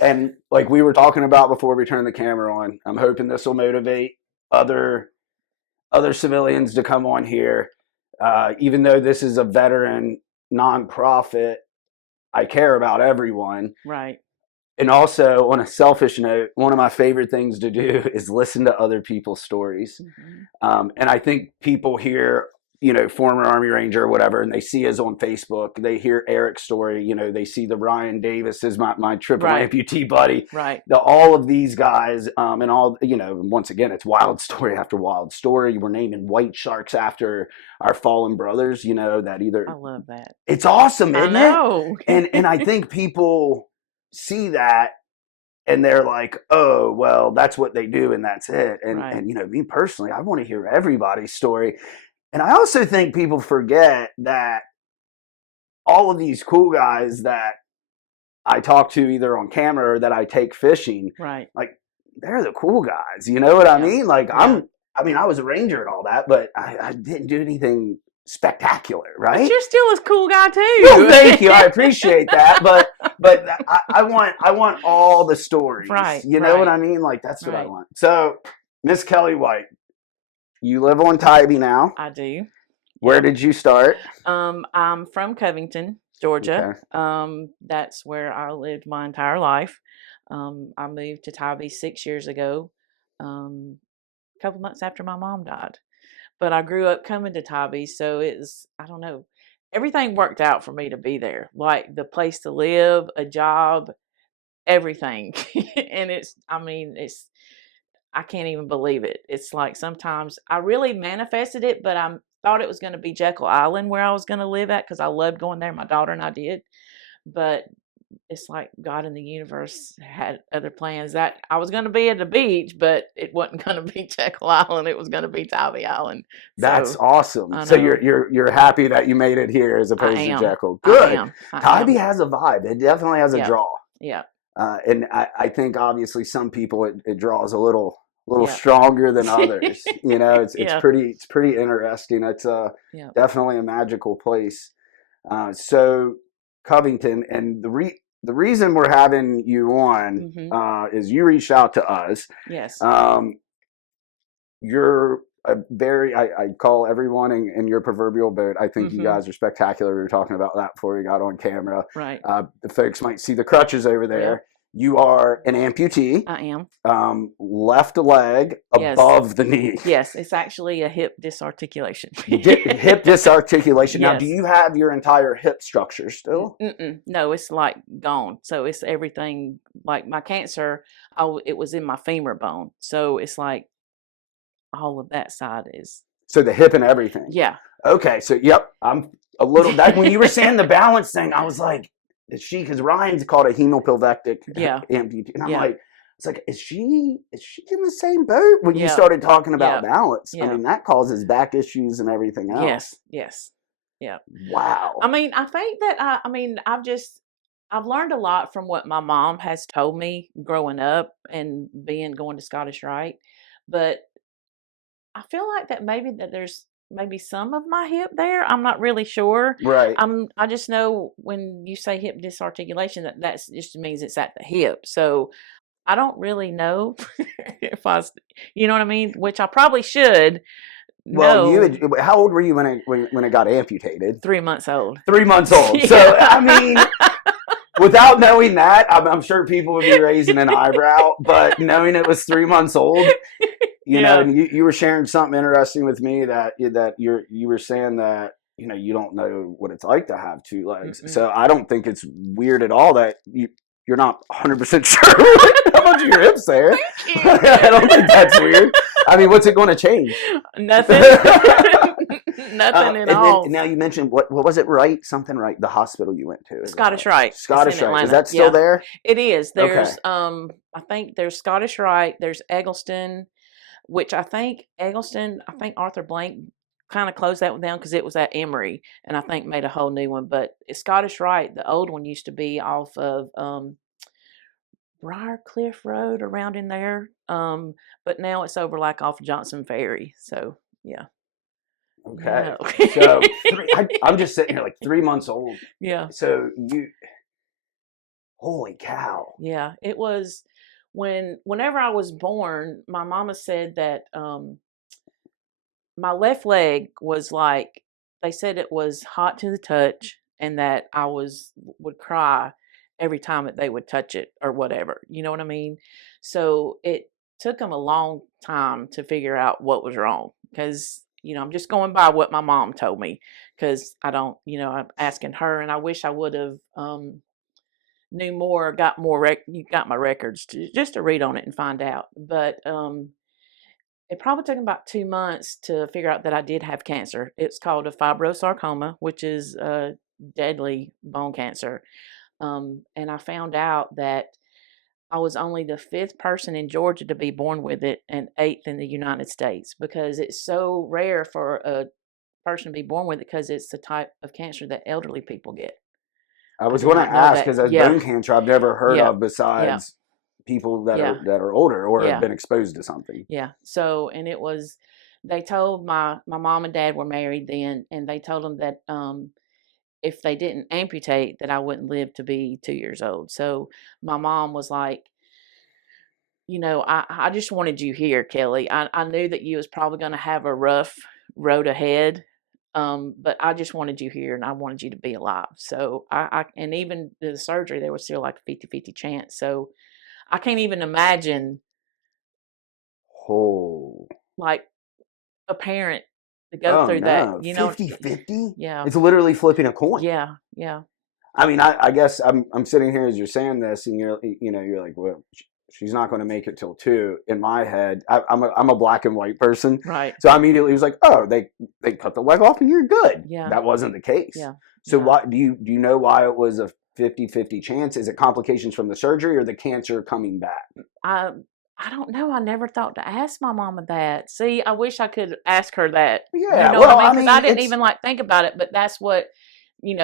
And like we were talking about before we turned the camera on, I'm hoping this will motivate other civilians to come on here. Even though this is a veteran nonprofit, I care about everyone. Right. And also, on a selfish note, one of my favorite things to do is listen to other people's stories. And I think people hear, former Army Ranger or whatever, and they see us on Facebook. They hear Eric's story. They see the Ryan Davis is my triple amputee buddy. Right. All of these guys, and all, once again, it's wild story after wild story. We're naming white sharks after our fallen brothers, that either. I love that. It's awesome, isn't it? And I think people see that and they're like, oh, well, that's what they do and that's it. And me personally, I want to hear everybody's story. And I also think people forget that all of these cool guys that I talk to either on camera or that I take fishing, right, like they're the cool guys. You know what I mean? Like I was a ranger and all that, but I didn't do anything spectacular, right? But you're still a cool guy too. Well, thank you. I appreciate that, but I want all the stories. Right. You know what I mean? Like that's what I want. So, Miss Kelly White, you live on Tybee now. I do. Where did you start? I'm from Covington, Georgia. Okay. That's where I lived my entire life. I moved to Tybee 6 years ago, a couple months after my mom died. But I grew up coming to Tybee, so I don't know, everything worked out for me to be there. Like the place to live, a job, everything. And I can't even believe it. It's like sometimes I really manifested it, but I thought it was going to be Jekyll Island where I was going to live at because I loved going there. My daughter and I did. But it's like God and the universe had other plans. That I was going to be at the beach, but it wasn't going to be Jekyll Island. It was going to be Tybee Island. That's awesome. So you're happy that you made it here as opposed to Jekyll. Good. Tybee has a vibe. It definitely has a draw. Yeah. And I think obviously some people it draws a little stronger than others. It's pretty interesting. It's definitely a magical place. So Covington, and the reason we're having you on is you reached out to us. Yes. You're a very, I call everyone in your proverbial boat. I think you guys are spectacular. We were talking about that before we got on camera. Right. The folks might see the crutches over there. Yeah. You are an amputee. I am. Left leg above the knee. Yes, it's actually a hip disarticulation. Hip disarticulation. Yes. Now, do you have your entire hip structure still? No, it's like gone. So it's everything. Like my cancer, it was in my femur bone. So it's like all of that side is. So the hip and everything. Yeah. Okay. So I'm a little. When you were saying the balance thing, I was like. Because Ryan's called a hemopelvic amputee, and I'm like, it's like, is she in the same boat when you started talking about balance? I mean, that causes back issues and everything else. Yes, yeah. Wow. I mean, I think that I've learned a lot from what my mom has told me growing up and going to Scottish Rite, but I feel like that there's maybe some of my hip there. I'm not really sure. Right. I just know when you say hip disarticulation, that just means it's at the hip. So I don't really know if you know what I mean? Which I probably should. Well, how old were you when it got amputated? 3 months old. 3 months old. Yeah. So I mean, without knowing that, I'm sure people would be raising an eyebrow. But knowing it was 3 months old. You know, and you were sharing something interesting with me that you were saying that, you don't know what it's like to have two legs. Mm-hmm. So I don't think it's weird at all that you're not 100% sure how much of your hips there. Thank you. I don't think that's weird. I mean, what's it going to change? Nothing. Nothing at all. Now you mentioned, what was it, Something Right? The hospital you went to. Scottish Rite. Scottish Rite. Is that still there? It is. There's, I think there's Scottish Rite. There's Eggleston. Which I think Arthur Blank kind of closed that one down because it was at Emory, and I think made a whole new one. But Scottish Rite, the old one, used to be off of Briarcliff Road, around in there. But now it's over like off Johnson Ferry. So yeah. Okay. No. So I'm just sitting here like 3 months old. Yeah. So Holy cow. Yeah, it was whenever I was born, my mama said that my left leg was like, they said it was hot to the touch, and that I would cry every time that they would touch it or whatever. You know what I mean? So it took them a long time to figure out what was wrong, because I'm just going by what my mom told me, because I don't, I'm asking her, and I wish I would have knew more, got more you got my records just to read on it and find out. But it probably took about 2 months to figure out that I did have cancer. It's called a fibrosarcoma, which is a deadly bone cancer. And I found out that I was only the fifth person in Georgia to be born with it and eighth in the United States, because it's so rare for a person to be born with it, because it's the type of cancer that elderly people get. I was did going to not know ask, that. because as Yeah. bone cancer, I've never heard Yeah. of besides people that Yeah. are older or Yeah. have been exposed to something. Yeah. So, and it was, they told my mom and dad were married then, and they told them that if they didn't amputate, that I wouldn't live to be 2 years old. So my mom was like, I just wanted you here, Kelly. I knew that you was probably going to have a rough road ahead. But I just wanted you here, and I wanted you to be alive. So and even the surgery, there was still like a 50-50 chance. So I can't even imagine like a parent to go through that, 50-50? Yeah. It's literally flipping a coin. Yeah. Yeah. I mean, I guess I'm sitting here as you're saying this, and you're like, well, she's not going to make it till 2. In my head, I'm a black and white person, Right. so I immediately was like, oh, they cut the leg off and you're good. Yeah. That wasn't the case. Yeah. So Yeah. why do you know why it was a 50-50 chance? Is it complications from the surgery or the cancer coming back? I don't know. I never thought to ask my mama that. See, I wish I could ask her that. Yeah, You know well, what I mean? Because I didn't it's- even think about it, but that's what,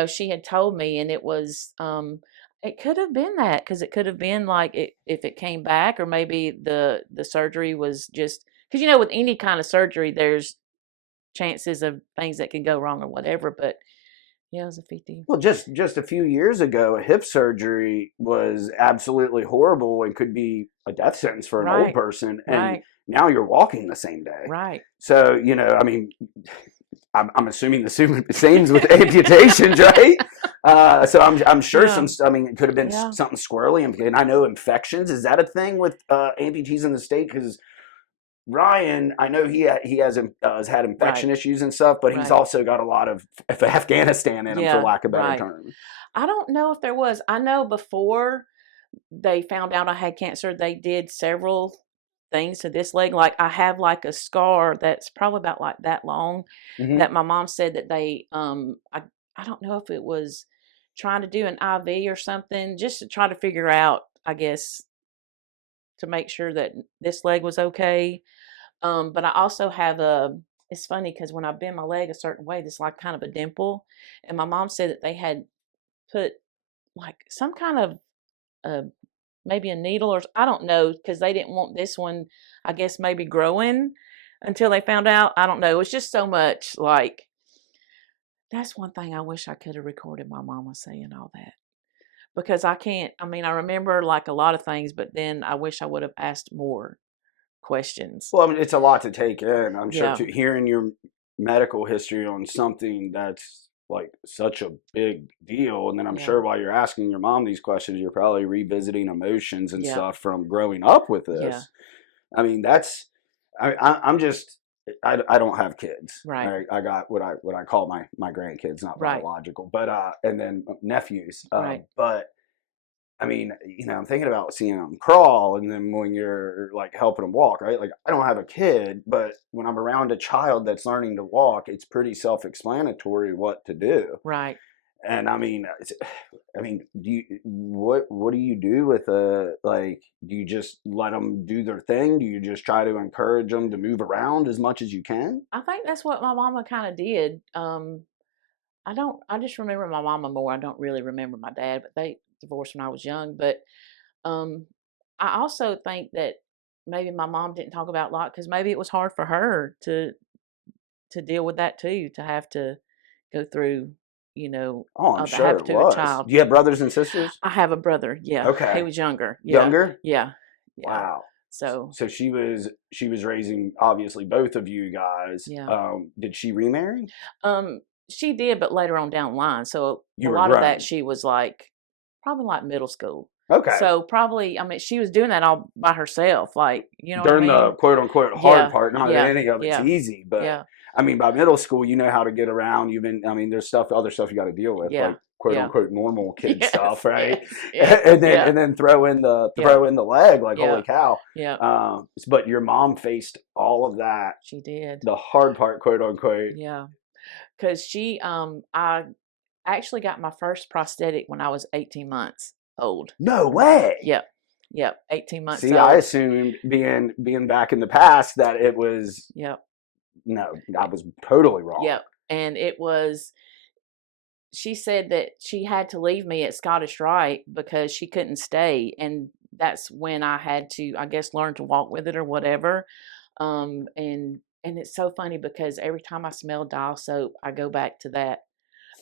she had told me, and it was, it could have been that, because it could have been like if it came back, or maybe the surgery was just, because with any kind of surgery, there's chances of things that can go wrong or whatever. But yeah, it was a 50. Well, just a few years ago, a hip surgery was absolutely horrible and could be a death sentence for an old Right. person. And Right. now you're walking the same day. Right. So, I mean, I'm assuming the same's with amputations, right? So I'm sure Yeah. it could have been Yeah. something squirrely. And I know infections. Is that a thing with amputees in the state? Because Ryan, I know he has had infection Right. issues and stuff, but he's Right. also got a lot of Afghanistan in him, Yeah, for lack of a better right. term. I don't know if there was. I know before they found out I had cancer, they did several things to this leg. Like, I have like a scar that's probably about like that long, Mhm. that my mom said that they I don't know if it was trying to do an IV or something, just to try to figure out, I guess, to make sure that this leg was okay. But I also have it's funny, because when I bend my leg a certain way, there's like kind of a dimple. And my mom said that they had put like some kind of maybe a needle, or I don't know, because they didn't want this one, I guess, maybe growing until they found out. I don't know. It's just so much like, that's one thing I wish I could have recorded my mama saying all that, because I can't. I mean, I remember like a lot of things, but then I wish I would have asked more questions. Well, I mean, it's a lot to take in. I'm sure Yeah. hearing your medical history on something that's like such a big deal, and then I'm Yeah. sure while you're asking your mom these questions, you're probably revisiting emotions and Yeah. stuff from growing up with this. Yeah. I mean, I'm just I don't have kids. Right. I got what I call my grandkids, not Right. biological, but and then nephews. Right. But I mean, I'm thinking about seeing them crawl, and then when you're like helping them walk, right? Like, I don't have a kid, but when I'm around a child that's learning to walk, it's pretty self-explanatory what to do. Right. And I mean, what do you do with do you just let them do their thing? Do you just try to encourage them to move around as much as you can? I think that's what my mama kind of did. I just remember my mama more. I don't really remember my dad, but they divorced when I was young. But I also think that maybe my mom didn't talk about a lot, because maybe it was hard for her to deal with that too, to have to go through, Oh, I'm that sure happened it to a was. child. Do you have brothers and sisters? I have a brother. Yeah, he Okay. was younger. Yeah, Younger? yeah, yeah. Wow. So So she was raising obviously both of you guys. yeah. Did she remarry? She did, but later on down the line. So You a were lot of that grown. she was like probably like middle school. Okay. So probably, I mean, she was doing that all by herself. Like, you know what I During the mean? quote unquote hard Yeah, part, not that yeah, any of it's yeah, easy, but yeah, I mean, by middle school, you know how to get around. I mean, there's other stuff you got to deal with, yeah, like quote yeah. unquote normal kid stuff, Yes, right? yes, yes, and yeah, then throw in yeah, the leg, like yeah, holy cow. yeah. But your mom faced all of that, She did. the hard part, quote unquote. Yeah, because I actually got my first prosthetic when I was 18 months old. No way. Yep, yep, 18 months See, I old. assumed being back in the past that it was Yep, no, I was totally wrong. yep, and it was. She said that she had to leave me at Scottish Rite because she couldn't stay, and that's when I had to, I guess, learn to walk with it or whatever. And it's so funny because every time I smell dial soap, I go back to that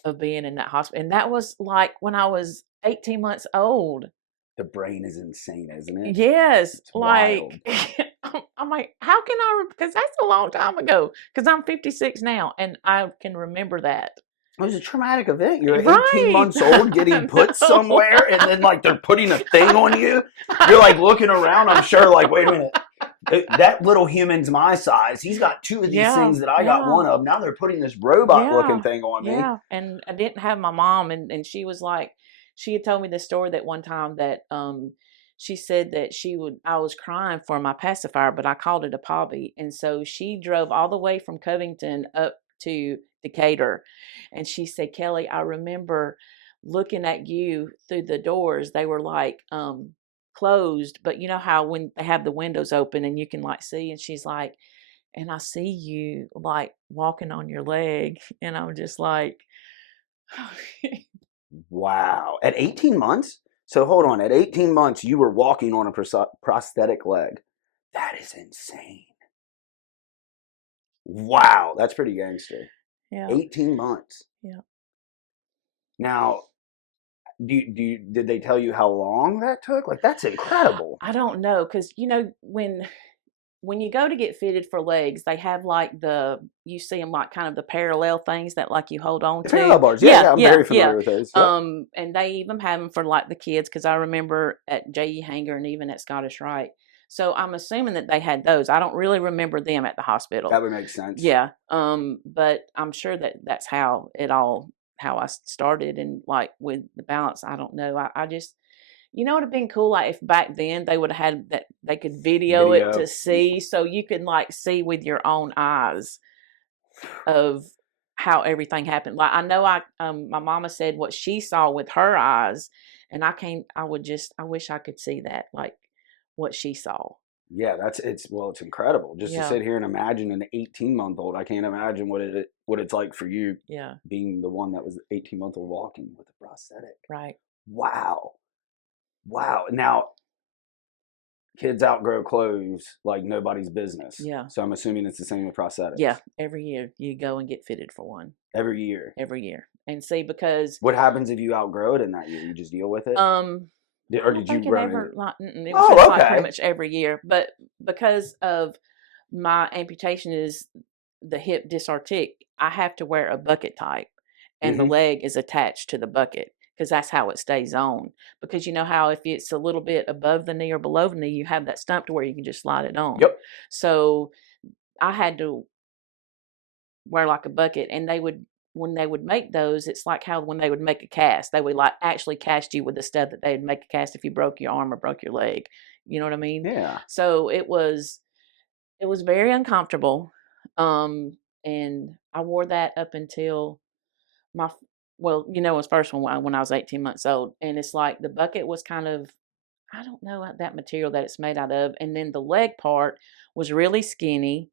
of being in that hospital, and that was like when I was 18 months old. The brain is insane, isn't it? Yes, It's like wild. I'm like, how can I? Because that's a long time ago. Because I'm 56 now, and I can remember that. It was a traumatic event. You're 18 Right. months old getting put No. somewhere, and then like they're putting a thing on you. You're like looking around, I'm sure, like, wait a minute. That little human's my size. He's got two of these Yeah, things that I got yeah, one of. Now they're putting this robot looking yeah, thing on me. yeah. And I didn't have my mom, and she was like, she had told me the story that one time that she said that I was crying for my pacifier, but I called it a Pobby, and so she drove all the way from Covington up to Decatur, and she said, Kelly, I remember looking at you through the doors. They were like closed, but you know how when they have the windows open and you can like see, and she's like, and I see you like walking on your leg, and I'm just like, Wow. At 18 months? So hold on. At 18 months, you were walking on a prosthetic leg. That is insane. Wow. That's pretty gangster. yeah, 18 months. yeah. Now, did they tell you how long that took? Like, that's incredible. I don't know, because when you go to get fitted for legs, they have like you see them like kind of the parallel things that like you hold on The to. parallel bars. Yeah, I'm very familiar with those. Yep. And they even have them for like the kids, because I remember at J.E. Hanger and even at Scottish Rite. So I'm assuming that they had those. I don't really remember them at the hospital. That would make sense. Yeah. But I'm sure that that's how I started, and like with the balance, I don't know. I just, it would have been cool, like if back then they would have had that they could video it to see, so you could like see with your own eyes of how everything happened. Like I know my mama said what she saw with her eyes, and I wish I could see that, like what she saw. Yeah, it's incredible just to Yeah. sit here and imagine an 18-month-old. I can't imagine what it's like for you Yeah. being the one that was 18-month-old walking with a prosthetic. Right. Wow. Wow. Now, kids outgrow clothes like nobody's business. Yeah. So I'm assuming it's the same with prosthetics. Yeah. Every year you go and get fitted for one. Every year. Every year. And see, because what happens if you outgrow it in that year? You just deal with it? Or did you run it? It was just like pretty much every year. But because of my amputation is the hip dysartic, I have to wear a bucket type, and the leg is attached to the bucket, because that's how it stays on. Because you know how if it's a little bit above the knee or below the knee, you have that stump to where you can just slide it on. Yep. So I had to wear like a bucket, and when they would make those, it's like how when they would make a cast, they would like actually cast you with the stuff that they'd make a cast if you broke your arm or broke your leg. You know what I mean? Yeah. So it was very uncomfortable. And I wore that up until it was first one when I was 18 months old. And it's like the bucket was kind of, I don't know that material that it's made out of. And then the leg part was really skinny,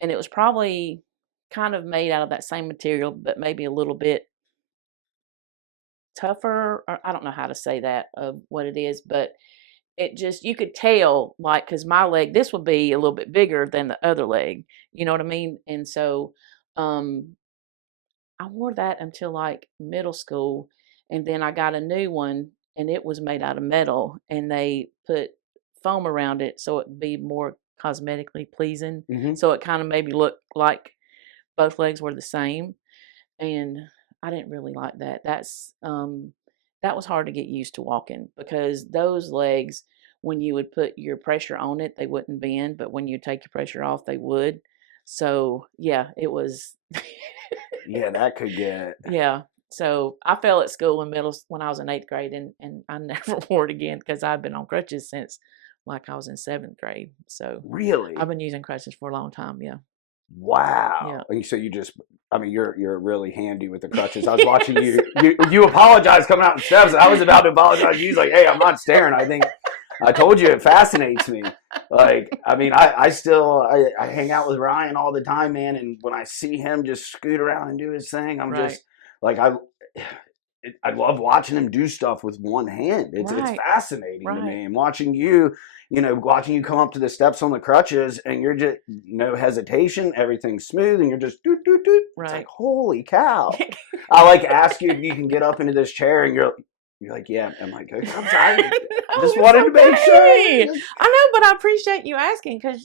and it was probably kind of made out of that same material, but maybe a little bit tougher, or I don't know how to say that of what it is, but it just, you could tell, like, because my leg, this would be a little bit bigger than the other leg, you know what I mean? And so I I wore that until like middle school, and then I got a new one, and it was made out of metal, and they put foam around it so it would be more cosmetically pleasing. Mm-hmm. So it kind of made me look like both legs were the same, and I didn't really like that. That was hard to get used to walking, because those legs, when you would put your pressure on it, they wouldn't bend, but when you take your pressure off, they would. So yeah, it was. Yeah, that could get. Yeah. So I fell at school when I was in 8th grade, and I never wore it again because I've been on crutches since like I was in 7th grade. So Really? I've been using crutches for a long time. Yeah. Wow. Yeah. And so you just, I mean, you're really handy with the crutches. I was watching you apologize coming out the steps, and I was about to apologize. He's like, hey, I'm not staring. I think I told you it fascinates me. Like, I mean, I still hang out with Ryan all the time, man. And when I see him just scoot around and do his thing, I'm Right. just like, I love watching him do stuff with one hand. It's fascinating to me. And watching you come up to the steps on the crutches, and you're just no hesitation, everything's smooth, and you're just doot doot doot. Right. It's like, holy cow! I like ask you if you can get up into this chair, and you're like, yeah. I'm like, okay, I'm tired. I just wanted to make sure. I know, but I appreciate you asking, because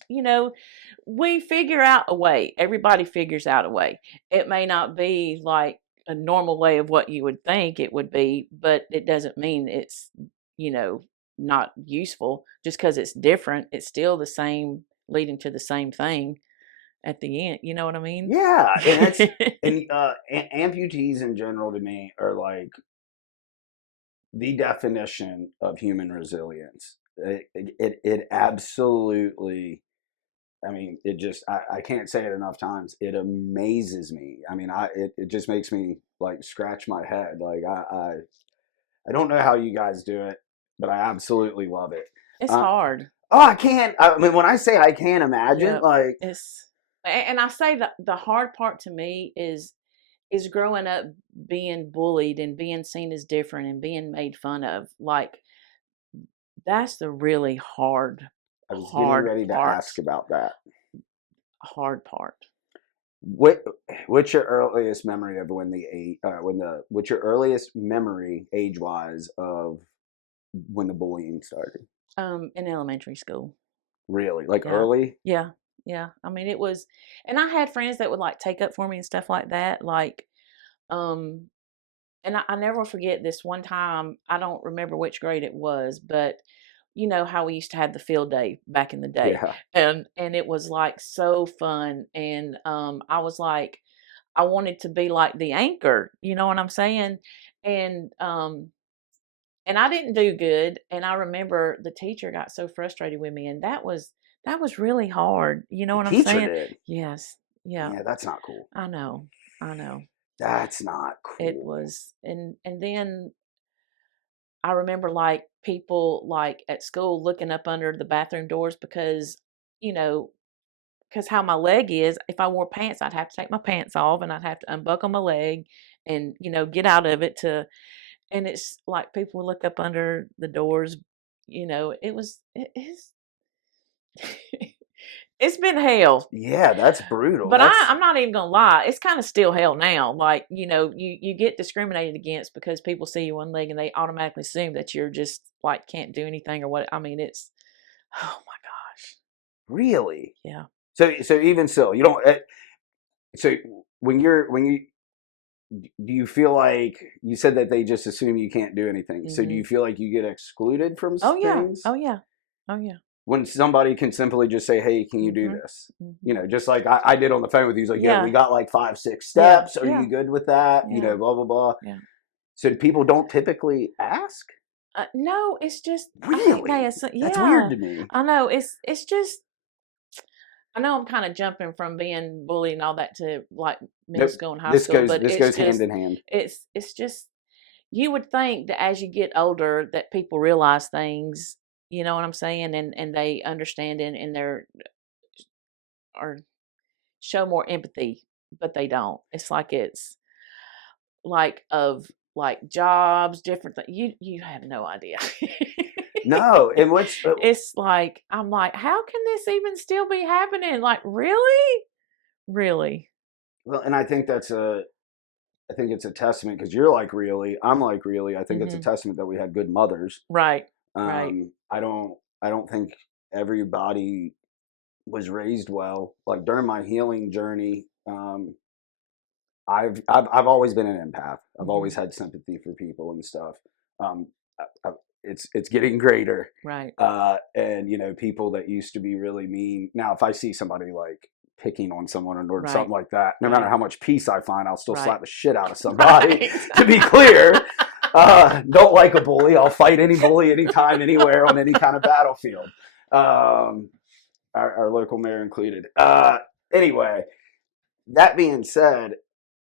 we figure out a way. Everybody figures out a way. It may not be like a normal way of what you would think it would be, but it doesn't mean it's not useful. Just because it's different, it's still the same, leading to the same thing at the end. You know what I mean? Yeah, and that's amputees in general to me are like the definition of human resilience. It absolutely. I mean, it just, I can't say it enough times. It amazes me. I mean, it just makes me like scratch my head. Like I don't know how you guys do it, but I absolutely love it. It's hard. Oh, I can't. I mean, when I say I can't imagine, like and I say that the hard part to me is growing up being bullied and being seen as different and being made fun of. Like, that's the really hard. I was getting ready to ask about that. Hard part. What's your earliest memory of what's your earliest memory age-wise of when the bullying started? In elementary school. Really? Like early? Yeah. Yeah. I mean, it was, and I had friends that would like take up for me and stuff like that. Like, and I never forget this one time. I don't remember which grade it was, but you know how we used to have the field day back in the day. Yeah. And it was like so fun. And I was like, I wanted to be like the anchor, you know what I'm saying? And I didn't do good. And I remember the teacher got so frustrated with me, and that was really hard. You know what I'm saying? Did. Yes. Yeah. Yeah, that's not cool. I know. That's not cool. It was, and then I remember like people like at school looking up under the bathroom doors because how my leg is. If I wore pants, I'd have to take my pants off, and I'd have to unbuckle my leg and get out of it and it's like people would look up under the doors. It's been hell. Yeah, that's brutal. But I'm not even gonna lie. It's kind of still hell now. Like, you get discriminated against because people see you one leg and they automatically assume that you're just like can't do anything or what. I mean, it's, oh my gosh. Really? Yeah. So even still, you don't. So when you do you feel like you said that they just assume you can't do anything? Mm-hmm. So do you feel like you get excluded from things? Oh yeah. When somebody can simply just say, hey, can you do this? Mm-hmm. Just like I did on the phone with you. He's like, yeah, we got like 5-6 steps. Are you good with that? Yeah. Blah, blah, blah. Yeah. So people don't typically ask? No, it's just. Really? That's weird to me. I know. It's just. I know I'm kind of jumping from being bullied and all that to like middle school and high school. But this goes hand in hand. It's just, you would think that as you get older that people realize things. You know what I'm saying? And they understand it, and or show more empathy, but they don't. It's like of like jobs, different things. You have no idea. No, and it's like, I'm like, how can this even still be happening? Like, really? Well, and I think that's I think it's a testament because you're like really, I'm like really. I think it's a Mm-hmm. testament that we had good mothers. Right. Right. I don't think everybody was raised well. Like during my healing journey, I've always been an empath. I've Mm-hmm. always had sympathy for people and stuff. Um, it's getting greater. Right. And you know, people that used to be really mean. Now, if I see somebody like picking on someone or Right. something like that, no Right. matter how much peace I find, I'll still Right. slap the shit out of somebody. Right. To be clear, don't like a bully. I'll fight any bully anytime, anywhere, on any kind of battlefield. Our local mayor included. Anyway, that being said,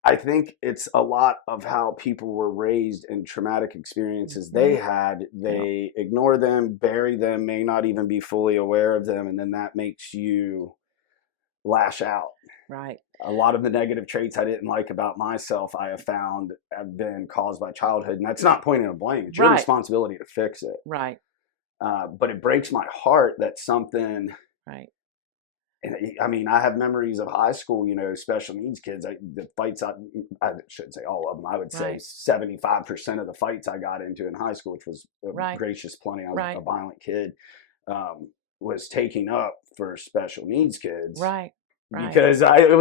I think it's a lot of how people were raised and traumatic experiences they Mm-hmm. had. Yeah. They ignore them, bury them, may not even be fully aware of them, and then that makes you lash out. Right. A lot of the negative traits I didn't like about myself, I have found have been caused by childhood, and that's not pointing a blame. It's your Right. responsibility to fix it. Right. But it breaks my heart that something. Right. And I mean, I have memories of high school, you know, special needs kids. The fights, I shouldn't say all of them. I would say Right. 75% of the fights I got into in high school, which was a Right. gracious plenty. I was Right. a violent kid, was taking up for special needs kids. Right. Right. Because it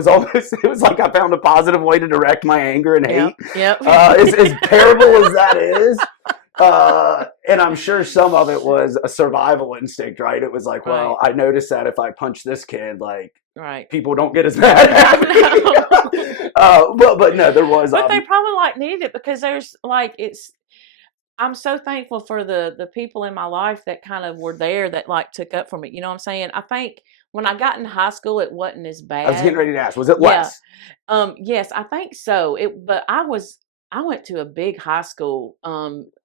was like I found a positive way to direct my anger and hate. Yep. As terrible as that is. And I'm sure some of it was a survival instinct, right? It was like, well, I noticed that if I punch this kid, like, people don't get as mad at me. But no, there was. But they probably like needed it because there's like I'm so thankful for the people in my life that kind of were there that like took up for me. You know what I'm saying? I think when I got in high school, it wasn't as bad. I was getting ready to ask, was it less? Yes, I think so. But I went to a big high school.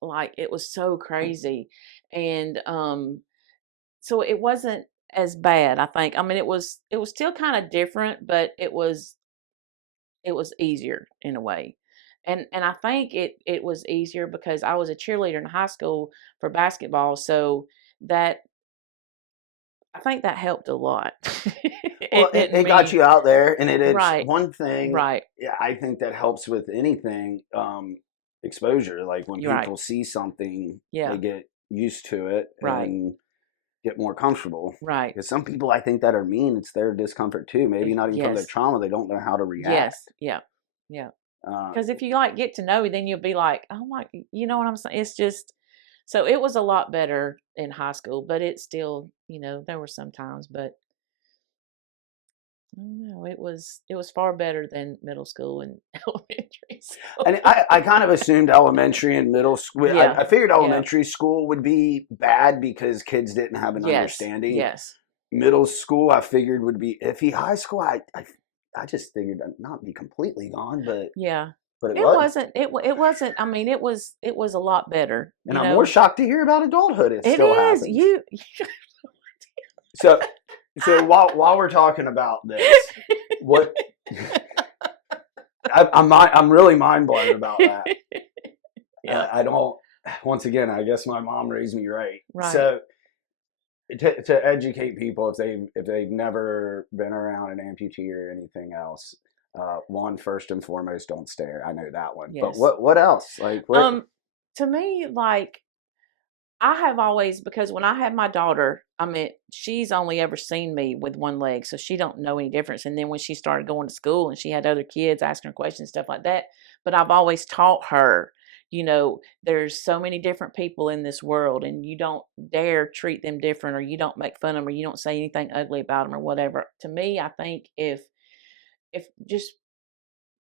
Like it was so crazy. And so it wasn't as bad, I think. I mean it was still kind of different, but it was easier in a way. And I think it was easier because I was a cheerleader in high school for basketball, so that I think that helped a lot. Well, it got you out there, and it's Right. one thing. Right. Yeah, I think that helps with anything. Exposure, like when people see something, they get used to it and get more comfortable. Right. Because some people, I think, that are mean, it's their discomfort too. Maybe not even from their trauma, they don't know how to react. Yes. Yeah. Yeah. Because if you like get to know, then you'll be like, oh my, you know what I'm saying? It's just, so it was a lot better in high school, but it's still, you know, there were some times, but I don't know, it was far better than middle school and elementary school. And I kind of assumed elementary and middle school. Yeah. I figured elementary school would be bad because kids didn't have an understanding. Yes. Middle school, I figured would be iffy. High school, I just figured I'd not be completely gone, but yeah. But it wasn't. It wasn't. I mean, it was a lot better. And I'm more shocked to hear about adulthood. It still is. happens. You. So while we're talking about this, what I'm really mind blown about that. Yeah. I don't. Once again, I guess my mom raised me right. Right. So to educate people if they've never been around an amputee or anything else, one, first and foremost, don't stare. I know that one. Yes. But what else? Like what? To me, like I have always, because when I had my daughter, I mean, she's only ever seen me with one leg, so she don't know any difference. And then when she started going to school and she had other kids asking her questions, stuff like that, but I've always taught her, you know, there's so many different people in this world, and you don't dare treat them different, or you don't make fun of them, or you don't say anything ugly about them or whatever. To me, I think if just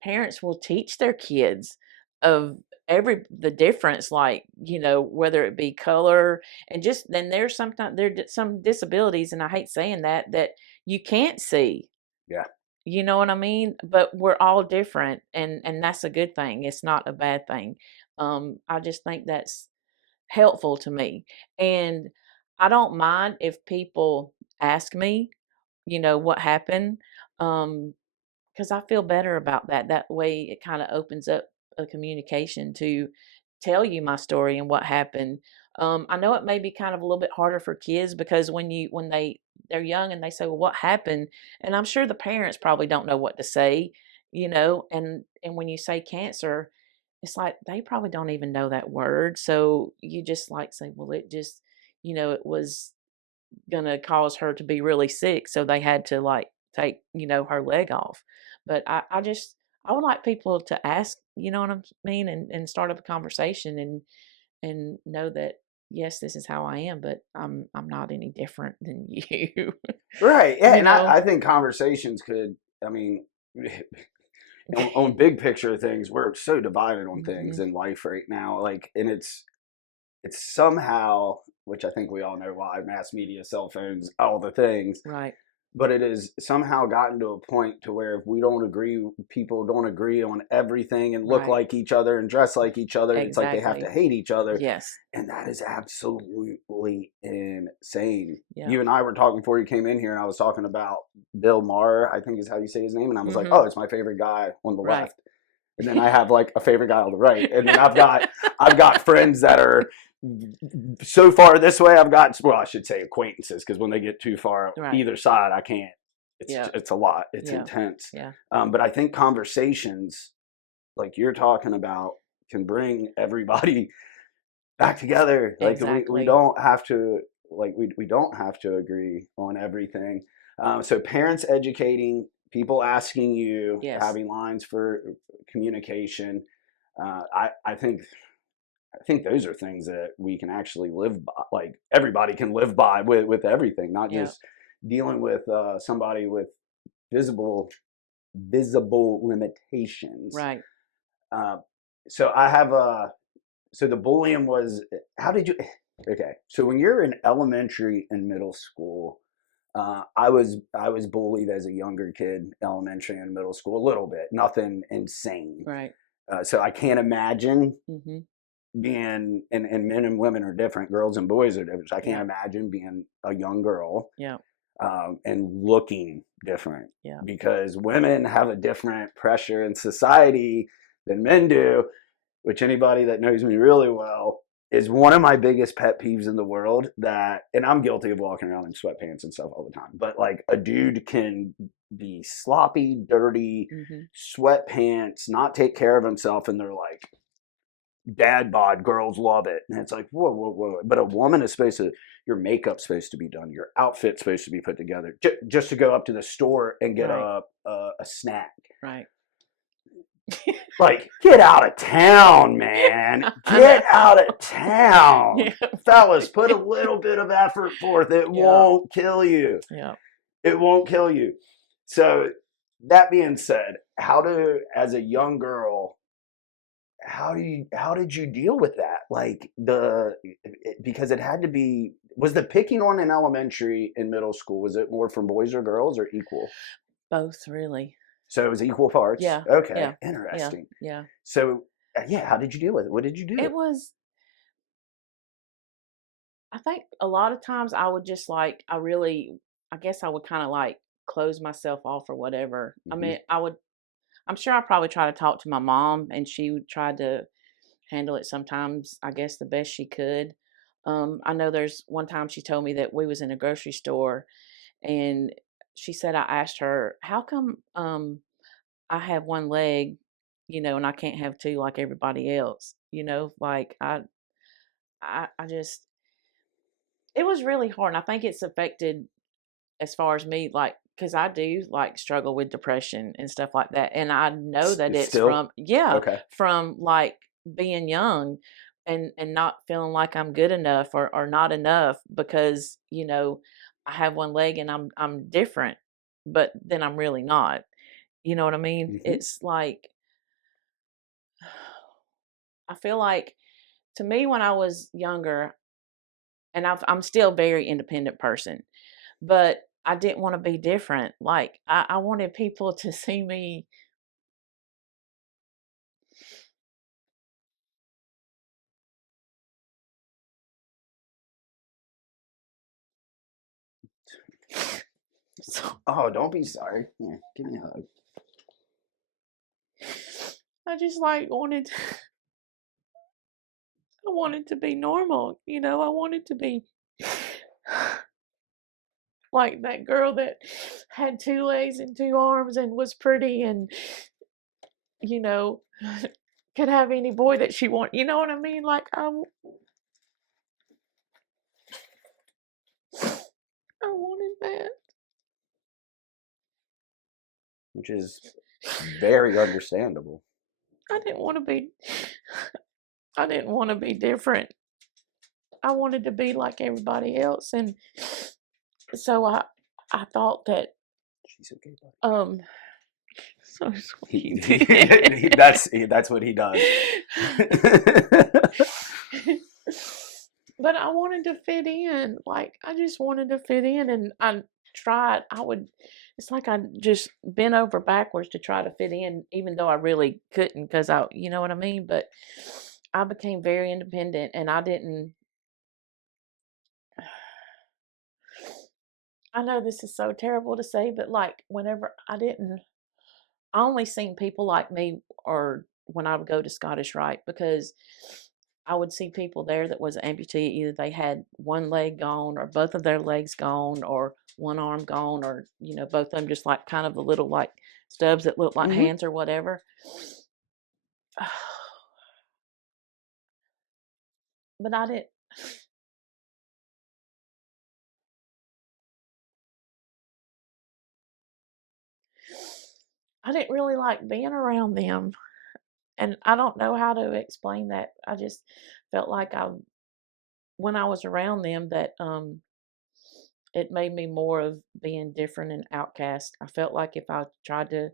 parents will teach their kids of the difference, like, you know, whether it be color, and just then there's some disabilities, and I hate saying that you can't see. Yeah. You know what I mean? But we're all different, and that's a good thing. It's not a bad thing. I just think that's helpful to me, and I don't mind if people ask me, you know, what happened, because I feel better about that. That way, it kind of opens up a communication to tell you my story and what happened. I know it may be kind of a little bit harder for kids because when they're young and they say, "Well, what happened?" and I'm sure the parents probably don't know what to say. and when you say cancer, it's like they probably don't even know that word. So you just like say, well, it just, it was gonna cause her to be really sick, so they had to like take, her leg off. But I would like people to ask, you know what I mean, and start up a conversation and know that yes, this is how I am, but I'm not any different than you. Right. Yeah. you And know? I think conversations could, I mean, on big picture things, we're so divided on things Mhm. in life right now. Like, and it's somehow, which I think we all know why, mass media, cell phones, all the things, Right. but it has somehow gotten to a point to where if we don't agree, people don't agree on everything and look Right. like each other and dress like each other. It's like they have to Exactly. hate each other. Yes. And that is absolutely insane. Yeah. You and I were talking before you came in here, and I was talking about Bill Maher, I think is how you say his name. And I was like, Mhm. oh, it's my favorite guy on the Right. left. And then I have like a favorite guy on the right. And then I've got friends that are so far this way. Well, I should say acquaintances, because when they get too far Right. either side, I can't. Yeah. It's a lot. It's Yeah. intense. Yeah. But I think conversations like you're talking about can bring everybody back together. Like we Exactly. don't have to we don't have to agree on everything. So parents educating, people asking you, Yes. having lines for communication. I think those are things that we can actually live by. Like everybody can live by with everything, not Yeah. just dealing with somebody with visible visible limitations. Right. Uh, so I have a so the bullying was how did you okay, so when you're in elementary and middle school, I was bullied as a younger kid, elementary and middle school, a little bit, nothing insane. Right. So I can't imagine Mhm. being and men and women are different, girls and boys are different, so I can't Yeah. imagine being a young girl Yeah. and looking different, Yeah. because women have a different pressure in society than men do, which anybody that knows me really well is one of my biggest pet peeves in the world. That, and I'm guilty of walking around in sweatpants and stuff all the time, but like a dude can be sloppy, dirty, Mhm. sweatpants, not take care of himself, and they're like, dad bod, girls love it. And it's like, whoa, whoa, whoa. But a woman is supposed to, your makeup's supposed to be done, your outfit's supposed to be put together, just to go up to the store and get Right. a snack. Right. Like, get out of town, man. I know. Get out of town. Yeah. Fellas, put a little bit of effort forth. It Yeah. won't kill you. Yeah. It won't kill you. So, that being said, as a young girl, how did you deal with that? Like because it had to be, was the picking on in elementary and middle school, was it more from boys or girls or equal? Both really. So it was equal parts. Yeah. Okay, Yeah. Yeah. interesting. Yeah. So yeah, how did you deal with it? What did you do? It was I think a lot of times I would just like I guess I would kind of like close myself off or whatever. I Hmm. mean, I'm sure I probably try to talk to my mom and she would try to handle it sometimes, I guess the best she could. I know there's one time she told me that we was in a grocery store and she said I asked her, "How come I have one leg, and I can't have two like everybody else?" Like I just it was really hard. And I think it's affected as far as me, like, because I do like struggle with depression and stuff like that. And I know that it's Still? from, yeah, Okay. from like being young and not feeling like I'm good enough or not enough because, I have one leg and I'm different, but then I'm really not. You know what I mean? Hmm. It's like, I feel like to me when I was younger, and I'm still a very independent person, but I didn't want to be different. Like I wanted people to see me. So Oh, don't be sorry. Yeah, give me a hug. I just like wanted I wanted to be normal, I wanted to be like that girl that had two legs and two arms and was pretty and you know, could have any boy that she want. You know what I mean? Like I wanted that. Which is very understandable. I didn't want to be. I didn't want to be different. I wanted to be like everybody else, and so I thought that She's okay, buddy. So sweet. That's what he does. But I wanted to fit in. Like I just wanted to fit in, and I tried. It's like I just bent over backwards to try to fit in, even though I really couldn't, because you know what I mean. But I became very independent, and I didn't. I know this is so terrible to say, but like whenever I only seen people like me, or when I would go to Scottish Rite, because I would see people there that was amputee. Either they had one leg gone, or both of their legs gone, or one arm gone, or both of them just like kind of the little like stubs that look like hands or whatever. But I didn't. I didn't really like being around them, and I don't know how to explain that. I just felt like when I was around them, that it made me more of being different and outcast. I felt like if I tried to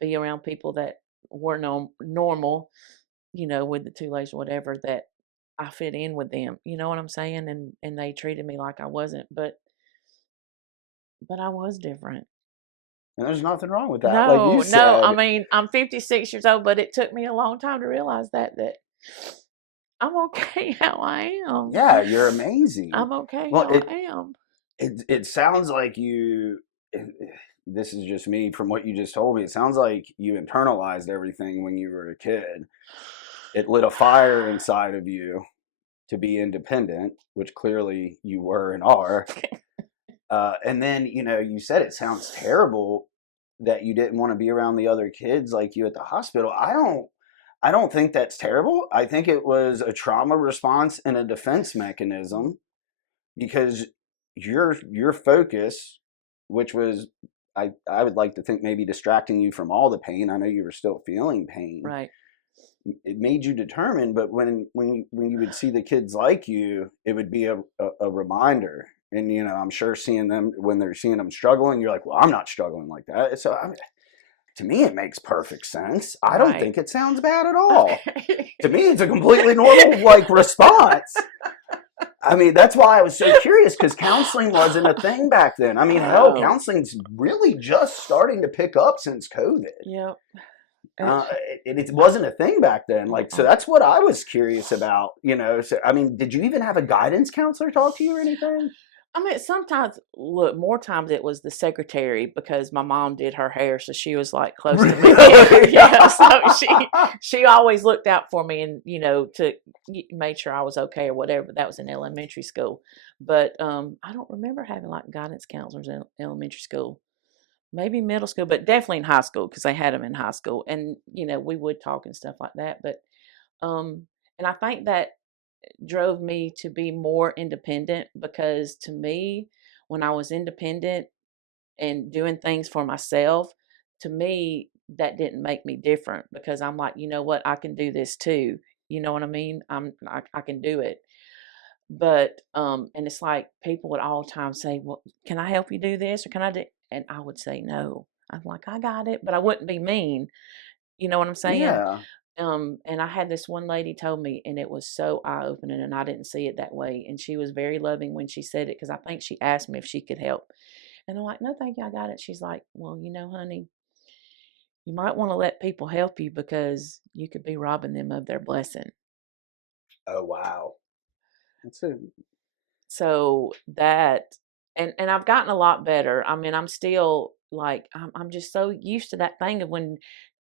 be around people that were normal, with the two legs or whatever, that I fit in with them. You know what I'm saying? And they treated me like I wasn't, but I was different. And there's nothing wrong with that. Like you said. No. I mean, I'm 56 years old, but it took me a long time to realize that I'm okay how I am. Yeah, you're amazing. I'm okay how I am. It sounds like you. This is just me from what you just told me. It sounds like you internalized everything when you were a kid. It lit a fire inside of you to be independent, which clearly you were and are. And then, you said it sounds terrible that you didn't want to be around the other kids like you at the hospital. I don't think that's terrible. I think it was a trauma response and a defense mechanism, because your focus, which was, I would like to think, maybe distracting you from all the pain. I know you were still feeling pain. Right. It made you determined, but when you would see the kids like you, it would be a reminder. And I'm sure seeing them, when they're seeing them struggling, you're like, well, I'm not struggling like that. So to me, it makes perfect sense. I don't think it sounds bad at all. To me, it's a completely normal response. I mean, that's why I was so curious, because counseling wasn't a thing back then. I mean, hell, counseling's really just starting to pick up since COVID. Yep. It wasn't a thing back then. So that's what I was curious about. So, I mean, did you even have a guidance counselor talk to you or anything? I mean, sometimes, more times it was the secretary, because my mom did her hair, so she was like close to me. Yeah, so she always looked out for me, and to made sure I was okay or whatever. That was in elementary school, but I don't remember having like guidance counselors in elementary school. Maybe middle school, but definitely in high school, because they had them in high school, and we would talk and stuff like that. But and I think that drove me to be more independent, because to me, when I was independent and doing things for myself, to me that didn't make me different, because I'm like, you know what, I can do this too. You know what I mean? I can do it. But and it's like people would all the time say, well, can I help you do this, or can I do, and I would say no. I'm like, I got it, but I wouldn't be mean. You know what I'm saying? Yeah. And I had this one lady told me, and it was so eye-opening, and I didn't see it that way. And she was very loving when she said it, because I think she asked me if she could help. And I'm like, no, thank you, I got it. She's like, well, honey, you might want to let people help you, because you could be robbing them of their blessing. Oh, wow. So that, and I've gotten a lot better. I mean, I'm still like, I'm just so used to that thing of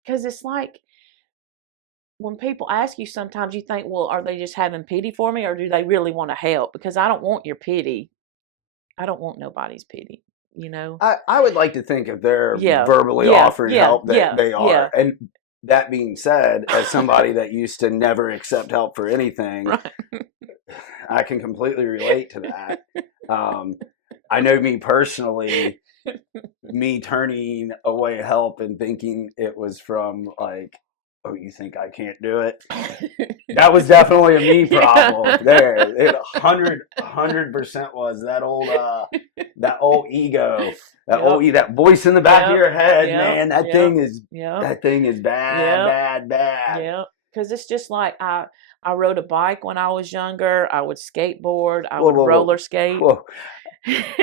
because it's like, when people ask you, sometimes you think, well, are they just having pity for me, or do they really want to help? Because I don't want your pity. I don't want nobody's pity, I would like to think if they're verbally offering help that they are. And that being said, as somebody that used to never accept help for anything, Right. I can completely relate to that. I know me personally, me turning away help and thinking it was from like, oh, you think I can't do it? That was definitely a me problem there. It 100% was that old ego, that voice in the back of your head, man. That thing is bad. Yeah, because it's just like I rode a bike when I was younger. I would skateboard. I would roller skate. Whoa.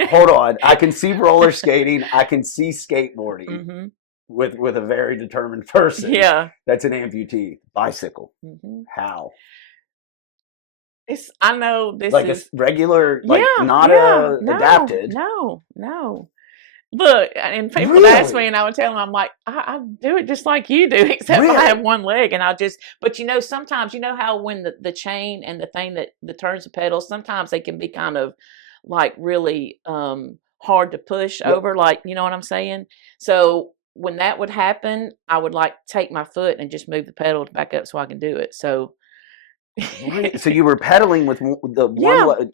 Hold on, I can see roller skating. I can see skateboarding. Mm-hmm. With a very determined person. Yeah, that's an amputee. Bicycle. Mm-hmm. How? I know this like is a regular, like not adapted. No. Look, and people ask me, and I would tell them, I'm like, I do it just like you do, except I have one leg, and but sometimes, how when the chain and the thing that turns the pedals, sometimes they can be kind of like really hard to push over, like, you know what I'm saying? So when that would happen, I would like take my foot and just move the pedal back up so I can do it. So So you were pedaling with the one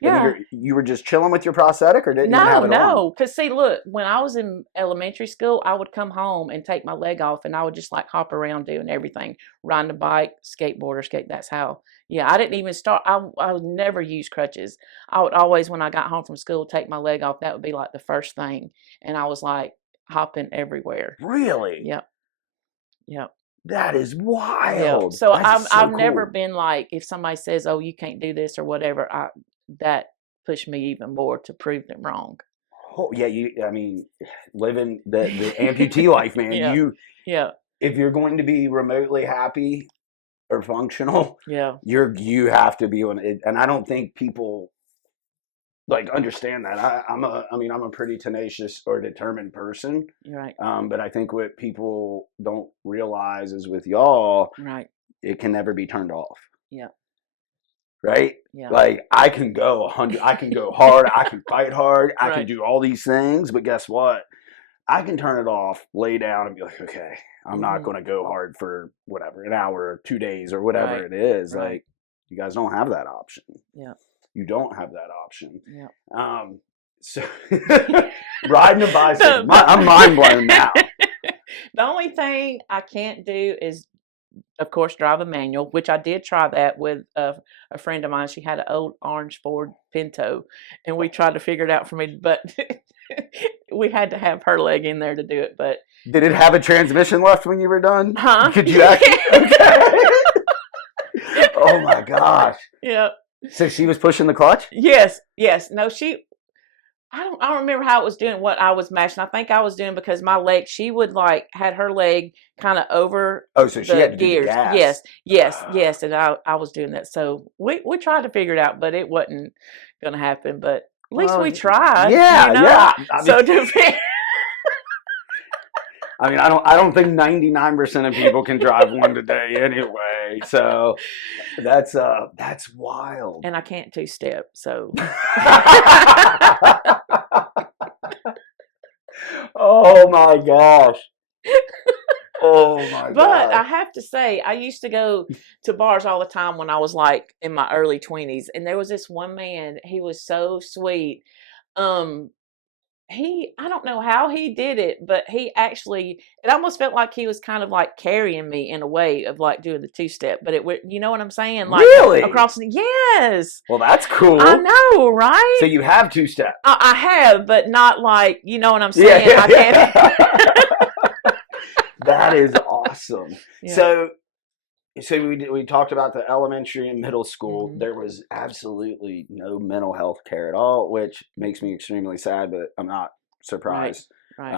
you were just chilling with your prosthetic, or didn't you have it on? No, because see, look, when I was in elementary school, I would come home and take my leg off, and I would just like hop around doing everything, riding a bike, skateboard or skate. That's how. Yeah, I didn't even start. I would never use crutches. I would always, when I got home from school, take my leg off. That would be like the first thing, and I was like hopping everywhere. Really? Yep. That is wild. Yeah. So I've never been like, if somebody says, "Oh, you can't do this" or whatever, that pushed me even more to prove them wrong. Oh yeah, I mean, living the amputee life, man. If you're going to be remotely happy or functional, you have to be on it. And I don't think people like understand that. I'm a pretty tenacious or determined person. You're right. But I think what people don't realize is with y'all, it can never be turned off. Yeah. Right? Yeah. Like I can go 100, I can go hard, I can fight hard, I can do all these things, but guess what? I can turn it off, lay down, and be like, okay, I'm not going to go hard for whatever, an hour or 2 days or whatever it is. Like you guys don't have that option. Yeah. You don't have that option. Yeah. So riding a bicycle, I'm mind blown now. The only thing I can't do is, of course, drive a manual, which I did try that with a friend of mine. She had an old orange Ford Pinto, and we tried to figure it out for me, but we had to have her leg in there to do it. But did it have a transmission left when you were done? Huh? Could you actually? Okay. Oh my gosh. Yeah. So she was pushing the clutch? Yes. No, I don't remember how it was doing, what I was mashing. I think I was doing because my leg, she would like had her leg kind of over so she had to gears. Do the gas. Yes. And I was doing that. So we tried to figure it out, but it wasn't going to happen. But at least we tried. Yeah. I mean, I don't think 99% of people can drive one today anyway. So that's wild. And I can't two-step, so. Oh my gosh. Oh my god. But I have to say, I used to go to bars all the time when I was like in my early 20s, and there was this one man, he was so sweet. I don't know how he did it, but it almost felt like he was kind of like carrying me in a way of like doing the two-step, but you know what I'm saying? Like really? Yes. Well, that's cool. I know, right? So you have two-step. I have, but not like, you know what I'm saying? Yeah. I can't. That is awesome. Yeah. So we talked about the elementary and middle school. Mm-hmm. There was absolutely no mental health care at all, which makes me extremely sad, but I'm not surprised. Right.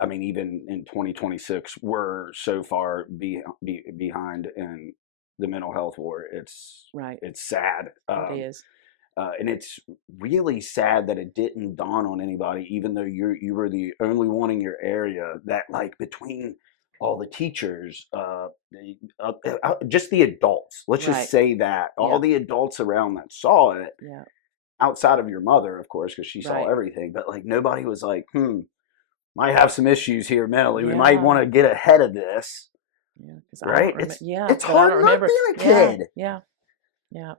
I mean, even in 2026, we're so far behind in the mental health war. It's sad. It is. And it's really sad that it didn't dawn on anybody, even though you were the only one in your area, that like between all the teachers, just the adults, let's just say that, all the adults around that saw it, outside of your mother, of course, because she saw everything, but like nobody was like, might have some issues here mentally. We might want to get ahead of this. Yeah, because I Right? don't remember. Yeah, It's but I hard don't not remember. being a Yeah, kid. yeah, yeah,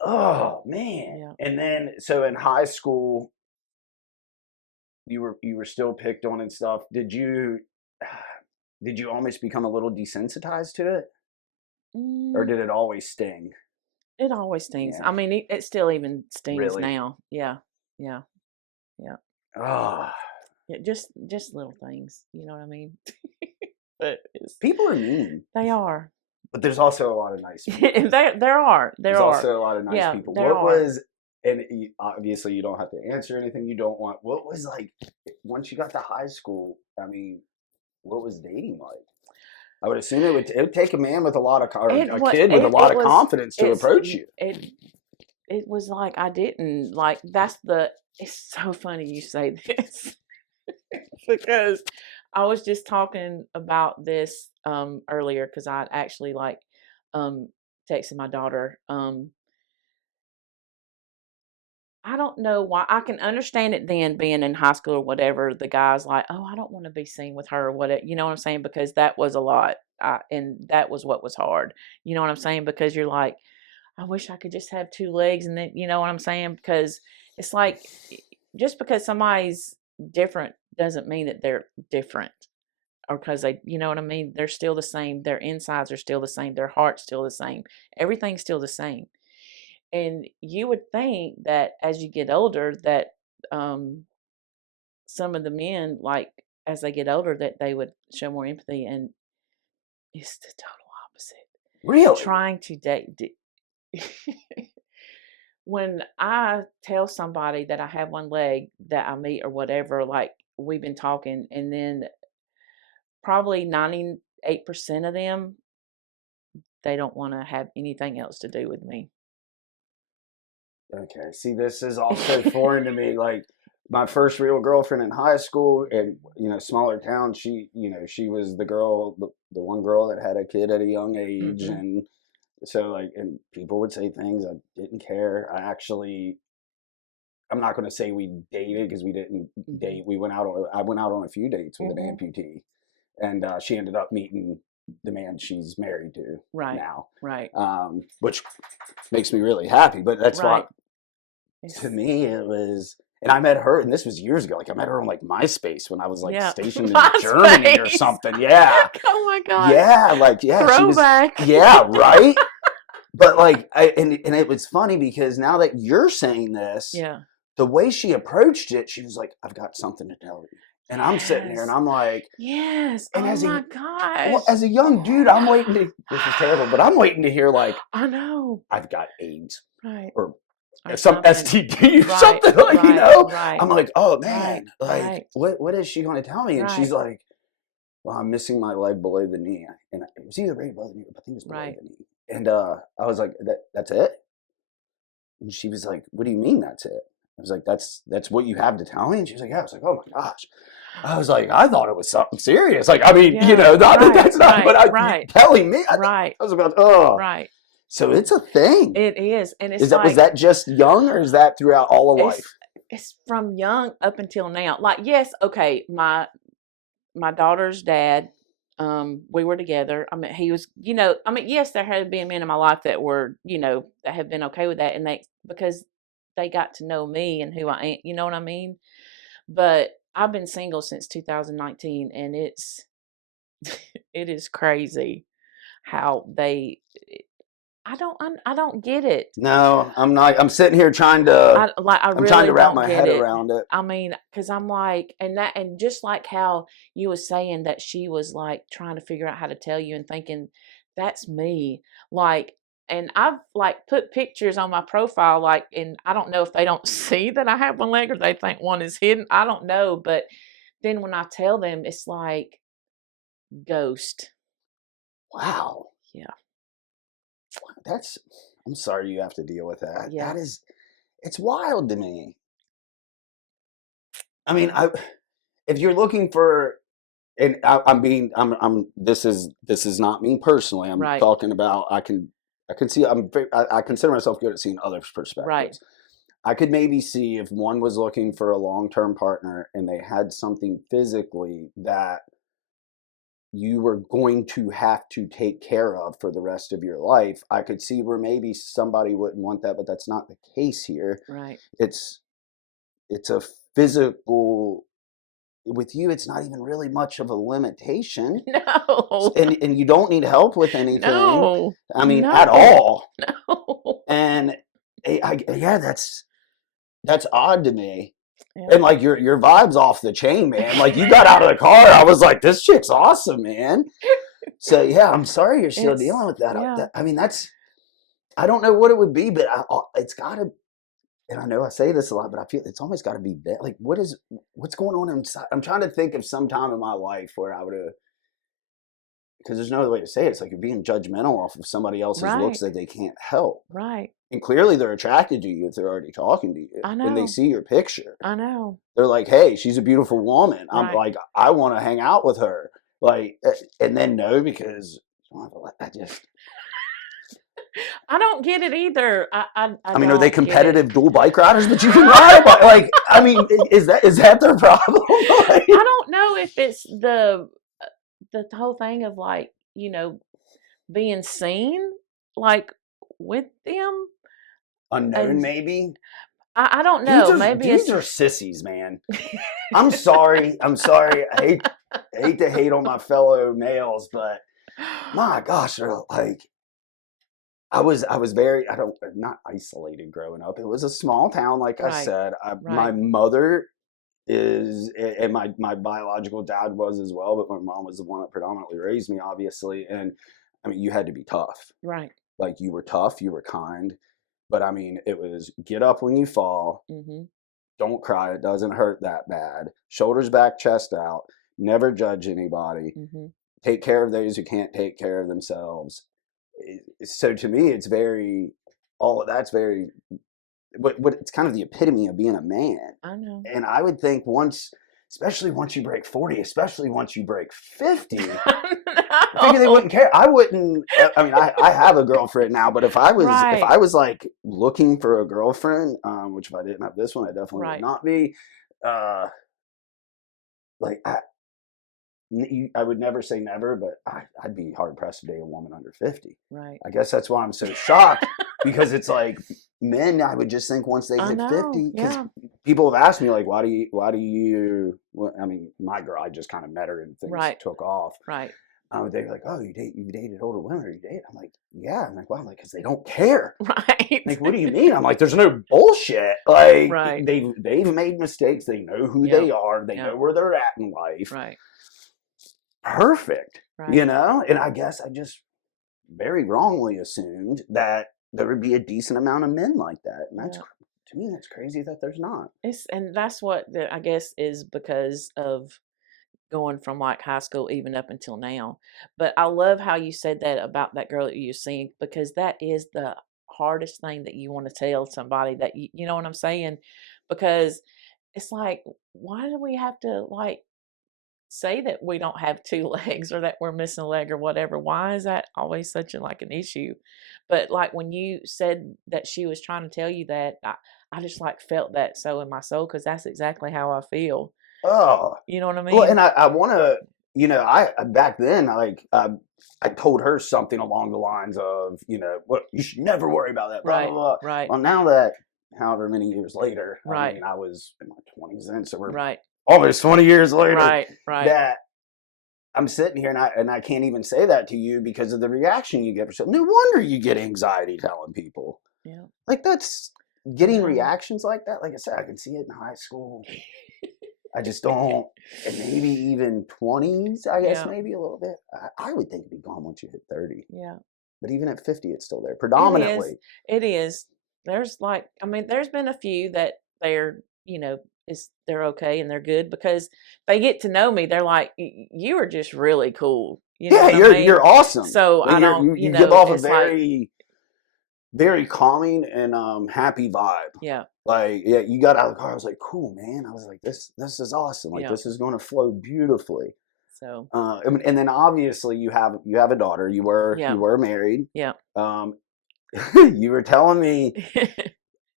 Oh man. yeah. And then so in high school, you were still picked on and stuff. Did you almost become a little desensitized to it? Or Mm, did it always sting? it always stings. Yeah. I mean, it still even stings Really? now. Yeah, yeah, yeah. Oh, Yeah, just little things. You know what I mean? But people are mean, they are. but there's also a lot of nice people. There are. There's There are. also a lot of nice Yeah, people. there What are. was, and obviously you don't have to answer anything you don't want. What was like once you got to high school? I mean, what was dating like? I would assume it would take a man with a lot of or It a was kid with a lot it of was confidence to approach you. it was like I didn't like that's the it's so funny you say this because I was just talking about this earlier because I actually like um texted my daughter. I don't know why. I can understand it then being in high school or whatever. The guy's like, oh, I don't want to be seen with her or whatever. You know what I'm saying? Because that was a lot. And that was what was hard. You know what I'm saying? Because you're like, I wish I could just have two legs. And then, you know what I'm saying? Because it's like, just because somebody's different doesn't mean that they're different. Or because they, you know what I mean? They're still the same. Their insides are still the same. Their heart's still the same. Everything's still the same. And you would think that as you get older, that um, some of the men, like as they get older, that they would show more empathy, and it's the total opposite. Really? Trying to date. When I tell somebody that I have one leg that I meet or whatever, like we've been talking, and then probably 98% of them, they don't want to have anything else to do with me. Okay. See, this is also foreign to me. Like my first real girlfriend in high school, and smaller town. She was the one girl that had a kid at a young age, Mm-mm. and so like, and people would say things I didn't care. I'm not going to say we dated because we didn't Mm-hmm. date. I went out on a few dates with an Mm-hmm. amputee, and she ended up meeting the man she's married to Right. now, Right. which makes me really happy. But that's why Right. to me it was. And I met her, and this was years ago. Like I met her on like MySpace when I was like Yeah. stationed in Germany or MySpace. something. Yeah, Oh my gosh. yeah, like yeah, she was. Throwback. Yeah, right. But like, and it was funny because now that you're saying this, Yeah. the way she approached it, she was like, "I've got something to tell you," and I'm sitting here and Yes. I'm like, Yes. and Oh as my a gosh. as a young dude, I'm waiting to. This is terrible, but I'm waiting to hear like, I know. "I've got AIDS," Right. or Or some something. STD or Right. something like Right. Right. I'm like, oh Right. man, like Right. what is she going to tell me? And she's Right. like, well, I'm missing my leg below the knee, and it was either right above the knee, but I think it was below Right. the knee. And I was like, that's it. And she was like, what do you mean that's it? I was like, that's what you have to tell me. And she was like, yeah. I was like, oh my gosh. I was like, I thought it was something serious. Like, I mean, Yeah. not that Right. that's not, but you Right. telling me, Right. I was about, oh. Right. So it's a thing. It is. And it's Was that just young, or is that throughout all of life? It's from young up until now. Like, yes, okay, my daughter's dad, we were together. I mean, he was, yes, there had been men in my life that were, that have been okay with that, and because they got to know me and who I am, you know what I mean? But I've been single since 2019, and it is crazy how I don't get it. No, I'm not. I'm sitting here trying to. I I'm trying really to wrap don't my get head it. around it. I mean, because I'm like, and just like how you was saying that she was like trying to figure out how to tell you and thinking, that's me. Like, and I've like put pictures on my profile, like, and I don't know if they don't see that I have one leg or they think one is hidden. I don't know. But then when I tell them, it's like ghost. Wow. Yeah. I'm sorry you have to deal with that. Yeah. It's wild to me. I mean, if you're looking for, and this is not me personally. I'm Right. talking about, I can see, I consider myself good at seeing others' perspectives. Right. I could maybe see if one was looking for a long-term partner and they had something physically that you were going to have to take care of for the rest of your life. I could see where maybe somebody wouldn't want that, but that's not the case here. Right. It's a physical, with you, it's not even really much of a limitation. No. And you don't need help with anything. No. I mean, No. at all. No. And yeah, that's odd to me. Yeah. And like your vibe's off the chain, man. Like you got out of the car, I was like, this chick's awesome, man. So yeah, I'm sorry you're still dealing with that. Yeah. I mean, I don't know what it would be, but it's gotta, and I know I say this a lot, but I feel it's almost gotta be like, what's going on inside? I'm trying to think of some time in my life where I would have, because there's no other way to say it. It's like you're being judgmental off of somebody else's looks that they can't help. Right. And clearly they're attracted to you if they're already talking to you. I know. And they see your picture. I know. They're like, hey, she's a beautiful woman. I'm Right. like, I want to hang out with her. Like, and then no, because I don't get it either. I mean, are they competitive dual bike riders? But you can ride a bike. Like, I mean, is that their problem? I don't know if it's the whole thing of like, you know, being seen like with them. Unknown, maybe. I don't know. Maybe dudes are sissies, man. I'm sorry. I hate to hate on my fellow males, but my gosh, they're like, I was very, not isolated growing up. It was a small town, like I said. My mother is, and my biological dad was as well, but my mom was the one that predominantly raised me, obviously. And I mean, you had to be tough. Right. Like you were tough, you were kind. But I mean, it was get up when you fall. Mm-hmm. Don't cry. It doesn't hurt that bad. Shoulders back, chest out. Never judge anybody. Mm-hmm. Take care of those who can't take care of themselves. So to me, it's all of that's very, what it's kind of the epitome of being a man. I know. And I would think especially once you break 40, especially once you break 50, I figure they wouldn't care. I wouldn't. I mean, I have a girlfriend now, but if I was like looking for a girlfriend, which if I didn't have this one, I definitely would not be. Like I would never say never, but I'd be hard pressed to date a woman under 50. Right. I guess that's why I'm so shocked, because it's like men, I would just think once they hit 50, because people have asked me like, why do you, I mean, my girl, I just kind of met her and things took off. Right. They're like, oh, you dated older women, or you date? I'm like, yeah. I'm like, wow. I'm like, because they don't care. Right. Like, what do you mean? I'm like, there's no bullshit. Like, they've made mistakes. They know who they are. They know where they're at in life. Right. Perfect. Right. You know? And I guess I just very wrongly assumed that there would be a decent amount of men like that. And that's, to me, that's crazy that there's not. And that's what I guess is because of going from like high school even up until now. But I love how you said that about that girl that you're seeing, because that is the hardest thing that you want to tell somebody, that you know what I'm saying? Because it's like, why do we have to like say that we don't have two legs or that we're missing a leg or whatever? Why is that always such an issue? But like when you said that she was trying to tell you that, I just like felt that so in my soul, because that's exactly how I feel. Oh, you know what I mean? Well, and I want to, you know, I back then, I told her something along the lines of, you know, what, you should never worry about that. Blah, blah, blah. Right. Well, now that however many years later, I mean, I was in my 20s then, so we're almost 20 years later. Right. That I'm sitting here and I can't even say that to you because of the reaction you get. No wonder you get anxiety telling people. Yeah. Like that's getting reactions like that. Like I said, I can see it in high school. I just don't, and maybe even 20s, I guess, maybe a little bit. I would think it'd be gone once you hit 30. Yeah. But even at 50, it's still there, predominantly. It is. There's like, I mean, there's been a few that they're, you know, they're okay and they're good, because they get to know me. They're like, you are just really cool. You know you're awesome. So I don't, you know, give off a very calming and happy vibe. Yeah. Like, yeah, you got out of the car. I was like, cool, man. I was like, this is awesome. Like, this is going to flow beautifully. So, and then obviously you have a daughter. You were married. Yeah. You were telling me,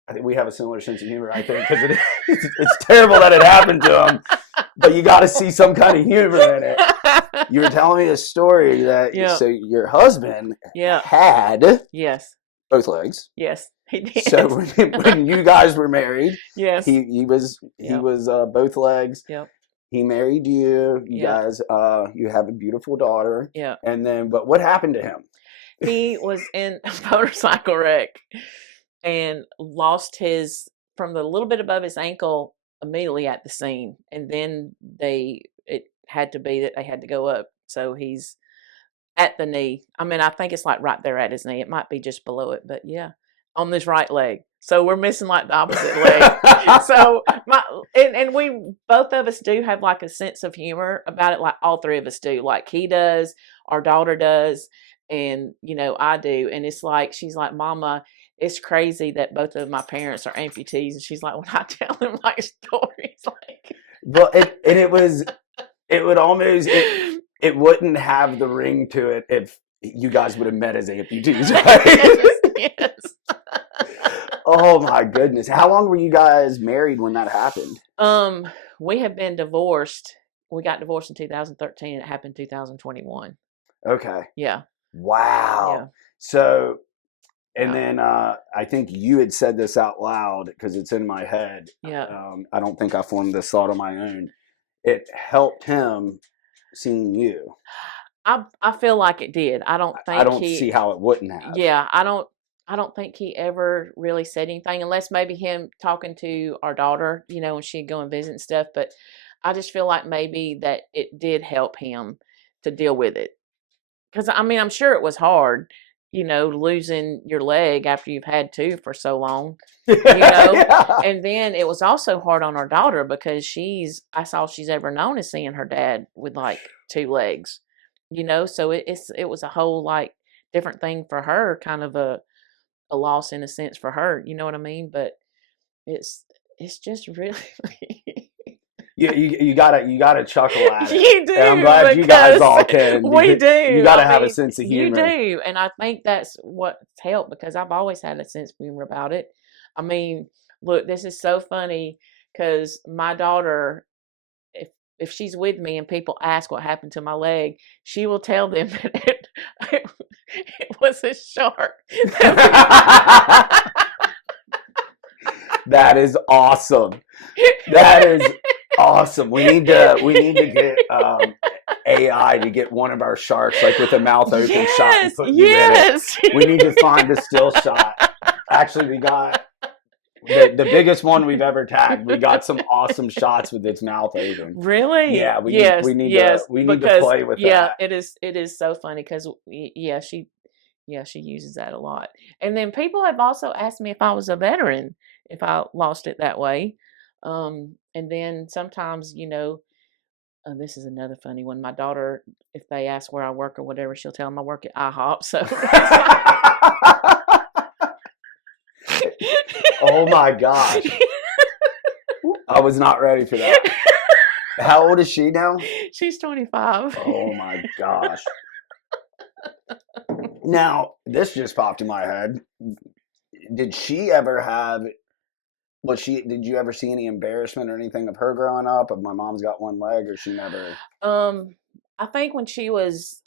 I think we have a similar sense of humor, I think, because it's terrible that it happened to him, but you got to see some kind of humor in it. you were telling me a story that so your husband had both legs. Yes, he did. So when you guys were married, yes, he was both legs. Yep. He married you. You guys, you have a beautiful daughter. Yeah. And then, but what happened to him? He was in a motorcycle wreck and lost his, from the little bit above his ankle immediately at the scene. And then it had to be that they had to go up. So he's at the knee. I mean, I think it's like right there at his knee. It might be just below it, but yeah, on this right leg. So we're missing like the opposite leg. So and we, both of us do have like a sense of humor about it. Like all three of us do. Like he does, our daughter does, and I do. And it's like, she's like, Mama, it's crazy that both of my parents are amputees. And she's like, when I tell them like stories, like, well, it would almost, it wouldn't have the ring to it if you guys would have met as amputees, right? yes. Oh my goodness. How long were you guys married when that happened? We have been divorced. We got divorced in 2013 and it happened in 2021. Okay. Yeah. Wow. Yeah. So, and then I think you had said this out loud because it's in my head. Yeah. I don't think I formed this thought on my own. It helped him seeing you. I feel like it did. I don't see how it wouldn't have. Yeah, I don't think he ever really said anything, unless maybe him talking to our daughter, when she'd go and visit and stuff. But I just feel like maybe that it did help him to deal with it. Because, I mean, I'm sure it was hard, losing your leg after you've had two for so long, Yeah. And then it was also hard on our daughter because that's all she's ever known is seeing her dad with like two legs, so it was a whole like different thing for her, kind of a loss in a sense for her, you know what I mean? But it's just really you gotta chuckle at it. You do. And I'm glad you guys all can. We do. You gotta have a sense of humor. You do, and I think that's what's helped because I've always had a sense of humor about it. I mean, look, this is so funny because my daughter, if she's with me and people ask what happened to my leg, she will tell them that it was a shark. That is awesome. That is awesome. We need to get AI to get one of our sharks like with the mouth open shot and put you in it. We need to find a still shot. Actually, we got the biggest one we've ever tagged. We got some awesome shots with its mouth open. Really? Yeah. We need to play with that. Yeah, it is so funny because she uses that a lot. And then people have also asked me if I was a veteran, if I lost it that way. And then sometimes, this is another funny one. My daughter, if they ask where I work or whatever, she'll tell them I work at IHOP. So. Oh my gosh. I was not ready for that. How old is she now? She's 25. Oh my gosh. Now, this just popped in my head. Did she ever have, did you ever see any embarrassment or anything of her growing up? Of my mom's got one leg, or she never? I think when she was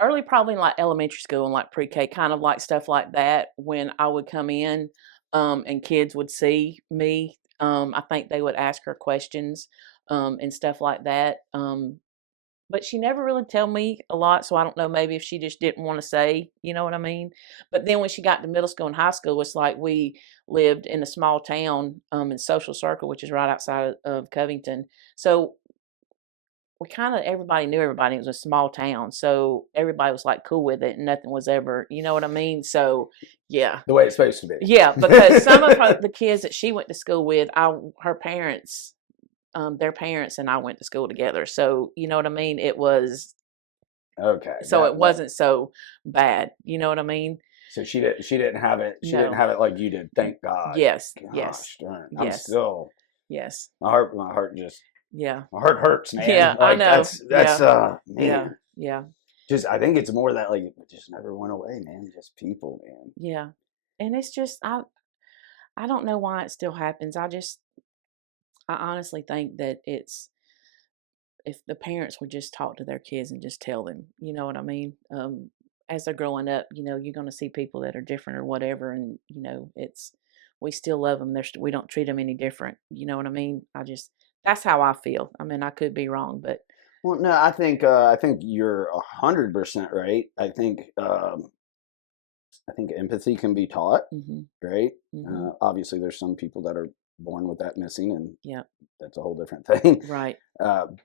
early, probably in like elementary school and like pre-K, kind of like stuff like that, when I would come in and kids would see me, I think they would ask her questions and stuff like that. But she never really tell me a lot, so I don't know, maybe if she just didn't want to say, you know what I mean? But then when she got to middle school and high school, it's like we lived in a small town in Social Circle, which is right outside of Covington. So we kind of, everybody knew everybody. It was a small town, so everybody was like cool with it, and nothing was ever, you know what I mean? So yeah, the way it's supposed to be. Yeah, because some of the kids that she went to school with, her parents, their parents and I went to school together. So you know what I mean? It was okay. So it wasn't so bad. You know what I mean? So she didn't have it. She didn't have it like you did. Thank God. Yes. Gosh, yes. Darn. Yes. I'm still. Yes. My heart just. Yeah. My heart hurts, man. Yeah, like, I know. That's man. Yeah. Yeah. Just I think it's more that like it just never went away, man. Just people, man. Yeah. And it's just I don't know why it still happens. I honestly think that it's if the parents would just talk to their kids and just tell them, you know what I mean? As they're growing up, you're going to see people that are different or whatever, and we still love them. We don't treat them any different. You know what I mean? That's how I feel. I mean, I could be wrong, but Well, no, I think you're 100% right. I think empathy can be taught, mhm, right? mhm, Obviously, there's some people that are born with that missing, and yeah, that's a whole different thing. right,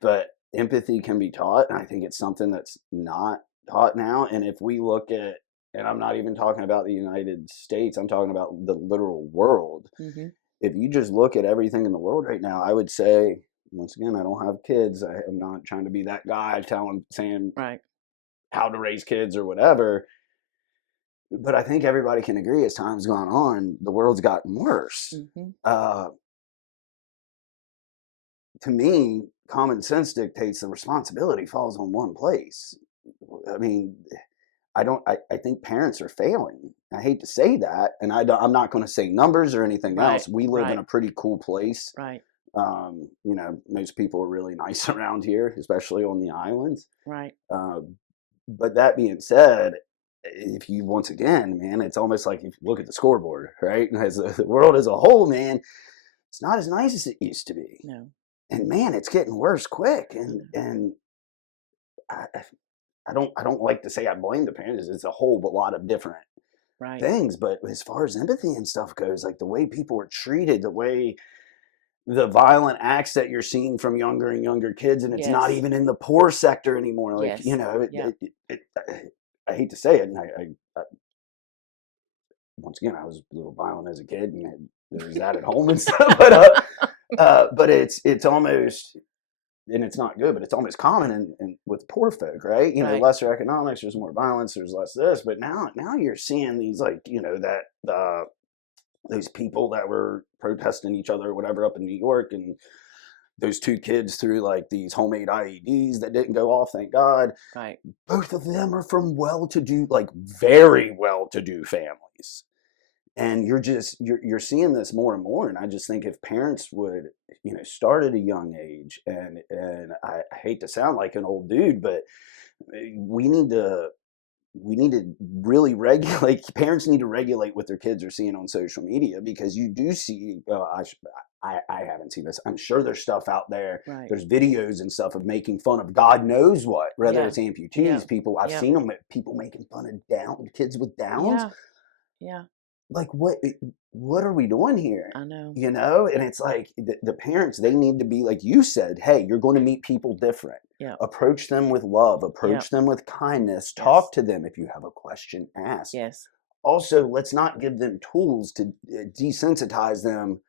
But empathy can be taught, and I think it's something that's not taught now. And if we look at, and I'm not even talking about the United States, I'm talking about the literal world. mhm, If you just look at everything in the world right now, I would say, once again, I don't have kids. I am not trying to be that guy saying right, how to raise kids or whatever. But I think everybody can agree as time's gone on, the world's gotten worse. mhm, Uh, to me, common sense dictates the responsibility falls on one place. I mean, I think parents are failing. I hate to say that, and I'm not going to say numbers or anything right, else. We live in right, a pretty cool place. right, Most people are really nice around here, especially on the islands. right, Uh, but that being said, if you once again, man, it's almost like if you look at the scoreboard, right? And as the world as a whole, man, it's not as nice as it used to be. no, And man, it's getting worse quick. And no, and I, I don't like to say I blame the parents. It's a whole lot of different right, things. But as far as empathy and stuff goes, like the way people are treated, the way the violent acts that you're seeing from younger and younger kids, and it's not yes, even in the poor sector anymore. Like, yes, yeah, I hate to say it, and I once again, I was a little violent as a kid, and there was that at home and stuff. But it's almost, and it's not good, but it's almost common in with poor folk, right? right, Lesser economics, there's more violence, there's less this. But now you're seeing these, like, that those people that were protesting each other or whatever up in New York, and those two kids threw like these homemade IEDs that didn't go off, thank God. right, Both of them are from well-to-do, like very well-to-do families. And you're seeing this more and more. And I just think if parents would, start at a young age, and I hate to sound like an old dude, but we need to really regulate. Parents need to regulate what their kids are seeing on social media, because you do see, I haven't seen this. I'm sure there's stuff out there. right, There's videos and stuff of making fun of God knows what, whether yeah, it's amputees, yeah, people. I've yeah, seen them, people making fun of kids with Downs. yeah, yeah, Like, what are we doing here? I know, And it's like the parents, they need to be like you said, hey, you're going to meet people different. yeah, Approach them with love, yeah, approach them with kindness, yes, talk to them. If you have a question, ask. yes, Also, let's not give them tools to desensitize them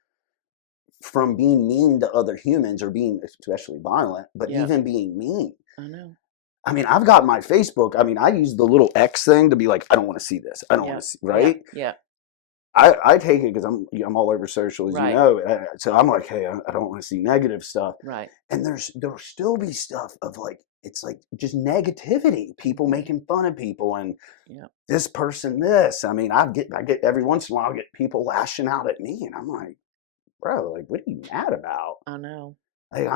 from being mean to other humans, or being especially violent, but yeah, even being mean. I know, I mean, I've got my Facebook. I mean, I use the little X thing to be like, I don't want to see this. I don't want yeah, to see, yeah, right? yeah, I take it because I'm all over social, as you right, know. So I'm like, hey, I don't want to see negative stuff. right, And there'll still be stuff of like, it's like just negativity, people making fun of people, and yeah, this person this. I mean, I get every once in a while, I get people lashing out at me, and I'm like, bro, like, what are you mad about? I know, Like,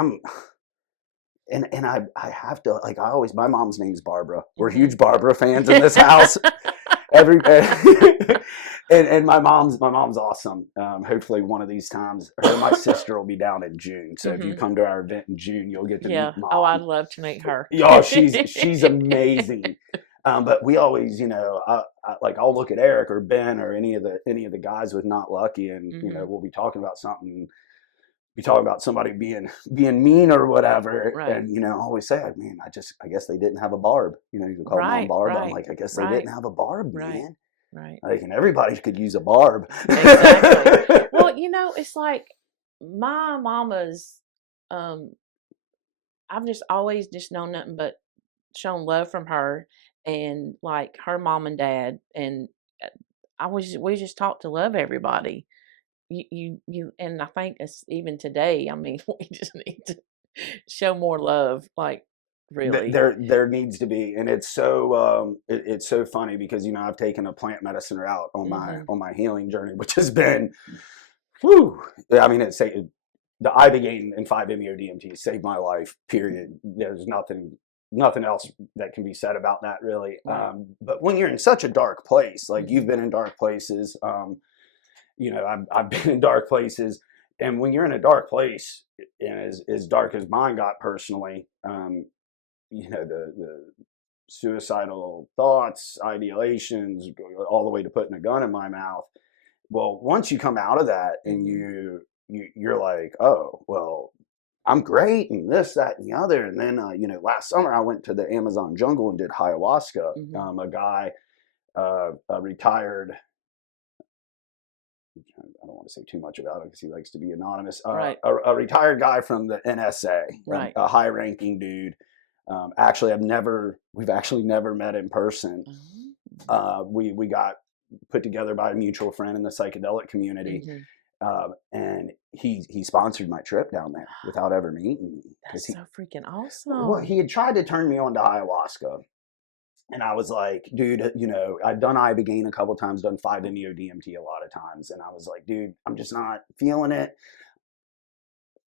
and I have to, like, my mom's name's Barbara. We're mhm. huge Barbara fans in this house. Every and my mom's awesome. Hopefully one of these times, her and my sister will be down in June. So if you Mhm. come to our event in June, you'll get to Yeah. meet Oh, I'd mom. love to meet her. Oh, she's amazing. But we always, like, I'll look at Eric or Ben or any of the guys with Not Lucky, and Mhm. we'll be talking about something. We talk about somebody being mean or whatever, Right. and I always say, man, I guess they didn't have a Barb. You can call mom Right, Barb. I'm right, like, I guess they right, didn't have a Barb, right, man. right. Like, and everybody could use a Barb. Exactly. Well, it's like my mama's, um, I've just always just known nothing but shown love from her, and like her mom and dad, and uh, we just taught to love everybody. And I think it's even today. I mean, we just need to show more love, like really. There needs to be, and it's so it's so funny because I've taken a plant medicine route on my Mhm. healing journey, which has been, whew. I mean, the Ibogaine and 5-MeO-DMT saved my life, period. There's nothing else that can be said about that, really. Right. But when you're in such a dark place, like Mm-hmm. you've been in dark places, I've been in dark places, and when you're in a dark place, and as dark as mine got personally, the suicidal thoughts, ideations, all the way to putting a gun in my mouth. Well, once you come out of that, and you're like, oh, well, I'm great, and this, that, and the other. And then, last summer I went to the Amazon jungle and did ayahuasca. Mm-hmm. A guy, a retired, I don't want to say too much about it because he likes to be anonymous. Right. A retired guy from the NSA, Right. a high-ranking dude. Actually, we've actually never met in person. Mm-hmm. We got put together by a mutual friend in the psychedelic community. Mm-hmm. And he sponsored my trip down there without ever meeting me. That's so freaking awesome. Well, he had tried to turn me on to ayahuasca. And I was like, dude, I'd done Ibogaine a couple times, done 5-MeO-DMT a lot of times. And I was like, dude, I'm just not feeling it.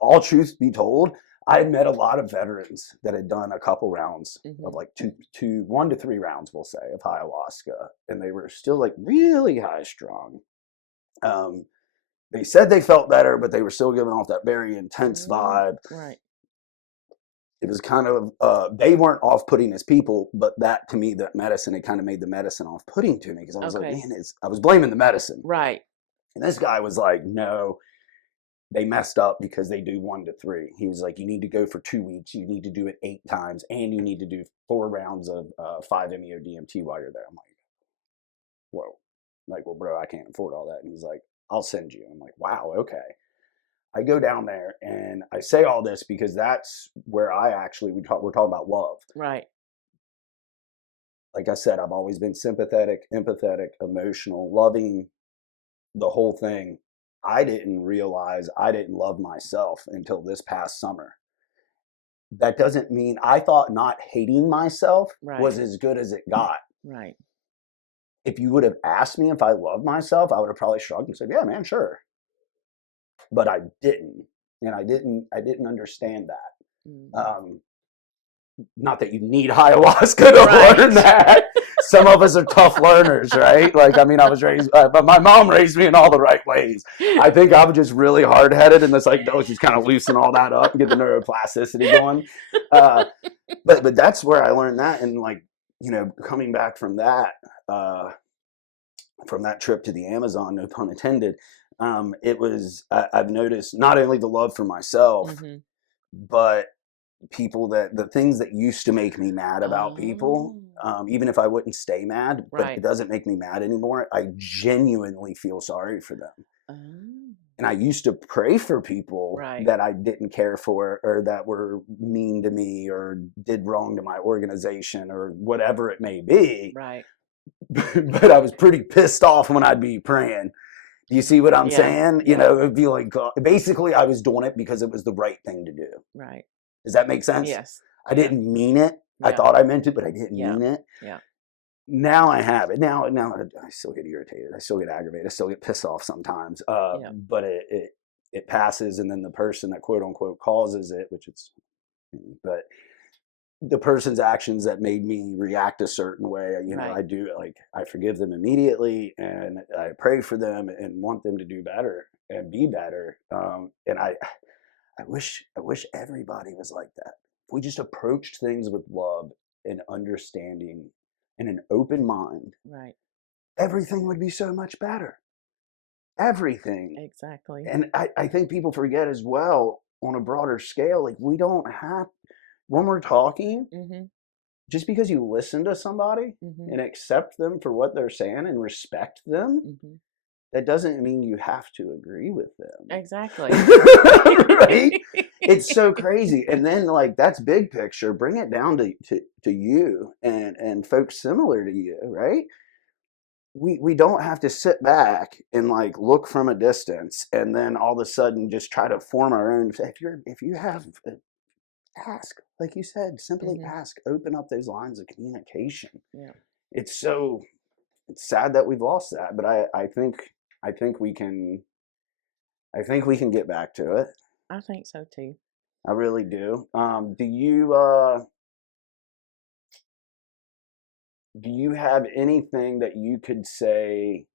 All truth be told, I had met a lot of veterans that had done a couple rounds of like 1 to 3 rounds, we'll say, of ayahuasca. And they were still like really high strung. They said they felt better, but they were still giving off that very intense vibe. Right. It was kind of, they weren't off-putting as people, but that, to me, that medicine, it kind of made the medicine off-putting to me, because I was like, man, I was blaming the medicine. Right. And this guy was like, no, they messed up because they do 1 to 3. He was like, you need to go for 2 weeks. You need to do it 8 times, and you need to do 4 rounds of 5-MeO-DMT while you're there. I'm like, whoa. Like, well, bro, I can't afford all that. And he's like, I'll send you. I'm like, wow, okay. I go down there, and I say all this because that's where we're talking about love. Right. Like I said, I've always been sympathetic, empathetic, emotional, loving, the whole thing. I didn't realize I didn't love myself until this past summer. That doesn't mean I thought not hating myself was as good as it got. Right. If you would have asked me if I loved myself, I would have probably shrugged and said, yeah, man, sure. But I didn't. And I didn't understand that. Not that you need ayahuasca to learn that. Some of us are tough learners, right? Like, I mean, I was raised, but my mom raised me in all the right ways. I think I was just really hard-headed, and the psychedelics kind of loosen all that up and get the neuroplasticity going. But that's where I learned that, and like, coming back from that trip to the Amazon, no pun intended, it was, I've noticed not only the love for myself, but people, that the things that used to make me mad about people, even if I wouldn't stay mad, but it doesn't make me mad anymore, I genuinely feel sorry for them. And I used to pray for people that I didn't care for, or that were mean to me, or did wrong to my organization, or whatever it may be. Right. But I was pretty pissed off when I'd be praying. Do you see what I'm saying? It'd be like, basically I was doing it because it was the right thing to do. Right. Does that make sense? Yes. I didn't mean it. I thought I meant it, but I didn't mean it. Yeah. Now I have it. Now I still get irritated. I still get aggravated. I still get pissed off sometimes. But it passes, and then the person that quote unquote causes it, but the person's actions that made me react a certain way, I do, like, I forgive them immediately, and I pray for them and want them to do better and be better. And I wish everybody was like that. If we just approached things with love and understanding and an open mind, everything would be so much better. Everything. Exactly. And I think people forget as well, on a broader scale, like, we don't have, when we're talking, just because you listen to somebody and accept them for what they're saying and respect them, that doesn't mean you have to agree with them. Exactly. Right? It's so crazy. And then, like, that's big picture. Bring it down to you and folks similar to you, right? We don't have to sit back and, like, look from a distance and then all of a sudden just try to form our own. If you have, ask, like you said, simply ask, open up those lines of communication. Yeah. It's sad that we've lost that, but I think we can get back to it. I think so too. I really do. Do you have anything that you could say,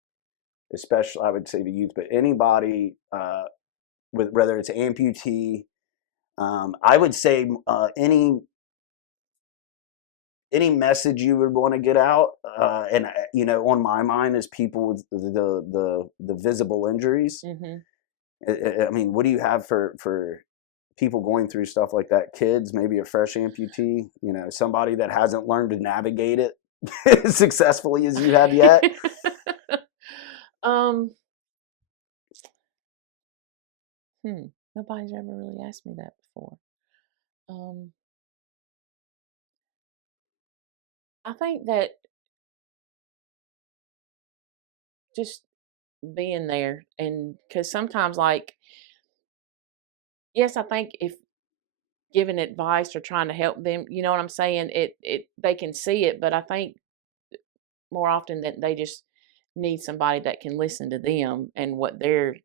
especially I would say the youth, but anybody with whether it's amputee, I would say any message you would want to get out, and on my mind is people with the visible injuries. I mean, what do you have for people going through stuff like that? Kids, maybe a fresh amputee, somebody that hasn't learned to navigate it as successfully as you have yet. Nobody's ever really asked me that before. I think that just being there, and because sometimes, like, yes, I think if giving advice or trying to help them, you know what I'm saying, they can see it, but I think more often that they just need somebody that can listen to them and what they're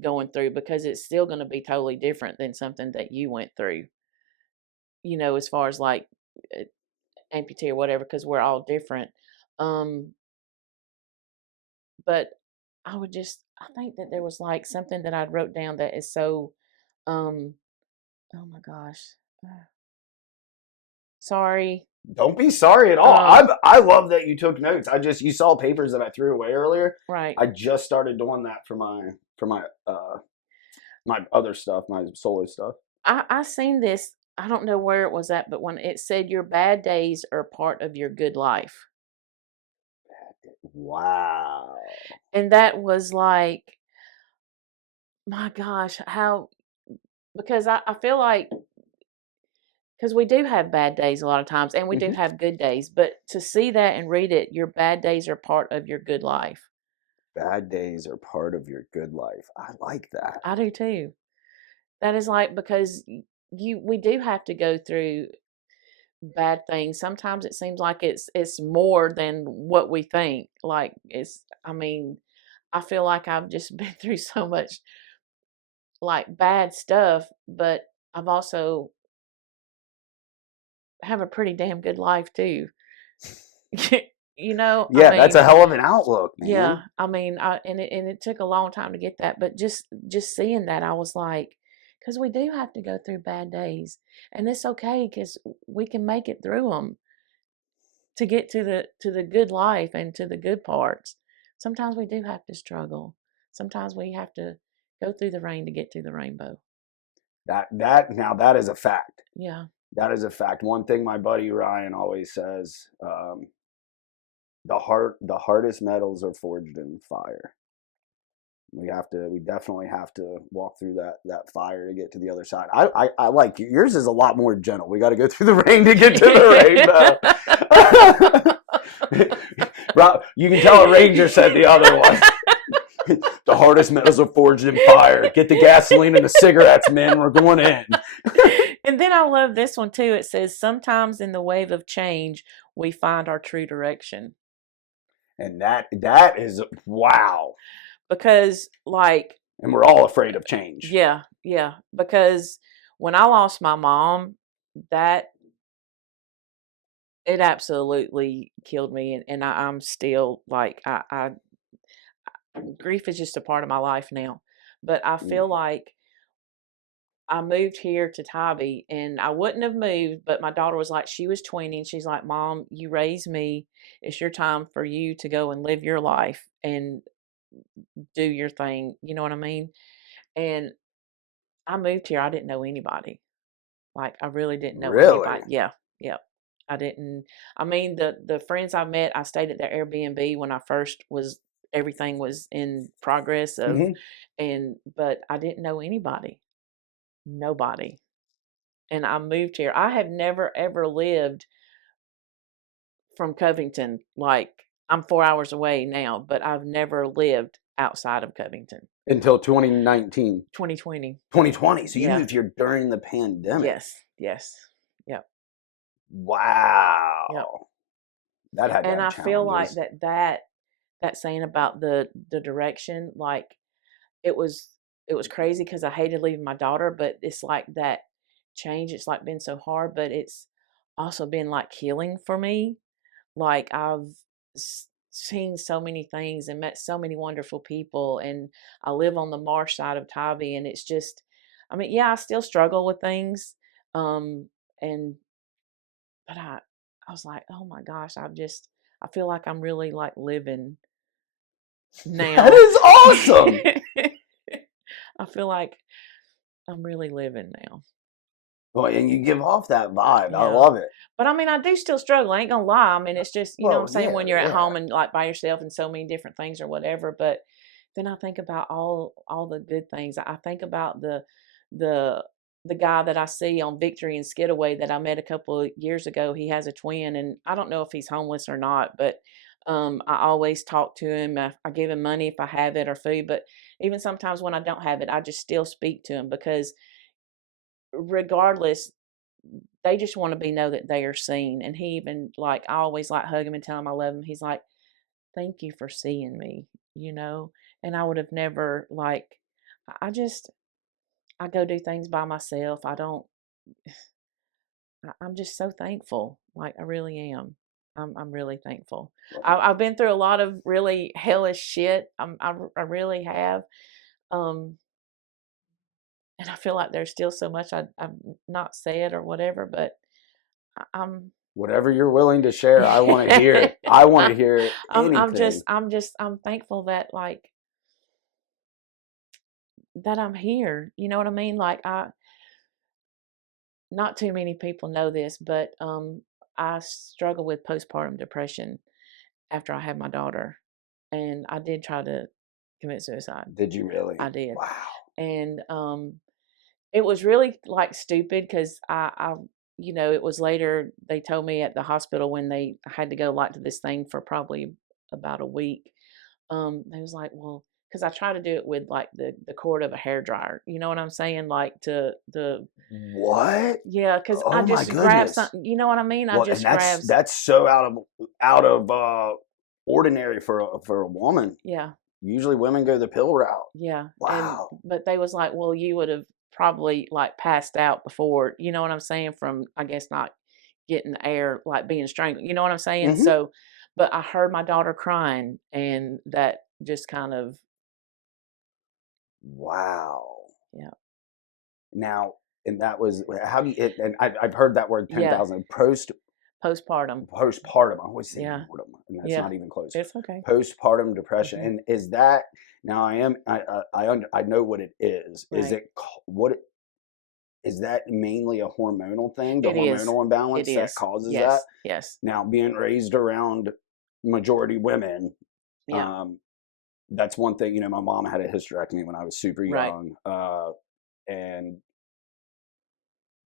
going through, because it's still going to be totally different than something that you went through, as far as like amputee or whatever, because we're all different. But I think that there was like something that I wrote down that is so, oh my gosh, sorry. Don't be sorry at all. I love that you took notes. You saw papers that I threw away earlier. Right. I just started doing that for my my other stuff, my solo stuff. I seen this. I don't know where it was at, but when it said your bad days are part of your good life. Wow. And that was like, my gosh, because I feel like, because we do have bad days a lot of times, and we do have good days, but to see that and read it, your bad days are part of your good life. Bad days are part of your good life. I like that. I do too. That is like, because we do have to go through bad things. Sometimes it seems like it's more than what we think. Like I feel like I've just been through so much like bad stuff, but I've also have a pretty damn good life too. Yeah, that's a hell of an outlook, man. Yeah, and it took a long time to get that, but just seeing that, I was like, because we do have to go through bad days, and it's okay because we can make it through them to get to the good life and to the good parts. Sometimes we do have to struggle. Sometimes we have to go through the rain to get to the rainbow. That is a fact. Yeah. That is a fact. One thing my buddy Ryan always says, the hardest metals are forged in fire. We definitely have to walk through that fire to get to the other side. I like yours is a lot more gentle. We got to go through the rain to get to the rainbow. You can tell a ranger said the other one. The hardest metals are forged in fire. Get the gasoline and the cigarettes, men. We're going in. And then I love this one too. It says, sometimes in the wave of change, we find our true direction. And that is, wow. Because and we're all afraid of change. Yeah. Because when I lost my mom, it absolutely killed me. And I'm still like, grief is just a part of my life now. But I feel like I moved here to Tybee, and I wouldn't have moved, but my daughter was like, she was 20, and she's like, Mom, you raised me. It's your time for you to go and live your life and do your thing. You know what I mean? And I moved here. I didn't know anybody. Like, I really didn't know anybody. Yeah. I didn't. The friends I met, I stayed at their Airbnb when I first everything was in progress of, but I didn't know anybody. Nobody. And I moved here. I have never ever lived from Covington. Like, I'm 4 hours away now, but I've never lived outside of Covington until 2019. 2020. 2020. So you moved here during the pandemic. Yes. Yep. Wow. Yep. That had to and have I feel like challenges. that saying about the direction, like, it was it was crazy because I hated leaving my daughter, but it's like that change. It's like been so hard, but it's also been like healing for me. Like I've seen so many things and met so many wonderful people, and I live on the marsh side of Tybee, and it's just, I mean, yeah, I still struggle with things, um, and but I was like, oh my gosh, I feel like I'm really like living That now. is awesome. I feel like I'm really living now. Well, and you give off that vibe. I Yeah. love it. But I mean, I do still struggle. I ain't gonna lie. I mean, it's just, you know what I'm Well, saying, yeah, when you're at yeah. home and like by yourself and so many different things or whatever. But then I think about all the good things. I think about the the guy that I see on Victory and Skidaway that I met a couple of years ago. He has a twin, and I don't know if he's homeless or not, but I always talk to him. I give him money if I have it or food, but even sometimes when I don't have it, I just still speak to him because regardless, they just want to be know that they are seen. And he even like, I always like hug him and tell him I love him. He's like, thank you for seeing me, you know. And I would have never like, I just, I go do things by myself. I don't, I'm just so thankful. Like I really am. I'm really thankful. I've been through a lot of really hellish shit. I really have. Um, and I feel like there's still so much I've not said or whatever, but I'm Whatever you're willing to share, I want to hear it. I want to hear anything. I'm thankful that like that I'm here. You know what I mean? Like not too many people know this, but I struggle with postpartum depression after I had my daughter, and I did try to commit suicide. Did you really? I did. Wow. And it was really like stupid because you know, it was later they told me at the hospital when they had to go like to this thing for probably about a week. They was like, well, because I try to do it with like the cord of a hair dryer. You know what I'm saying? Like to the What? yeah, because I Oh my just grab goodness. something. You know what I mean? I Well, and just grab. that's so out of ordinary for a woman. Yeah, Usually women go the pill route. yeah. And Wow. but they was like, well, you would have probably like passed out before. You know what I'm saying? From I guess not getting air, like being strangled. You know what I'm saying? Hmm. So, but I heard my daughter crying, and that just kind of Wow. yeah. Now, and that was how do you? And I've heard that word Yeah. 10,000 Postpartum. postpartum. I always say Yeah. mortem, and that's Yeah. not even close. It's okay. Postpartum depression, Mhm. and is that now? I know what it is. Is Right. it what? Is that mainly a hormonal thing? The It is. hormonal imbalance It that is. causes that? Yes. Yes. Now, being raised around majority women, Yeah. um, that's one thing. You know, my mom had a hysterectomy when I was super Right. young, and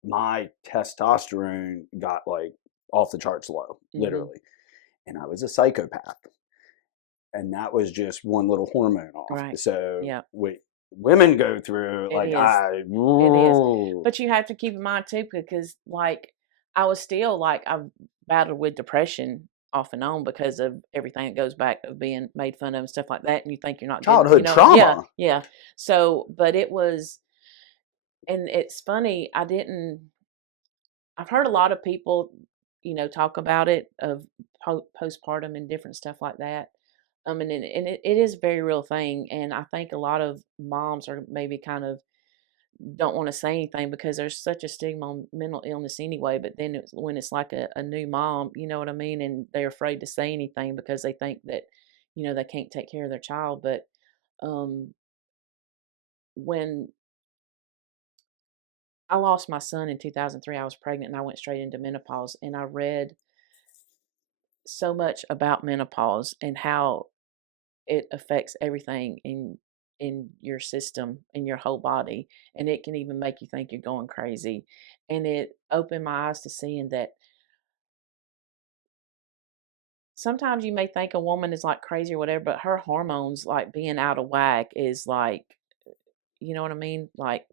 my testosterone got like off the charts low, Mhm. literally, and I was a psychopath, and that was just one little hormone off. Right. So, Yeah. women go through It like is. It is. But you have to keep in mind too, because like I was still like I've battled with depression off and on because of everything that goes back of being made fun of and stuff like that, and you think you're not good, you childhood know? Yeah, trauma. yeah. So, but it was, and it's funny. I didn't. I've heard a lot of people, you know, talk about it of postpartum and different stuff like that. And it is a very real thing, and I think a lot of moms are maybe kind of don't want to say anything because there's such a stigma on mental illness anyway. But then when it's like a new mom, you know what I mean, and they're afraid to say anything because they think that, you know, they can't take care of their child. But um, when I lost my son in 2003, I was pregnant and I went straight into menopause, and I read so much about menopause and how it affects everything in your system, in your whole body, and it can even make you think you're going crazy. And it opened my eyes to seeing that sometimes you may think a woman is like crazy or whatever, but her hormones like being out of whack is like, you know what I mean? Like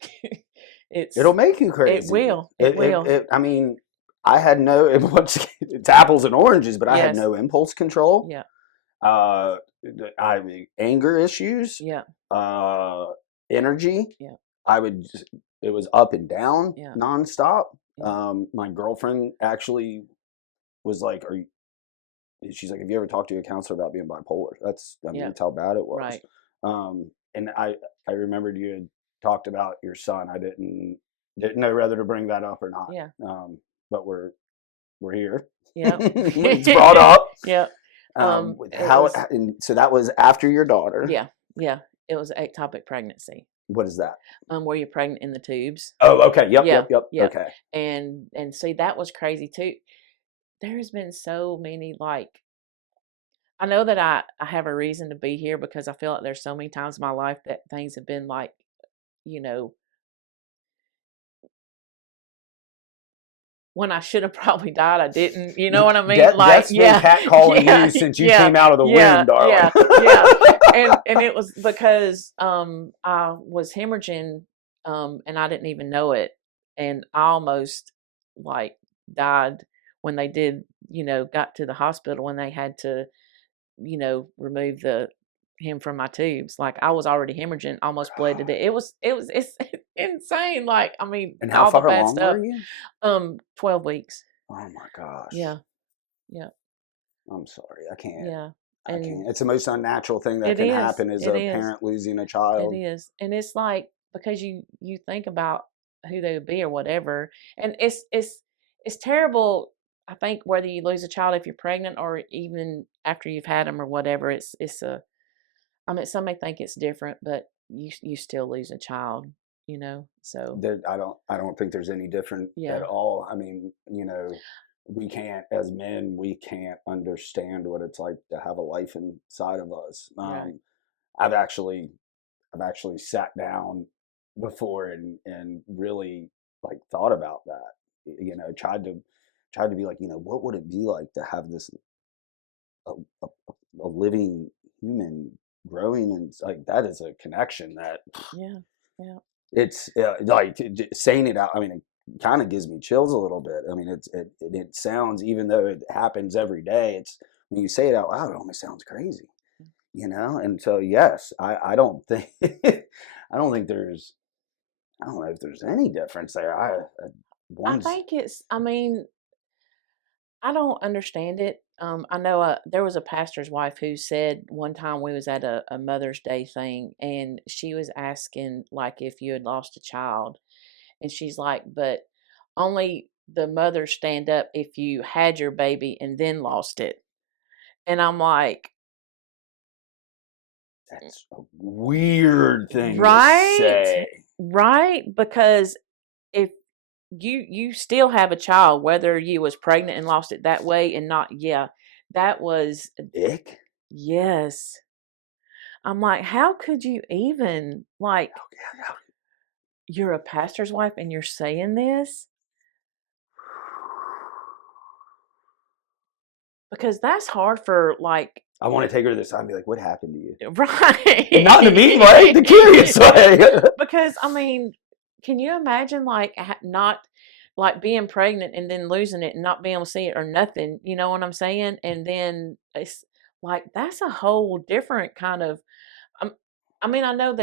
It'll it's make you it crazy. will. It will. I mean, I had no. It's apples and oranges, but I had Yes. no impulse control. Yeah. Uh, I anger issues. Yeah. Uh, energy. Yeah. It was up and down nonstop. Yeah. My girlfriend actually was like, she's like, have you ever talked to a counselor about being bipolar? That's how bad it was. Right. And I remembered you had talked about your son. I didn't know whether to bring that up or not. Yeah. But we're here. Yeah. It's brought up. Yeah. So that was after your daughter. Yeah. Yeah. It was ectopic pregnancy. What is that? Where you're pregnant in the tubes. Oh, okay. Yep. Yeah. Yep. Yeah. Okay. And see, that was crazy too. There has been so many, like, I know that I have a reason to be here because I feel like there's so many times in my life that things have been like, you know, when I should have probably died, I didn't. You know what I mean? Death's been catcalling you since you came out of the womb, darling. Yeah. And it was because I was hemorrhaging and I didn't even know it, and I almost like died when they did, got to the hospital when they had to, remove him from my tubes. Like, I was already hemorrhaging, almost bled to death. It's insane. Like, I mean, and how all far the bad along stuff. were you? 12 weeks. Oh my gosh. Yeah. I'm sorry. I can't. Yeah. I can't. It's the most unnatural thing that can happen is a parent losing a child. It is. And it's like, because you think about who they would be or whatever. And it's terrible. I think whether you lose a child if you're pregnant or even after you've had them or whatever, I mean, some may think it's different, but you still lose a child, so. I don't think there's any different at all. I mean, we can't, as men, we can't understand what it's like to have a life inside of us. Right. I've actually sat down before and really like thought about that. Tried to be like, what would it be like to have this a living human growing, and like that is a connection that it's like saying it out. I mean, it kind of gives me chills a little bit. I mean, it sounds, even though it happens every day, it's when you say it out loud, it almost sounds crazy, And so yes, I don't think I don't know if there's any difference there. I think I mean, I don't understand it. I know there was a pastor's wife who said one time we was at a Mother's Day thing, and she was asking, like, if you had lost a child, and she's like, but only the mothers stand up if you had your baby and then lost it. And I'm like, that's a weird thing to say. Right? Because if you still have a child, whether you was pregnant and lost it that way and not, that was ick. Yes. I'm like, how could you even, like, you're a pastor's wife and you're saying this? Because that's hard for, like, I want to take her to the side and be like, what happened to you? Right. And not in the mean way, the curious way. Because, I mean, can you imagine, like, not, like, being pregnant and then losing it and not being able to see it or nothing, you know what I'm saying? And then it's like, that's a whole different kind of, I mean, I know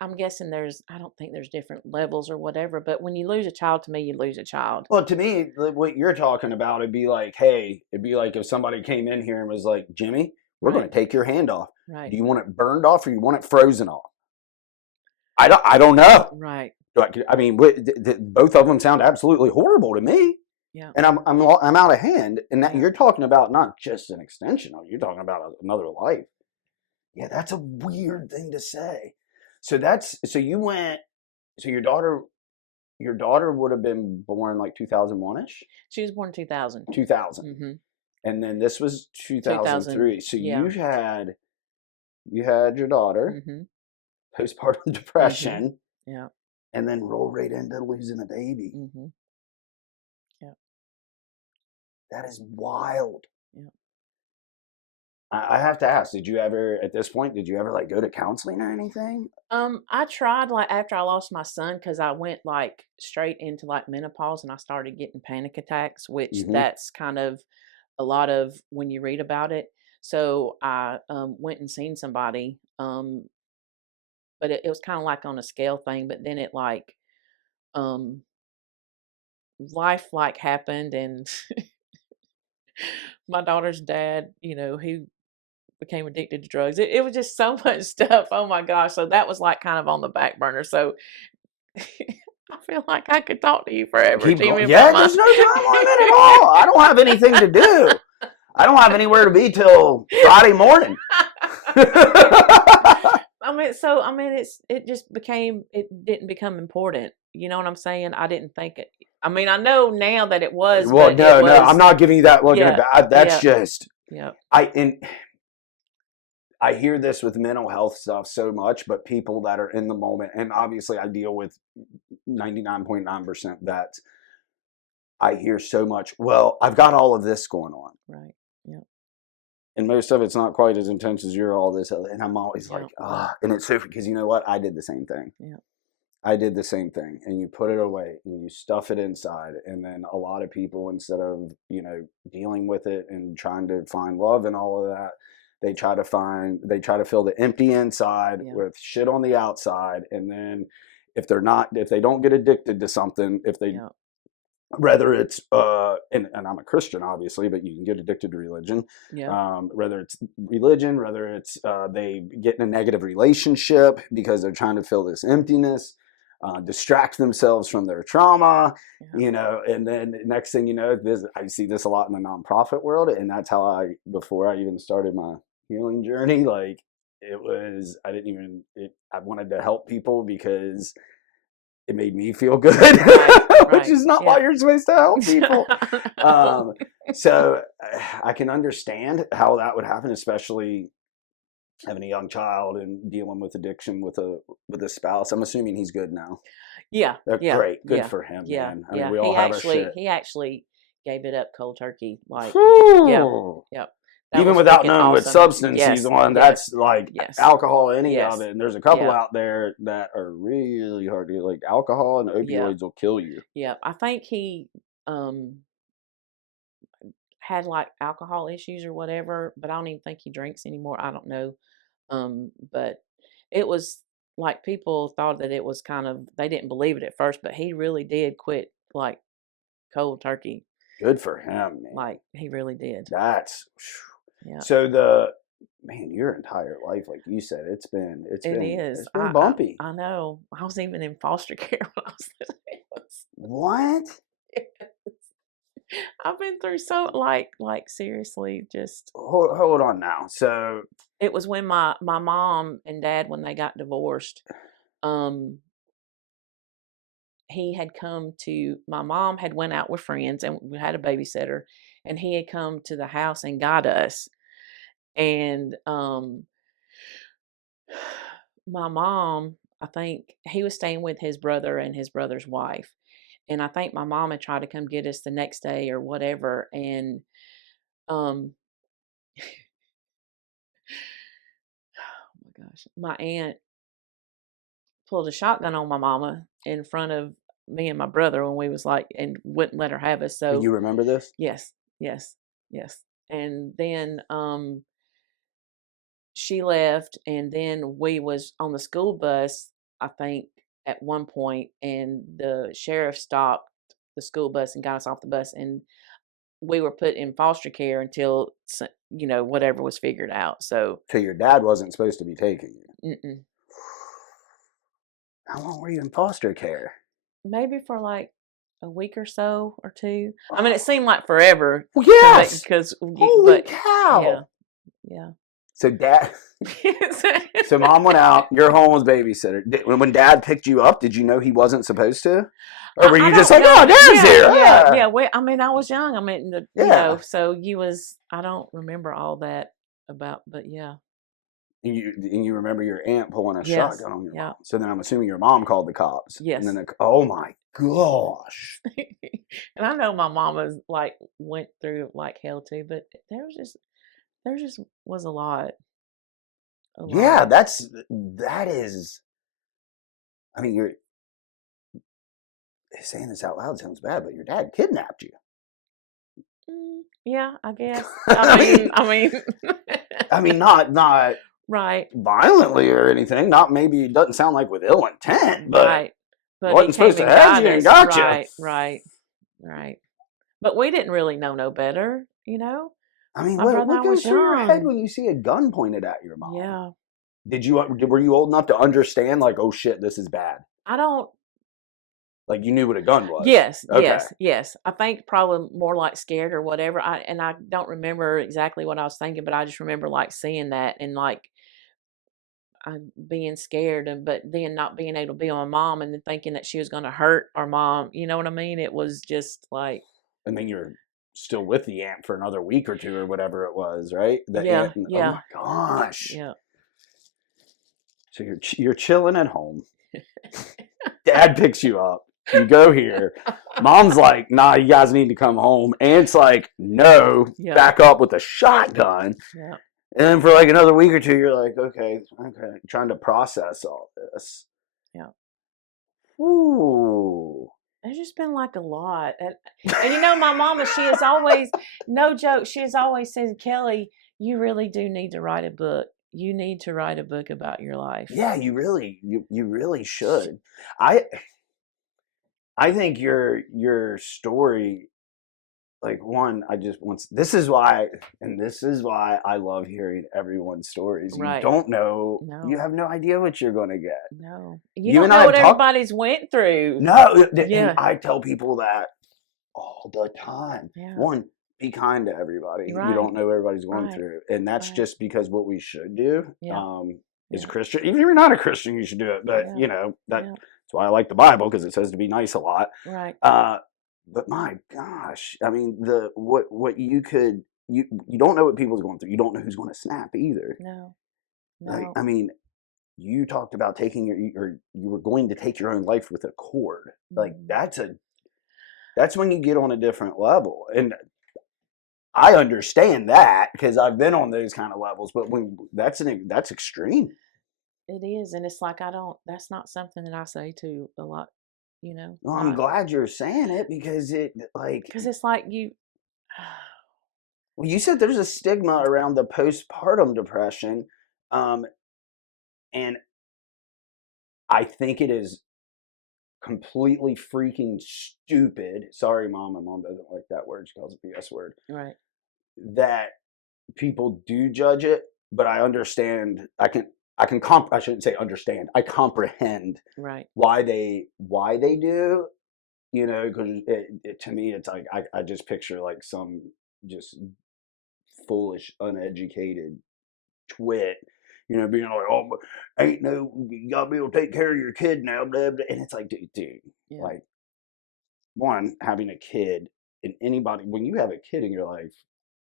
I'm guessing I don't think there's different levels or whatever, but when you lose a child, to me, you lose a child. Well, to me, what you're talking about, it'd be like if somebody came in here and was like, Jimmy, we're going to take your hand off. Right. Do you want it burned off or you want it frozen off? I don't know. Right. I mean, both of them sound absolutely horrible to me. Yeah. And I'm out of hand. And that you're talking about not just an extension, you're talking about another life. Yeah, that's a weird thing to say. So your daughter would have been born like 2001-ish? She was born 2000. 2000. Mm-hmm. And then this was 2003. So you had your daughter, postpartum depression. Mm-hmm. Yeah. And then roll right into losing a baby. Mm-hmm. Yeah. That is wild. Yeah. I have to ask, at this point, did you ever like go to counseling or anything? I tried, like, after I lost my son, because I went like straight into like menopause and I started getting panic attacks, which that's kind of a lot of when you read about it. So I went and seen somebody, but it was kind of like on a scale thing. But then it like, life like happened, and my daughter's dad, he became addicted to drugs. It was just so much stuff. Oh my gosh. So that was like kind of on the back burner. So I feel like I could talk to you forever, Keep Jimmy. going. Yeah, there's no time limit at all. I don't have anything to do. I don't have anywhere to be till Friday morning. It didn't become important. You know what I'm saying? I didn't think it. I mean, I know now that it was. Well, but no, it was, I'm not giving you that look yeah, at bad. That's just. Yeah. I hear this with mental health stuff so much, but people that are in the moment, and obviously I deal with 99.9% vets. I hear so much, well, I've got all of this going on. Right. Yeah. And most of it's not quite as intense as you're all this. And I'm always like, and it's so, because you know what? I did the same thing. Yeah. I did the same thing. And you put it away and you stuff it inside. And then a lot of people, instead of, dealing with it and trying to find love and all of that, they try to fill the empty inside with shit on the outside. And then if they don't get addicted to something, whether it's, and I'm a Christian, obviously, but you can get addicted to religion. Yeah. Whether it's religion, whether it's they get in a negative relationship because they're trying to fill this emptiness, distract themselves from their trauma, and then next thing you know, I see this a lot in the nonprofit world. And that's how before I even started my healing journey, like I wanted to help people because it made me feel good, which is not why you're supposed to help people. So I can understand how that would happen, especially having a young child and dealing with addiction with a spouse. I'm assuming he's good now. Yeah. Great. Good for him, man. I mean, we all have our shit. He actually gave it up cold turkey. Like, yep. Even without knowing what substance he's on, that's like alcohol, of it. And there's a couple out there that are really hard to get, like alcohol and opioids will kill you. Yeah. I think he had like alcohol issues or whatever, but I don't even think he drinks anymore. I don't know. But it was like people thought that it was they didn't believe it at first, but he really did quit like cold turkey. Good for him, man. Like he really did. That's yeah. So your entire life, like you said, it's been bumpy. I know. I was even in foster care when I was What? Yes. I've been through so like seriously, just hold on now. So it was when my mom and dad, when they got divorced, he had come to, my mom had went out with friends and we had a babysitter, and he had come to the house and got us. And my mom, I think he was staying with his brother and his brother's wife. And I think my mom had tried to come get us the next day or whatever. And oh my gosh, my aunt pulled a shotgun on my mama in front of me and my brother when we was like, and wouldn't let her have us. So you remember this? Yes. And then she left, and then we was on the school bus, I think, at one point, and the sheriff stopped the school bus and got us off the bus, and we were put in foster care until whatever was figured out. So your dad wasn't supposed to be taking you. Mm-mm. How long were you in foster care? Maybe for like a week or so or two. I mean, it seemed like forever. Well, yes. Holy cow. Yeah. So so mom went out. Your home was babysitter. When dad picked you up, did you know he wasn't supposed to? Or were you just like, oh, dad's here? Yeah. I mean, I was young. I mean, so I don't remember all that about, but yeah. And you remember your aunt pulling a shotgun on your mom. So then I'm assuming your mom called the cops. Yes. And then oh my gosh. And I know my mama went through like hell too, but there just was a lot. Yeah, that is. I mean, you're saying this out loud sounds bad, but your dad kidnapped you. Yeah, I guess. I mean, I mean, not Right. violently or anything. Not maybe it doesn't sound like with ill intent, but Right. But wasn't he supposed came to and have got you and us. got you. Right. Right. Right. But we didn't really know no better, I mean, My brother and what I goes was through your head young. when you see a gun pointed at your mom? Yeah. Were you old enough to understand, like, oh shit, this is bad? I don't. Like, you knew what a gun was? Yes, Okay. yes. I think probably more like scared or whatever. I don't remember exactly what I was thinking, but I just remember like seeing that and like being scared, but then not being able to be on my mom and then thinking that she was going to hurt our mom. You know what I mean? It was just like. And then you're still with the aunt for another week or two or whatever it was, right? The Yeah, aunt. Oh yeah, my gosh. yeah. So you're chilling at home. Dad picks you up. You go here. Mom's like, nah, you guys need to come home. Aunt's like, no, Yeah. back up with a shotgun. Yeah. And then for like another week or two, you're like, okay, trying to process all this. Yeah. Ooh. There's just been like a lot. And my mama, she is always, no joke, she has always said, Kelly, you really do need to write a book. You need to write a book about your life. Yeah, you really should. I think your story, like, one, this is why I love hearing everyone's stories. Right. You don't know, No. you have no idea what you're going to get. No. You don't know what everybody's went through. No. Yeah. And I tell people that all the time. Yeah. One, be kind to everybody. Right. You don't know what everybody's going Right. through. And that's Right. just because what we should do. Yeah. As a Christian. Even if you're not a Christian, you should do it. But, that's why I like the Bible, because it says to be nice a lot. Right. But my gosh, I mean, what you don't know what people's going through. You don't know who's going to snap either. No. Like, I mean, you talked about you were going to take your own life with a cord. Like, that's when you get on a different level. And I understand that because I've been on those kind of levels, but that's extreme. It is, and it's like that's not something that I say to a lot, Well, I'm glad you're saying it because because it's like you. Well, you said there's a stigma around the postpartum depression, and I think it is completely freaking stupid. Sorry, Mom. My mom doesn't like that word. She calls it the S word. Right. That people do judge it, but I understand. I shouldn't say understand. I comprehend. Right. Why they do. Because to me, it's like I just picture like some just foolish, uneducated twit, being like, "Oh, ain't no, you gotta be able to take care of your kid now," blah, blah. And it's like, dude, Yeah. like, one, having a kid, and anybody, when you have a kid in your life,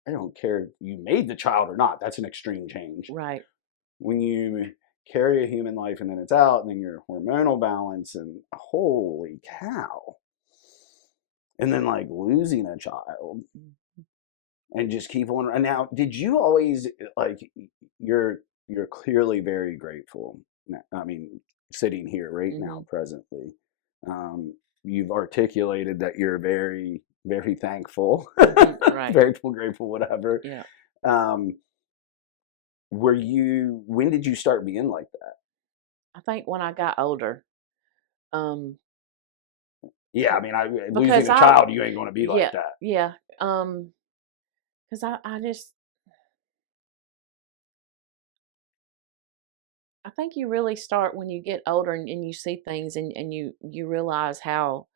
I don't care if you made the child or not. That's an extreme change. Right. When you carry a human life and then it's out, and then your hormonal balance, and holy cow. And then like losing a child. And just keep on. And now, did you always like? You're clearly very grateful. I mean, sitting here right now, presently, you've articulated that you're very, very thankful, right? Grateful, whatever. Yeah. When did you start being like that? I think when I got older. Yeah, I mean, losing a child, you ain't going to be like that. Yeah. Because I think you really start when you get older and you see things and you realize how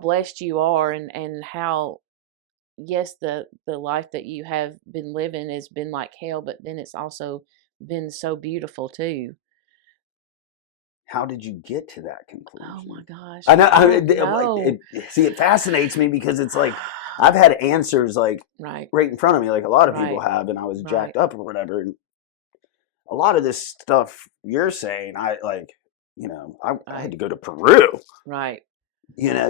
blessed you are and how, yes, the life that you have been living has been like hell, but then it's also been so beautiful too. How did you get to that conclusion? Oh my gosh. I know. See, it fascinates me because it's like I've had answers like right in front of me, like a lot of people have, and I was jacked up or whatever. And a lot of this stuff you're saying, I had to go to Peru. Right.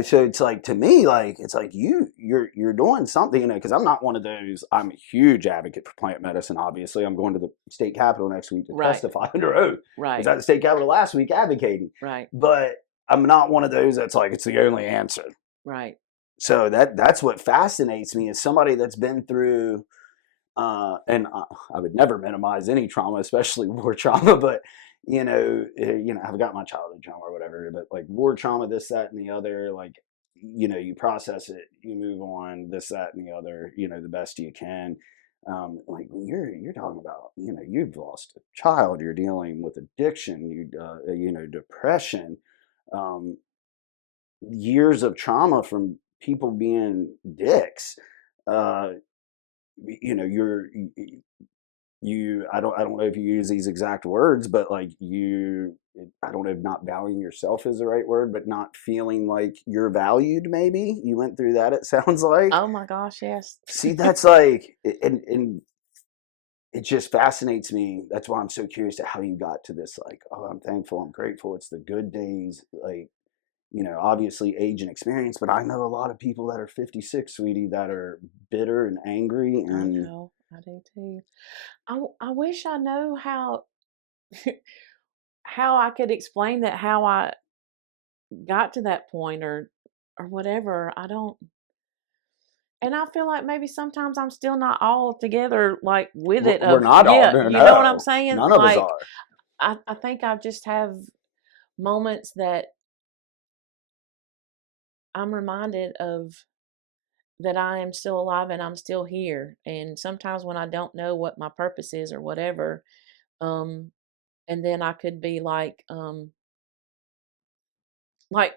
So it's like, to me, like, it's like you're doing something, because I'm not one of those. I'm a huge advocate for plant medicine. Obviously, I'm going to the state capitol next week to testify under oath. Right. I was at the state capitol last week advocating. Right. But I'm not one of those that's like, it's the only answer. Right. So that's what fascinates me, is somebody that's been through And I would never minimize any trauma, especially war trauma, but I've got my childhood trauma or whatever, but like war trauma, this, that, and the other, like, you process it, you move on, this, that, and the other, the best you can. Like when you're talking about, you've lost a child, you're dealing with addiction, depression, years of trauma from people being dicks. Uh, I don't know if you use these exact words, but like I don't know if not valuing yourself is the right word, but not feeling like you're valued. Maybe you went through that. It sounds like. Oh my gosh, yes. See, that's like, and it just fascinates me. That's why I'm so curious to how you got to this. Like, oh, I'm thankful, I'm grateful. It's the good days. Like, obviously age and experience, but I know a lot of people that are 56, sweetie, that are bitter and angry. I And know, I do too. I wish I know how how I could explain that, how I got to that point or whatever. I don't, and I feel like maybe sometimes I'm still not all together, like with it. we're Of not all, yeah, no, you know what I'm saying? none of us Like are. I think I just have moments that I'm reminded of that I am still alive and I'm still here. And sometimes when I don't know what my purpose is or whatever, um, and then I could be like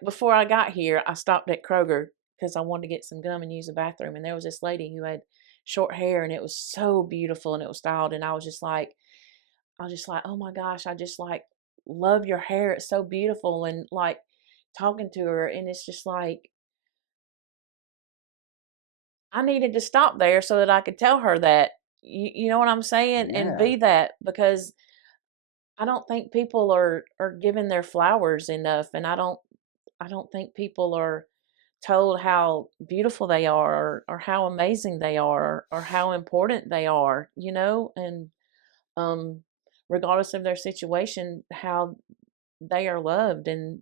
before I got here, I stopped at Kroger because I wanted to get some gum and use the bathroom. And there was this lady who had short hair and it was so beautiful and it was styled. And I was just like, oh my gosh, I just like love your hair. It's so beautiful. And like talking to her, and it's just like, I needed to stop there so that I could tell her that, you know what I'm saying? And Yeah. be that, because I don't think people are given their flowers enough. And I don't think people are told how beautiful they are or how amazing they are or how important they are, and um regardless of their situation, how they are loved. And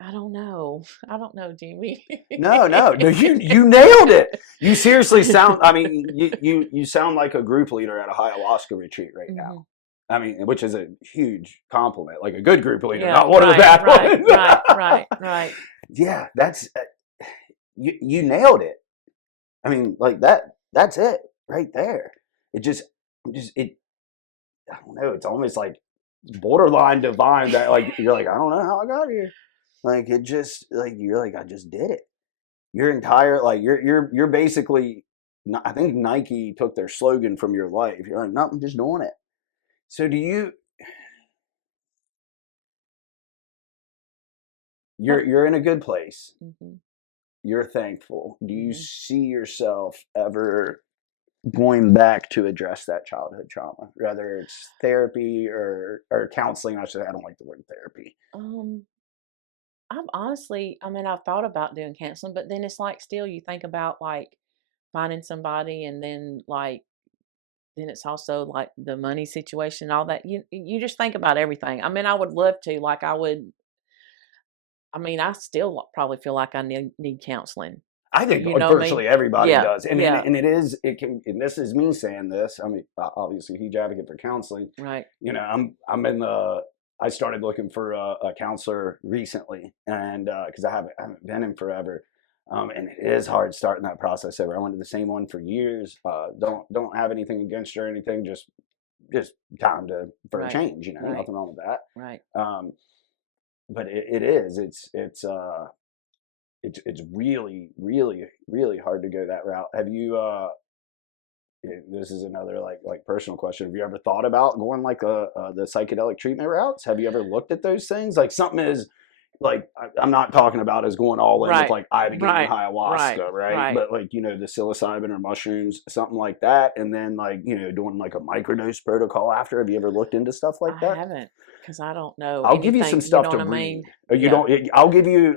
I don't know. I don't know, Jimmy. No, you nailed it. You seriously sound, I mean, you sound like a group leader at a ayahuasca retreat right now. Mhm. I mean, which is a huge compliment, like a good group leader, Yeah, not one of the bad right, ones. right. Yeah, that's, you nailed it. I mean, like that's it right there. It I don't know, it's almost like borderline divine that like, you're like, I don't know how I got here. Like it just, like, you're like, I just did it. Your entire, like, you're basically, I think Nike took their slogan from your life. You're like, no, I'm just doing it. So you're in a good place. Mhm. You're thankful. Do you Mhm. see yourself ever going back to address that childhood trauma, whether it's therapy or counseling? I should say, I don't like the word therapy. Um, I've thought about doing counseling, but then it's like still you think about like finding somebody, and then then it's also like the money situation, all that. You just think about everything. I would love to, like I would. I still probably feel like I need counseling. I think You know what I mean? virtually everybody Yeah, does, and yeah, it can. And this is me saying this. I mean, obviously, huge advocate for counseling. right, I'm in the. I started looking for a counselor recently, and because I haven't been in forever, and it is hard starting that process over. I went to the same one for years. Don't have anything against her or anything. Just time for a right, change. right, Nothing wrong with that. right. But it is. It's really, really, really hard to go that route. Have you? This is another like personal question. Have you ever thought about going like the psychedelic treatment routes? Have you ever looked at those things? Like something is like I'm not talking about as going all in with Right, like ibogaine and right, right, ayahuasca, right? right. But like the psilocybin or mushrooms, something like that, and then like doing like a microdose protocol after. Have you ever looked into stuff like I that? haven't, because I don't know I'll give you some anything. You stuff know to what I read. mean? You Yeah. don't.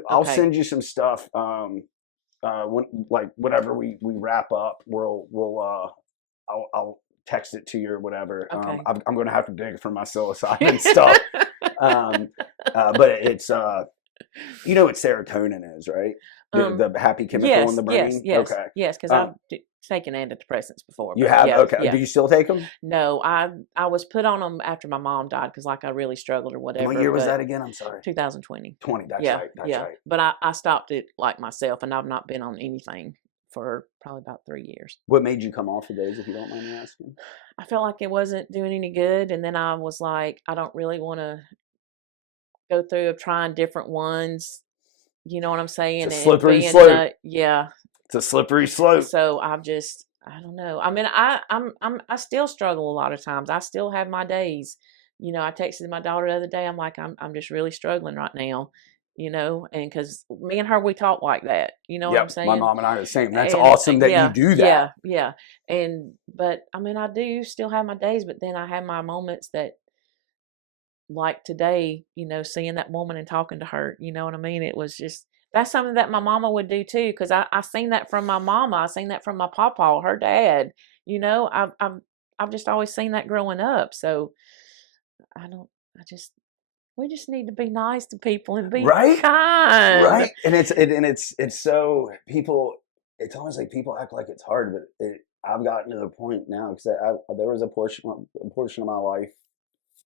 I'll Okay. send you some stuff. When like whenever we wrap up, I'll text it to you or whatever. Okay. I'm going to have to dig for my psilocybin stuff. But You know what serotonin is, right? The happy chemical in the brain? Okay. Yes, because I've taken antidepressants before. You But have? yeah, Okay. yeah. Do you still take them? No, I was put on them after my mom died because like I really struggled or whatever. What year was but that again? I'm sorry. 2020. 20. That's Yeah, right. That's yeah. right. But I stopped it like myself, and I've not been on anything for probably about 3 years. What made you come off of those, if you don't mind me asking? I felt like it wasn't doing any good, and then I was like, I don't really want to go through of trying different ones. You know what I'm saying? It's a And slippery being slope. yeah. It's a slippery slope. So I don't know. I mean, I still struggle a lot of times. I still have my days. You know, I texted my daughter the other day. I'm like, I'm just really struggling right now. You know, and because me and her, we talk like that. You know what I'm Yep. My saying? mom and I are the same. That's And awesome that you yeah, do that. yeah, yeah. But I mean, I do still have my days, but then I have my moments that, like today, you know, seeing that woman and talking to her. You know what I mean? It was just that's something that my mama would do too, because I seen that from my mama. I seen that from my papa, her dad. You know, I've just always seen that growing up. So I don't. I just we just need to be nice to people and be Right? kind. Right. And it's so people. It's almost like people act like it's hard, but I've gotten to the point now because there was a portion of my life,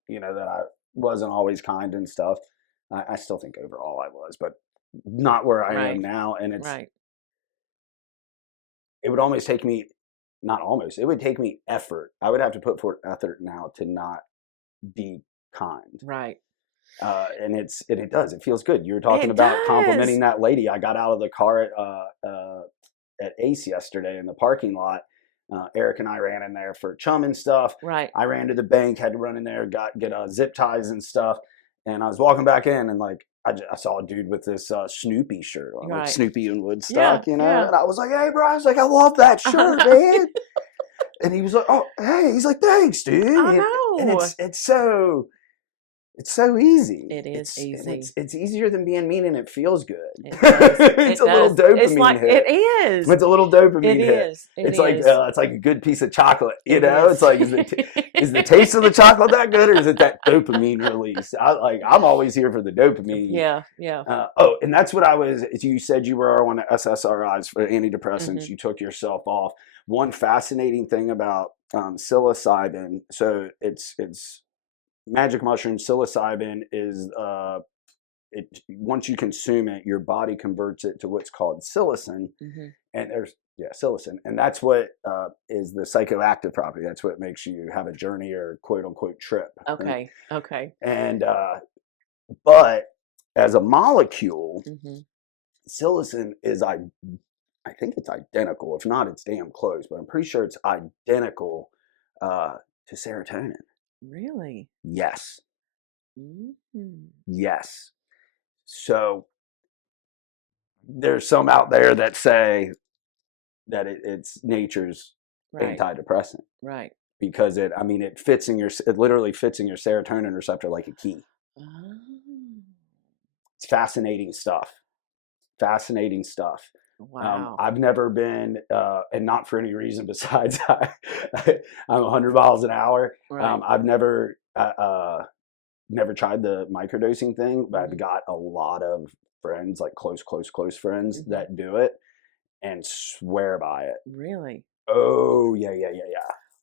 you know, that I wasn't always kind and stuff. I still think overall I was, but not where I am now. And Right. it would almost take me, not almost, it would take me effort. I would have to put forth effort now to not be kind. Right. And it does. It feels good. You were talking about complimenting that lady. I got out of the car at Ace yesterday in the parking lot. Eric and I ran in there for chum and stuff. Right. I ran to the bank, had to run in there, get zip ties and stuff. And I was walking back in, and like I saw a dude with this Snoopy shirt on, like Snoopy and Woodstock, you know. Yeah. And I was like, "Hey, bro!" I was like, "I love that shirt, man." And he was like, "Oh, hey!" He's like, "Thanks, dude." I know. And it's so easy. It is easy. It's easier than being mean, and it feels good. It's a little dopamine it's like, hit. It is. It's a little dopamine it hit. Is. It's like a good piece of chocolate. You know, it's like is the taste of the chocolate that good, or is it that dopamine release? I'm always here for the dopamine. Yeah, yeah. And that's what I was. You said you were on SSRIs for antidepressants. You took yourself off. One fascinating thing about psilocybin. So it's magic mushroom. Psilocybin is once you consume it, your body converts it to what's called psilocin, and psilocin, and that's what is the psychoactive property. That's what makes you have a journey or quote unquote trip. Okay, right? okay. And but as a molecule, psilocin is I think it's identical. If not, it's damn close. But I'm pretty sure it's identical to serotonin. Really? Yes. Mm-hmm. Yes. So there's some out there that say that it's nature's antidepressant, right? Because it literally fits in your serotonin receptor like a key. Oh. It's fascinating stuff. Fascinating stuff. Wow. I've never been, and not for any reason besides I'm 100 miles an hour. Right. I've never tried the microdosing thing, but I've got a lot of friends, like close friends that do it and swear by it. Really? Oh, yeah.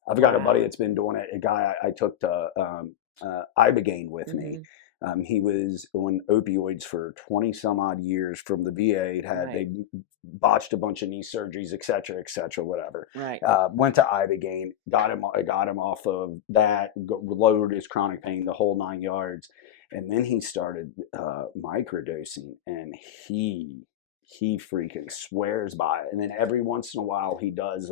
I've got a buddy that's been doing it, a guy I took to Ibogaine with me. He was on opioids for 20 some odd years from the VA. They botched a bunch of knee surgeries, et cetera, whatever. Right. Went to Ibogaine, got him off of that, lowered his chronic pain, the whole 9 yards. And then he started microdosing, and he freaking swears by it. And then every once in a while he does,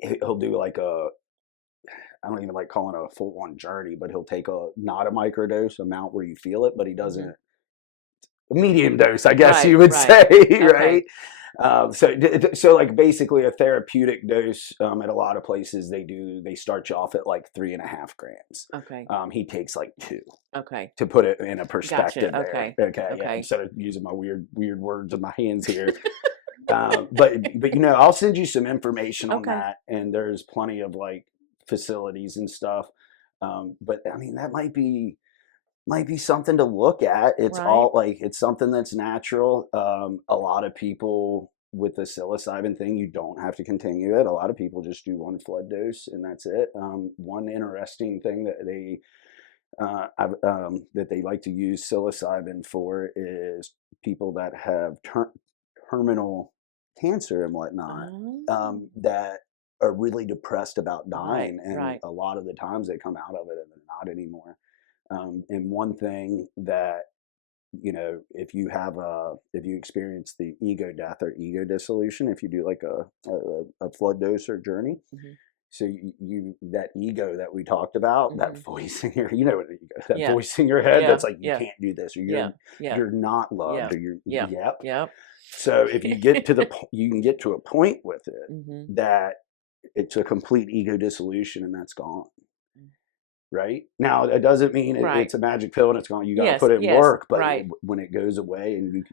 he'll do like I don't even like calling it a full-on journey, but he'll take not a microdose amount where you feel it, but he doesn't. A medium dose, I guess you would say, right? So like basically a therapeutic dose. At a lot of places they start you off at like 3.5 grams. Okay. He takes like 2. Okay. To put it in a perspective. Gotcha. Okay. Yeah. Instead of using my weird words in my hands here. But you know, I'll send you some information on that, and there's plenty of like facilities and stuff. But I mean, that might be might be something to look at. It's Right. all like, it's something that's natural. A lot of people with the psilocybin thing, you don't have to continue it. A lot of people just do one flood dose and that's it. One interesting thing that that they like to use psilocybin for is people that have terminal cancer and whatnot, Oh. that are really depressed about Right, dying, and right. a lot of the times they come out of it and they're not anymore. And one thing that, if you experience the ego death or ego dissolution, if you do like a flood dose or journey, Mhm. so that ego that we talked about, that Mhm. voice in your, what ego, that Yeah. voice in your head Yeah. that's like, you Yeah. can't do this, or Yeah. Yeah. you're not Yeah. loved, or you're, Yeah. yep. Yep. So if you get to you can get to a point with it Mhm. that it's a complete ego dissolution and that's gone. Mm. Right now, that doesn't mean Right. it's a magic pill and it's gone. You got to Yes, put in yes, work, but right. when it goes away, and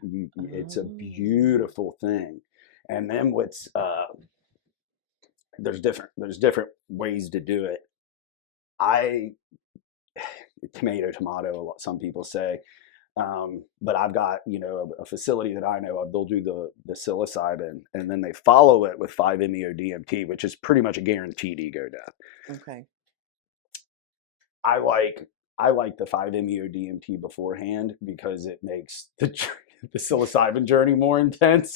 it's a Oh. beautiful thing. And then there's different ways to do it. Tomato, some people say, but I've got a facility that I know of. They'll do the psilocybin, and then they follow it with 5-MeO-DMT, which is pretty much a guaranteed ego death. Okay. I like the 5-MeO-DMT beforehand because it makes the psilocybin journey more intense.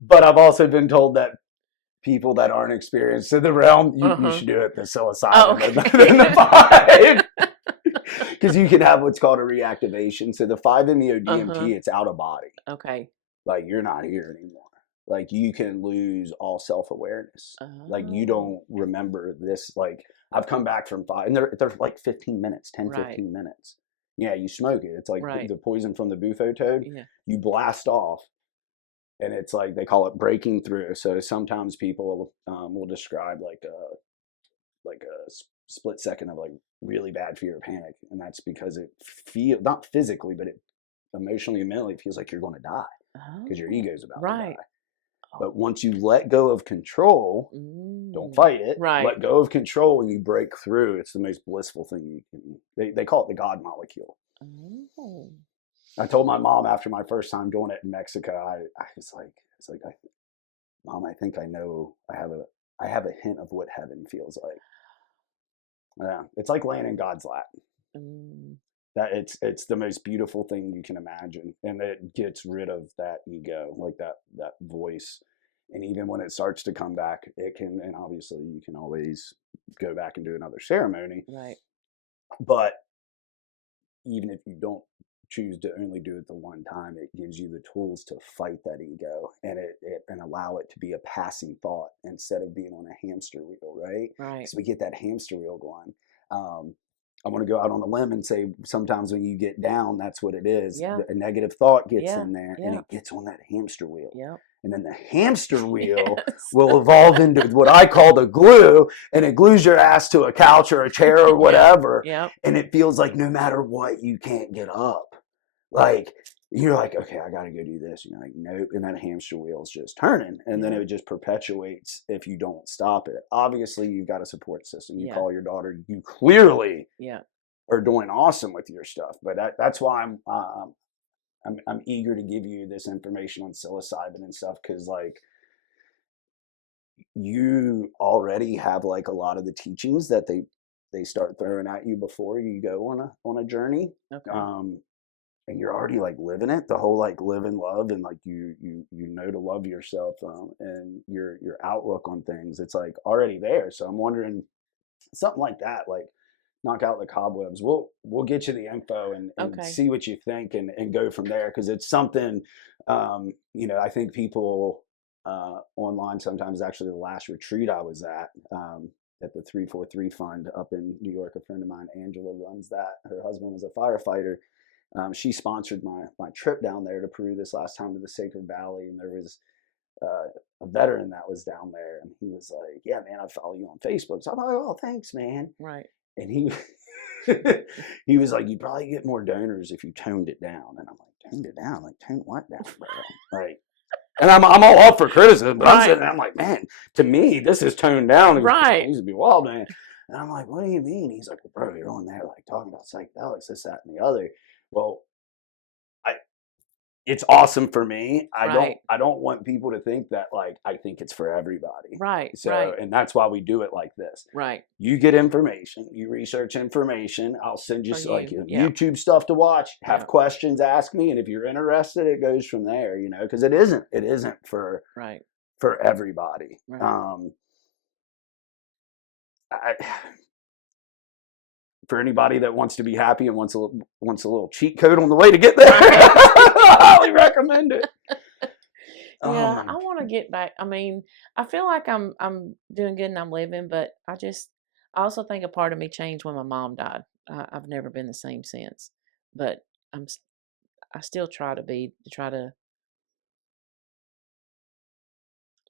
But I've also been told that people that aren't experienced in the realm, you should do it the psilocybin Oh, okay. than the 5. Because you can have what's called a reactivation. So the 5-MeO-DMT, it's out of body. Okay. Like, you're not here anymore. Like, you can lose all self-awareness. Like, you Oh. don't remember this. Like, I've come back from 5, and they're like 15 minutes, 10, Right. 15 minutes. Yeah, you smoke it. It's like Right. the poison from the bufo toad. Yeah. You blast off, and it's like, they call it breaking through. So sometimes people will describe like a split second of like really bad fear or panic, and that's because it feels, not physically, but it emotionally and mentally, it feels like you're going to die because your Oh. ego's about to Right. die. But once you let go of control, don't fight it. Right. Let go of control and you break through. It's the most blissful thing you can. They call it the God molecule. Oh. I told my mom after my first time doing it in Mexico, I was like, Mom, I think I know. I have a hint of what heaven feels like. Yeah, it's like laying in God's lap. Mm. That it's the most beautiful thing you can imagine, and it gets rid of that ego, like that voice. And even when it starts to come back, it can. And obviously, you can always go back and do another ceremony. Right. But even if you don't choose to only do it the one time, it gives you the tools to fight that ego, and and allow it to be a passing thought instead of being on a hamster wheel, right? Right. So we get that hamster wheel going. I want to go out on a limb and say sometimes when you get down, that's what it is. Yeah. A negative thought gets Yeah. in there, and it gets on that hamster wheel. Yep. And then the hamster wheel Yes. will evolve into what I call the glue, and it glues your ass to a couch or a chair or whatever. Yep. And it feels like no matter what, you can't get up. Like, you're like, okay, I got to go do this. And you're like, nope. And that hamster wheel is just turning. And then it just perpetuates if you don't stop it. Obviously, you've got a support system. You call your daughter. You clearly are doing awesome with your stuff. But that's why I'm eager to give you this information on psilocybin and stuff, because like, you already have like a lot of the teachings that they start throwing at you before you go on a journey. Okay. And you're already like living it, the whole like live and love, and like you know to love yourself, and your outlook on things. It's like already there. So I'm wondering something like that, like knock out the cobwebs. We'll get you the info and see what you think, and go from there, because it's something. I think people online sometimes. Actually, the last retreat I was at the 343 Fund up in New York, a friend of mine, Angela, runs that. Her husband was a firefighter. She sponsored my trip down there to Peru this last time, to the Sacred Valley, and there was a veteran that was down there, and he was like, "Yeah, man, I follow you on Facebook." So I'm like, "Oh, thanks, man." Right. And he was like, "You'd probably get more donors if you toned it down." And I'm like, "Toned it down? I'm like, tone what down, bro?" Like, and I'm all up for criticism, but I'm sitting there, I'm like, man, to me, this is toned down. Right. It used to be wild, man. And I'm like, what do you mean? He's like, well, bro, you're on there like talking about psychedelics, this, that, and the other. Well, it's awesome for me. I don't want people to think that like I think it's for everybody. Right. So and that's why we do it like this. Right. You get information, you research information. I'll send you like YouTube stuff to watch. Have questions, ask me, and if you're interested, it goes from there. Because it isn't for everybody. Right. For anybody that wants to be happy and wants a little cheat code on the way to get there, I highly recommend it. Yeah, I want to get back. I mean, I feel like I'm doing good and I'm living, but I also think a part of me changed when my mom died. I've never been the same since, but I still try to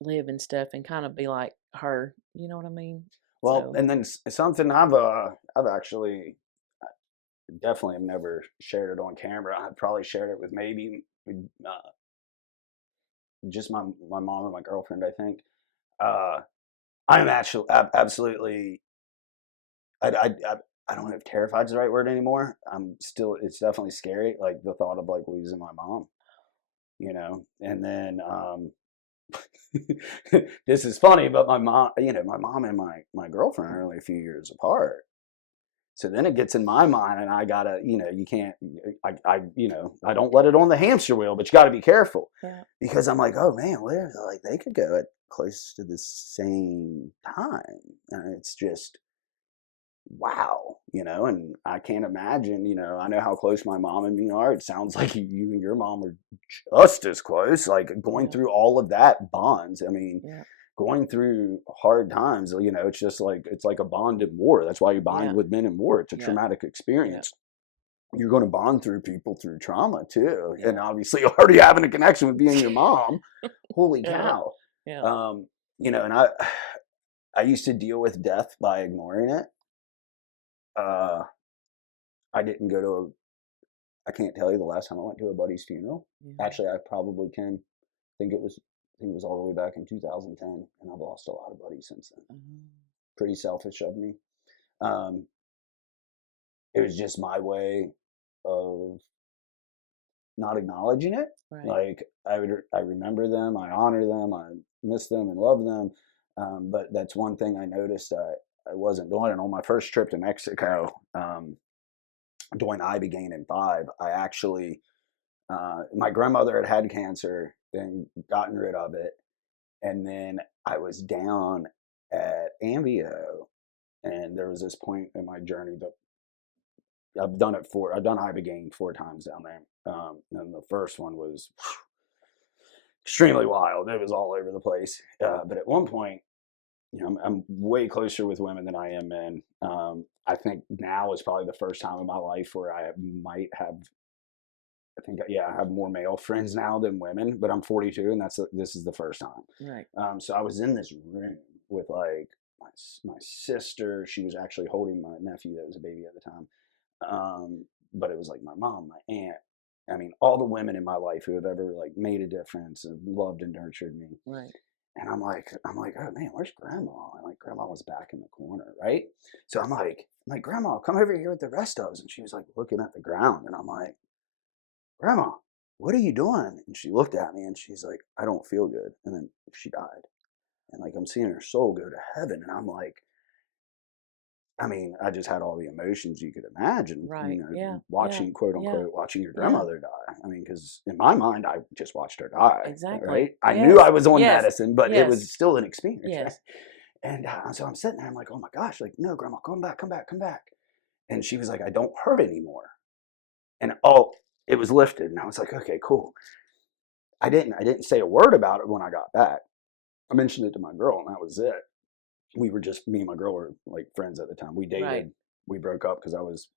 live and stuff and kind of be like her. You know what I mean? Well, and then something I've actually definitely have never shared it on camera. I've probably shared it with maybe just my mom and my girlfriend, I think. I'm actually absolutely. I don't know if terrified is the right word anymore. It's definitely scary. Like the thought of like losing my mom, and then this is funny, but my mom and my girlfriend are only a few years apart. So then it gets in my mind, and I gotta, you can't, I don't let it on the hamster wheel, but you got to be careful because I'm like, oh man, what if like they could go at close to the same time, and it's just wow, and I can't imagine, I know how close my mom and me are. It sounds like you and your mom are just as close, like going through all of that bonds. I mean. Yeah. Going through hard times, it's just like it's like a bond in war. That's why you bond with men in war. It's a traumatic experience. You're going to bond through people through trauma too, and obviously already having a connection with being your mom. Holy cow! And I used to deal with death by ignoring it. I didn't go to I can't tell you the last time I went to a buddy's funeral. Actually, I probably can. Think it was all the way back in 2010, and I've lost a lot of buddies since then. Pretty selfish of me. It was just my way of not acknowledging it. Right. Like I remember them, I honor them, I miss them and love them. But that's one thing I noticed I wasn't doing. And on my first trip to Mexico, doing ibogaine in 5, I actually my grandmother had cancer and gotten rid of it. And then I was down at Ambio, and there was this point in my journey that I've done ibogaine 4 times down there. And the first one was extremely wild. It was all over the place. But at one point, I'm way closer with women than I am men. I think now is probably the first time in my life where I might have. I have more male friends now than women, but I'm 42, and this is the first time. Right. So I was in this room with like my sister. She was actually holding my nephew that was a baby at the time. But it was like my mom, my aunt. I mean, all the women in my life who have ever like made a difference and loved and nurtured me. Right. And I'm like, oh man, where's grandma? And like grandma was back in the corner, right? So I'm like, grandma, come over here with the rest of us. And she was like looking at the ground, and I'm like, Grandma, what are you doing? And she looked at me and she's like, I don't feel good. And then she died. And like, I'm seeing her soul go to heaven. And I'm like, I mean, I just had all the emotions you could imagine, right? Watching, quote unquote, watching your grandmother die. I mean, because in my mind, I just watched her die. Exactly. Right? I knew I was on medicine, but it was still an experience. Yes. Right? And so I'm sitting there, I'm like, oh my gosh, like, no, Grandma, come back. And she was like, I don't hurt anymore. And it was lifted, and I was like, okay, cool. I didn't say a word about it when I got back. I mentioned it to my girl, and that was it. Me and my girl were like friends at the time. We dated. Right. We broke up because I was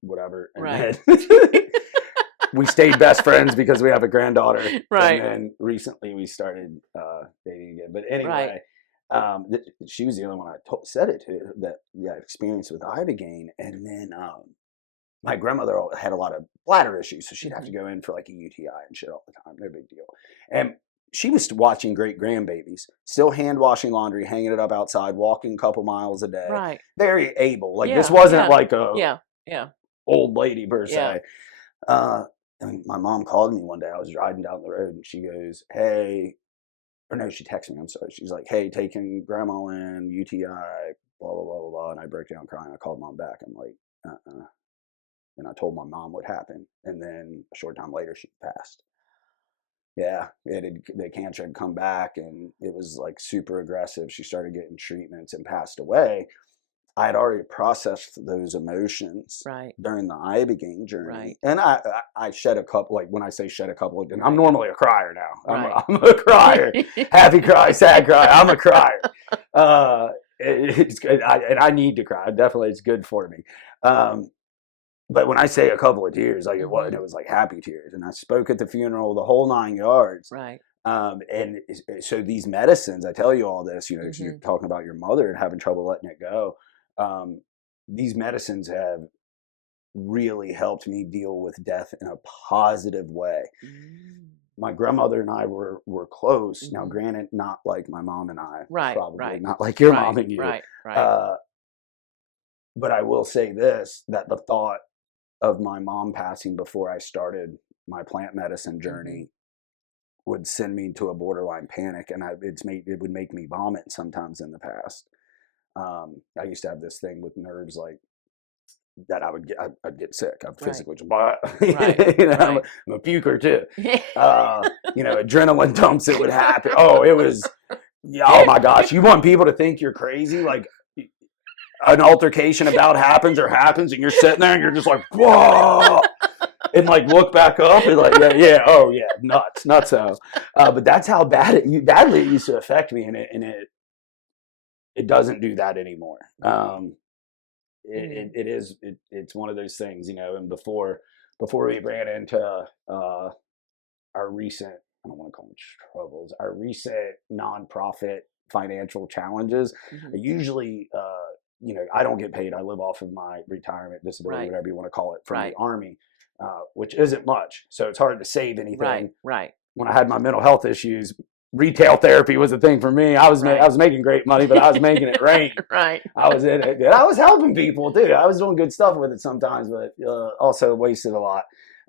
whatever. And then we stayed best friends because we have a granddaughter. Right. And then recently we started dating again. But anyway, she was the only one I said it to that experience with ibogaine. And then my grandmother had a lot of bladder issues, so she'd have to go in for like a UTI and shit all the time. No big deal. And she was watching great grandbabies, still hand washing laundry, hanging it up outside, walking a couple miles a day. Right. Very able. Like, Yeah. this wasn't Yeah. like a Yeah. old lady per Yeah. se. And my mom called me one day. I was riding down the road and she goes, hey, or no, she texted me. I'm sorry. She's like, hey, taking grandma in, UTI, blah, blah, blah, blah, blah. And I break down crying. I called mom back. I'm like, and I told my mom what happened. And then a short time later, she passed. Yeah, the cancer had come back and it was like super aggressive. She started getting treatments and passed away. I had already processed those emotions Right. during the ibogaine journey. Right. And I shed a couple, like when I say shed a couple, I'm Right. normally a crier now. Right. I'm a crier. Happy cry, sad cry. I'm a crier. It's good. And I need to cry. Definitely, it's good for me. But when I say a couple of tears, like it was like happy tears. And I spoke at the funeral, the whole 9 yards. Right. And so these medicines, I tell you all this, because you're talking about your mother and having trouble letting it go. These medicines have really helped me deal with death in a positive way. My grandmother and I were close. Now, granted, not like my mom and I, probably not like your mom and you. Right. But I will say this, that the thought of my mom passing before I started my plant medicine journey would send me to a borderline panic, and it would make me vomit sometimes in the past. I used to have this thing with nerves, like that I'd get sick. I'd physically just, I'm a puker too. Adrenaline dumps, it would happen. Oh, it was, oh my gosh. You want people to think you're crazy? Like, an altercation about happens and you're sitting there and you're just like, whoa. And like look back up and like, oh yeah, nuts. So, but that's how badly it used to affect me, and it doesn't do that anymore. It's one of those things, and before we ran into our recent, I don't want to call them troubles, our recent nonprofit financial challenges, I usually, I don't get paid. I live off of my retirement, disability, whatever you want to call it, from the Army. Which isn't much, so it's hard to save anything. Right. When I had my mental health issues, retail therapy was a thing for me. I was making great money, but I was making it rain. Right. I was in it. I was helping people too. I was doing good stuff with it sometimes, but also wasted a lot.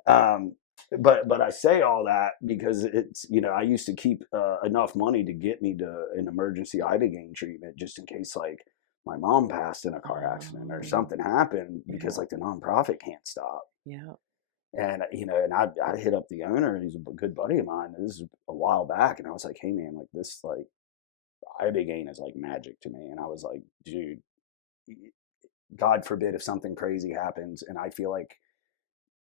But I say all that because it's, I used to keep enough money to get me to an emergency ibogaine treatment just in case, like, my mom passed in a car accident or something happened, because like the nonprofit can't stop. Yeah. And, and I hit up the owner, and he's a good buddy of mine. This is a while back. And I was like, hey man, like this, like ibogaine is like magic to me. And I was like, dude, God forbid if something crazy happens and I feel like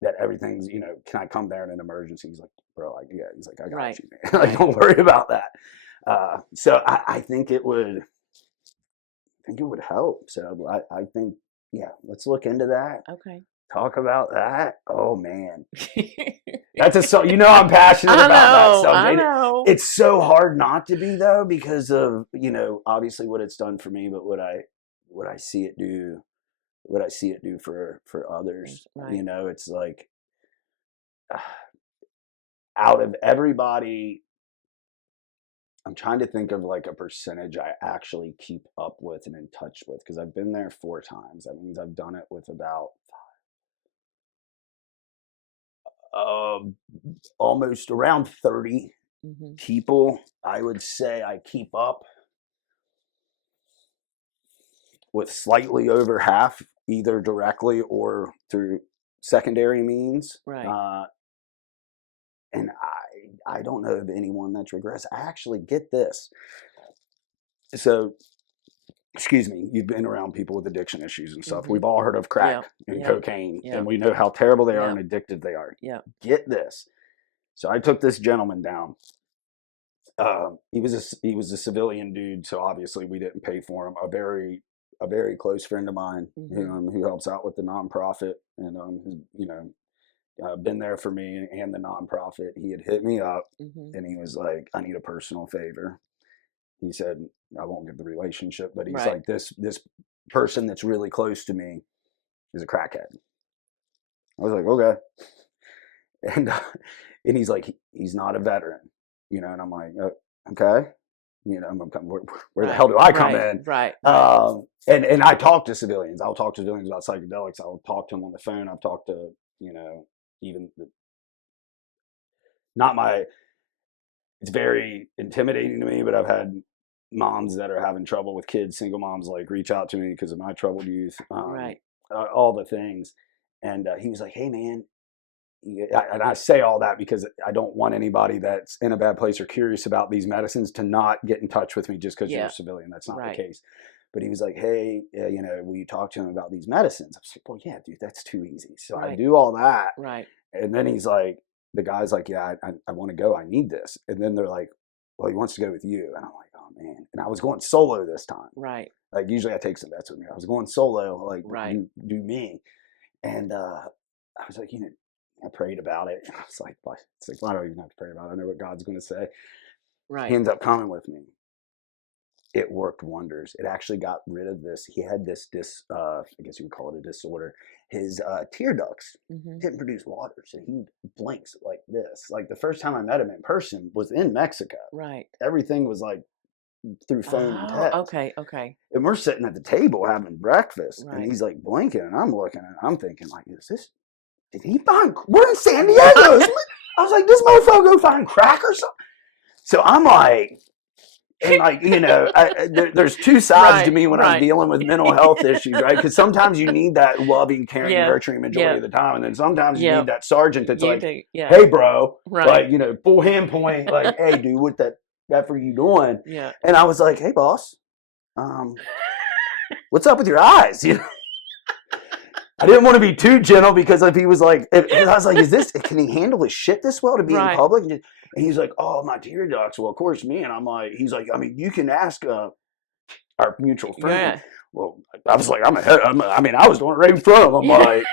that everything's, can I come there in an emergency? He's like, bro, he's like, I got you, man. Like, don't worry about that. So I think it would help. So I think, let's look into that. Okay. Talk about that. Oh man, that's I'm passionate about that subject. I know. It's so hard not to be though, because of obviously what it's done for me, but what I see it do for others. Right. It's like out of everybody, I'm trying to think of like a percentage I actually keep up with and in touch with, because I've been there 4 times. That means I've done it with about almost around 30 people. I would say I keep up with slightly over half, either directly or through secondary means. Right. And I don't know of anyone that's regressed. I actually get this. So, excuse me, you've been around people with addiction issues and stuff. We've all heard of crack and cocaine, and we know how terrible they are and addicted they are. Yeah. Get this. So I took this gentleman down. He was a civilian dude, so obviously we didn't pay for him. A very close friend of mine, who helps out with the nonprofit, and who's been there for me and the nonprofit. He had hit me up, and he was like, "I need a personal favor." He said, "I won't give the relationship," but he's like, "This person that's really close to me is a crackhead." I was like, "Okay," and he's like, "He's not a veteran." and I'm like, okay, where the Right. hell do I come Right. in? Right. Right. And I talk to civilians. I'll talk to civilians about psychedelics. I'll talk to them on the phone. I've talked to, even not my, it's very intimidating to me, but I've had moms that are having trouble with kids, single moms, like reach out to me because of my troubled youth, Right. all the things. And he was like, hey, man, and I say all that because I don't want anybody that's in a bad place or curious about these medicines to not get in touch with me just because you're a civilian. That's not the case. But he was like, hey, will you talk to him about these medicines? I was like, well, yeah, dude, that's too easy. So I do all that. Right. And then he's like, the guy's like, yeah, I want to go. I need this. And then they're like, well, he wants to go with you. And I'm like, oh, man. And I was going solo this time. Right. Like, usually I take some vets with me. I was going solo, like, do me. And I was like, I prayed about it. I was like, what? It's like, well, I don't even have to pray about it. I know what God's going to say. Right. He ends up coming with me. It worked wonders. It actually got rid of this. He had this, I guess you would call it a disorder. His tear ducts didn't produce water. So he blinks like this. Like the first time I met him in person was in Mexico. Right. Everything was like through phone and text. Okay. Okay. And we're sitting at the table having breakfast. Right. And he's like blinking. And I'm looking and I'm thinking, like, did he find, we're in San Diego. I was like, this motherfucker go find crack or something. So I'm like, and like, there's two sides to me when I'm dealing with mental health issues, right? Because sometimes you need that loving, caring, nurturing majority of the time. And then sometimes you need that sergeant that's hey, bro, like, full hand point, like, hey, dude, what the F are you doing? Yeah. And I was like, hey, boss, what's up with your eyes? I didn't want to be too gentle because if he was like, I was like, can he handle his shit this well to be in public? And he's like, oh, my tear ducts. Well, of course, me. And I'm like, he's like, I mean, you can ask our mutual friend. Yeah. Well, I was like, I was doing it right in front of him. I'm like,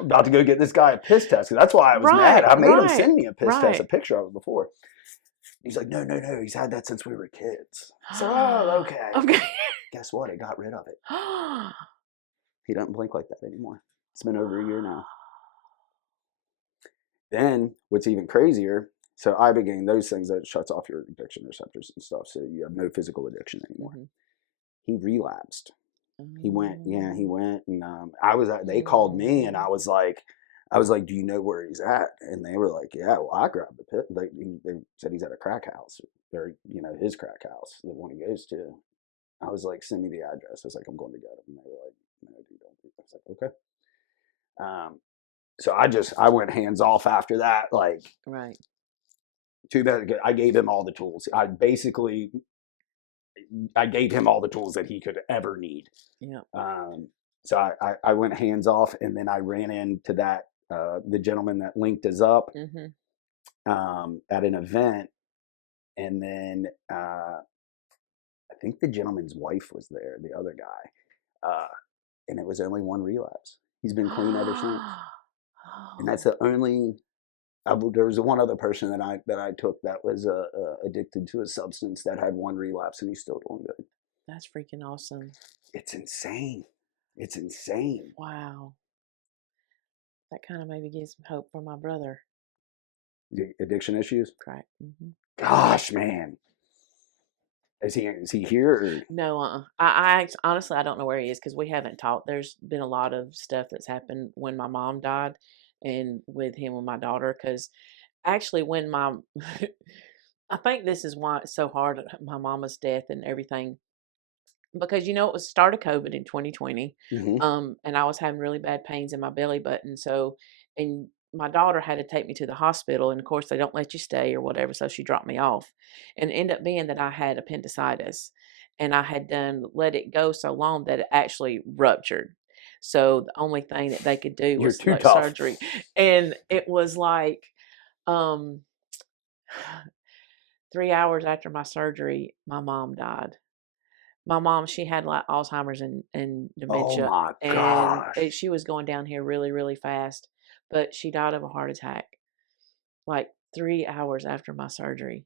I'm about to go get this guy a piss test. That's why I was mad. I made him send me a piss test, a picture of it before. He's like, no. He's had that since we were kids. So, okay. Okay. Guess what? It got rid of it. He doesn't blink like that anymore. It's been over a year now. Then, what's even crazier, so ibogaine, those things that shuts off your addiction receptors and stuff, so you have no physical addiction anymore. He relapsed. He went, and they called me, and I was like, do you know where he's at? And they were like, yeah, well, I grabbed the pit. They said he's at a crack house, or, his crack house, the one he goes to. I was like, send me the address. I was like, I'm going to get him. And they were like, no, dude, don't do that. I was like, okay. So I went hands off after that. Like, too bad. I gave him all the tools. I gave him all the tools that he could ever need. Yeah. So I went hands off, and then I ran into that, the gentleman that linked us up at an event. And then, I think the gentleman's wife was there, the other guy. And it was only one relapse. He's been clean ever since. And that's the only. There was one other person that I took that was addicted to a substance that had one relapse, and he's still doing good. That's freaking awesome. It's insane. It's insane. Wow. That kind of maybe gives some hope for my brother. The addiction issues? Correct. Mm-hmm. Gosh, man. Is he here? Or? No, I honestly, I don't know where he is because we haven't talked. There's been a lot of stuff that's happened when my mom died and with him and my daughter. Because actually, when I think this is why it's so hard, my mama's death and everything. Because, it was start of COVID in 2020. And I was having really bad pains in my belly button. So, and my daughter had to take me to the hospital, and of course they don't let you stay or whatever, so she dropped me off, and it ended up being that I had appendicitis, and I had let it go so long that it actually ruptured. So the only thing that they could do was like surgery, and it was like 3 hours after my surgery, my mom died. My mom, she had like Alzheimer's and dementia. Oh my gosh. And she was going down here really, really fast. But she died of a heart attack like 3 hours after my surgery.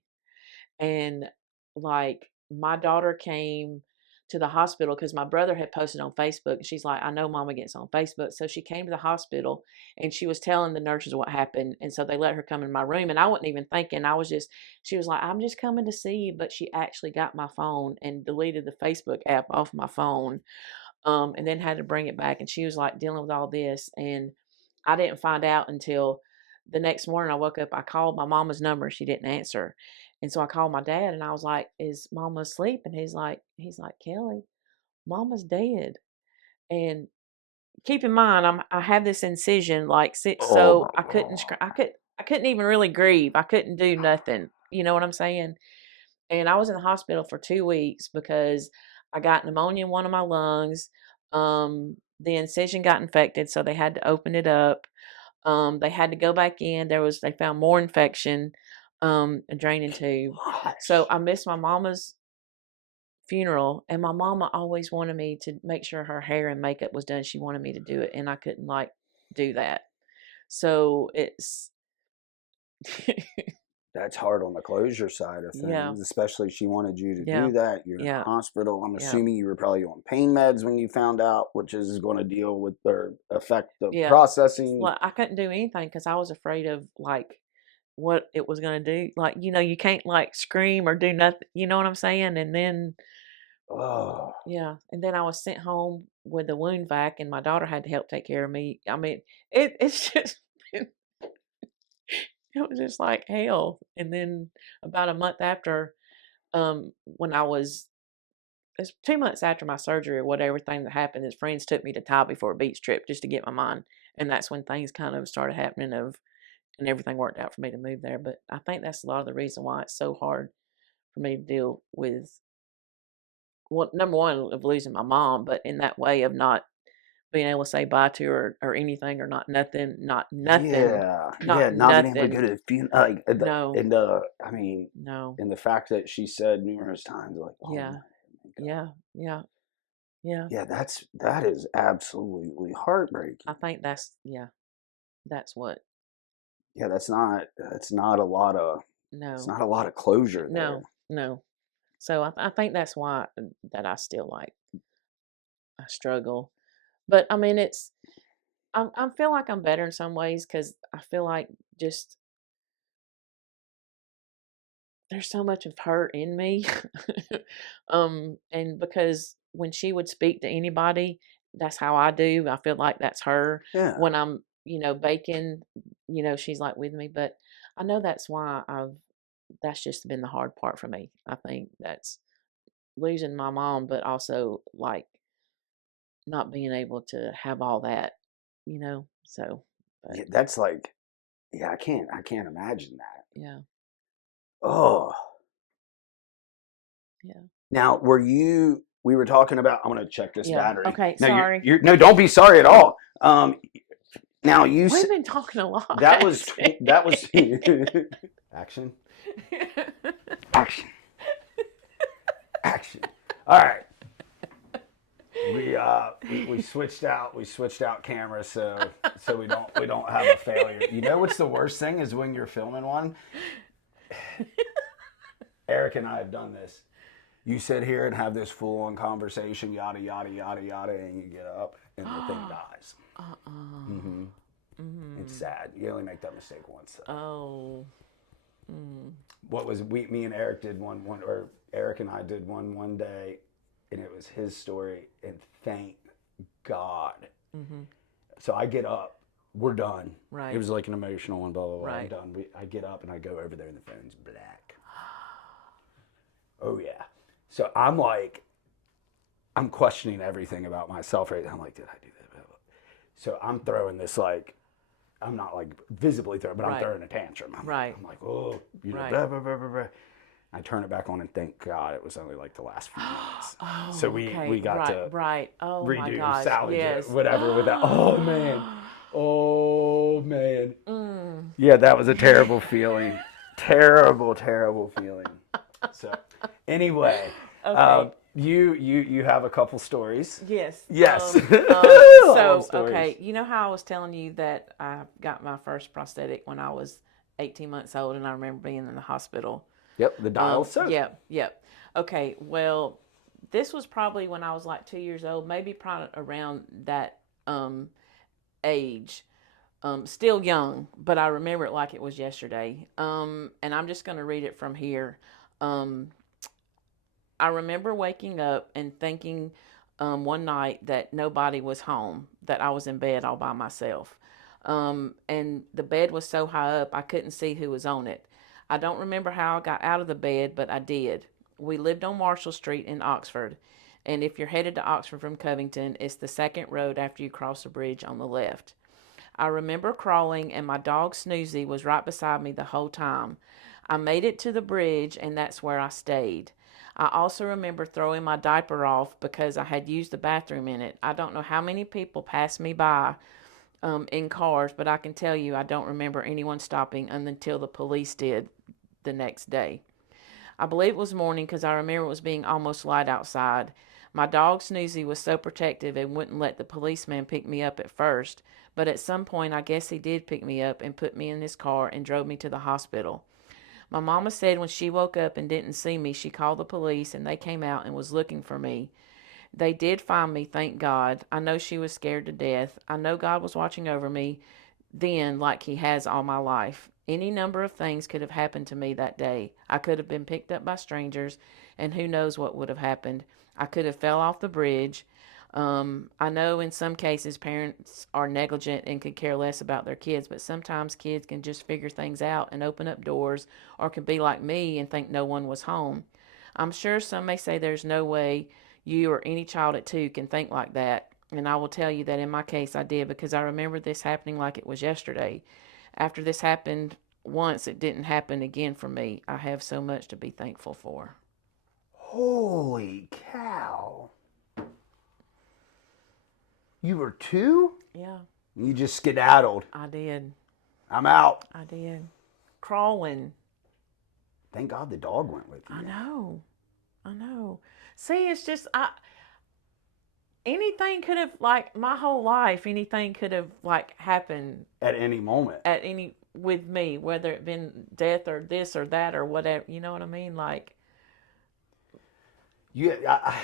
And like my daughter came to the hospital because my brother had posted on Facebook. And she's like, I know Mama gets on Facebook. So she came to the hospital and she was telling the nurses what happened. And so they let her come in my room. And I wasn't even thinking. She was like, I'm just coming to see you. But she actually got my phone and deleted the Facebook app off my phone, and then had to bring it back. And she was like dealing with all this. And I didn't find out until the next morning. I woke up, I called my mama's number. She didn't answer. And so I called my dad and I was like, is Mama asleep? And he's like, Kelly, Mama's dead. And keep in mind, I have this incision, like, Oh so my God. I couldn't even really grieve. I couldn't do nothing. You know what I'm saying? And I was in the hospital for 2 weeks because I got pneumonia in one of my lungs. The incision got infected, so they had to open it up. They had to go back in. They found more infection, a draining tube. So I missed my mama's funeral, and my mama always wanted me to make sure her hair and makeup was done. She wanted me to do it, and I couldn't do that. So it's That's hard on the closure side of yeah, things, especially she wanted you to yeah, do that. You're in the yeah, hospital. I'm yeah, assuming you were probably on pain meds when you found out, which is going to deal with or affect the yeah. processing. Well, I couldn't do anything because I was afraid of what it was gonna do. Like, you can't scream or do nothing. You know what I'm saying? And then Oh, yeah, and then I was sent home with a wound vac, and my daughter had to help take care of me. I mean, it's just it was just like hell. And then about a month after, when it's 2 months after my surgery or whatever thing that happened, his friends took me to Tybee for a beach trip just to get my mind, and that's when things kind of started happening and everything worked out for me to move there. But I think that's a lot of the reason why it's so hard for me to deal with. Well, number one, of losing my mom, but in that way of not being able to say bye to her or anything or not nothing, yeah, not yeah. Not being able to nothing. go to the funeral, like No, I mean, no. and the fact that she said numerous times, like, "Oh Yeah, my God." yeah, yeah, yeah. Yeah, that is absolutely I heartbreaking. think that's what. Yeah, that's not a lot of it's No, not a lot of closure there. no, no. So I think that's why that I still I struggle. But I mean, I feel like I'm better in some ways because I feel like just there's so much of her in me. And because when she would speak to anybody, that's how I do. I feel like that's her. Yeah. When I'm, baking, she's like with me. But I know that's why that's just been the hard part for me. I think that's losing my mom, but also not being able to have all that, so, but Yeah, that's like, yeah, I can't imagine that. yeah, Oh. yeah, Now, we were talking about, I'm going to check this yeah. battery. Okay, No, sorry. no, don't be sorry at all. Now We've been talking a lot. that was action, action, action. All right. We switched out cameras so we don't have a failure. You know what's the worst thing is when you're filming one. Eric and I have done this. You sit here and have this full on conversation, yada yada yada yada, and you get up and the thing dies. Mm-hmm. It's sad. You only make that mistake once. Oh. Mm. What was me and Eric did one or Eric and I did one day, and it was his story, and thank God. Mm-hmm. So I get up, we're done. Right. It was like an emotional one, blah blah blah. Right. I'm done. I get up and I go over there, and the phone's black. Oh yeah. So I'm questioning everything about myself right now. I'm like, did I do that? So I'm throwing this I'm not visibly throwing, but I'm throwing a tantrum. I'm like, oh, blah, blah, blah, blah, blah. I turn it back on and thank God it was only the last few minutes. Oh, So we got to Oh, redo, my gosh. salvage Yes. it, whatever with that. Oh man. Oh man. Mm. Yeah, that was a terrible feeling. Terrible, terrible feeling. So anyway, Okay. you have a couple stories. Yes. Yes. So, okay, you know how I was telling you that I got my first prosthetic when I was 18 months old, and I remember being in the hospital. Yep, the dial. Yep. Okay, well, this was probably when I was like 2 years old, maybe probably around that age. Still young, but I remember it like it was yesterday. And I'm just going to read it from here. Um, I remember waking up and thinking one night that nobody was home, that I was in bed all by myself. And the bed was so high up, I couldn't see who was on it. I don't remember how I got out of the bed, but I did. We lived on Marshall Street in Oxford. And if you're headed to Oxford from Covington, it's the second road after you cross the bridge on the left. I remember crawling, and my dog Snoozy was right beside me the whole time. I made it to the bridge, and that's where I stayed. I also remember throwing my diaper off because I had used the bathroom in it. I don't know how many people passed me by in cars, but I can tell you I don't remember anyone stopping until the police did the next day. I believe it was morning because I remember it was being almost light outside. My dog Snoozy was so protective and wouldn't let the policeman pick me up at first, but at some point I guess he did pick me up and put me in his car and drove me to the hospital. My mama said when she woke up and didn't see me, she called the police and they came out and was looking for me. They did find me, thank God. I know she was scared to death. I know God was watching over me then like he has all my life. Any number of things could have happened to me that day. I could have been picked up by strangers, and who knows what would have happened. I could have fell off the bridge. I know in some cases parents are negligent and could care less about their kids, but sometimes kids can just figure things out and open up doors, or can be like me and think no one was home. I'm sure some may say there's no way you or any child at 2 can think like that. And I will tell you that in my case I did, because I remember this happening like it was yesterday. After this happened once, it didn't happen again for me. I have so much to be thankful for. Holy cow. You were 2? Yeah. You just skedaddled. I did. I'm out. I did. Crawling. Thank God the dog went with you. I know. I know. See, it's just anything could have, like, my whole life, anything could have, like, happened at any moment. With me, whether it been death or this or that or whatever. You know what I mean? Like, yeah.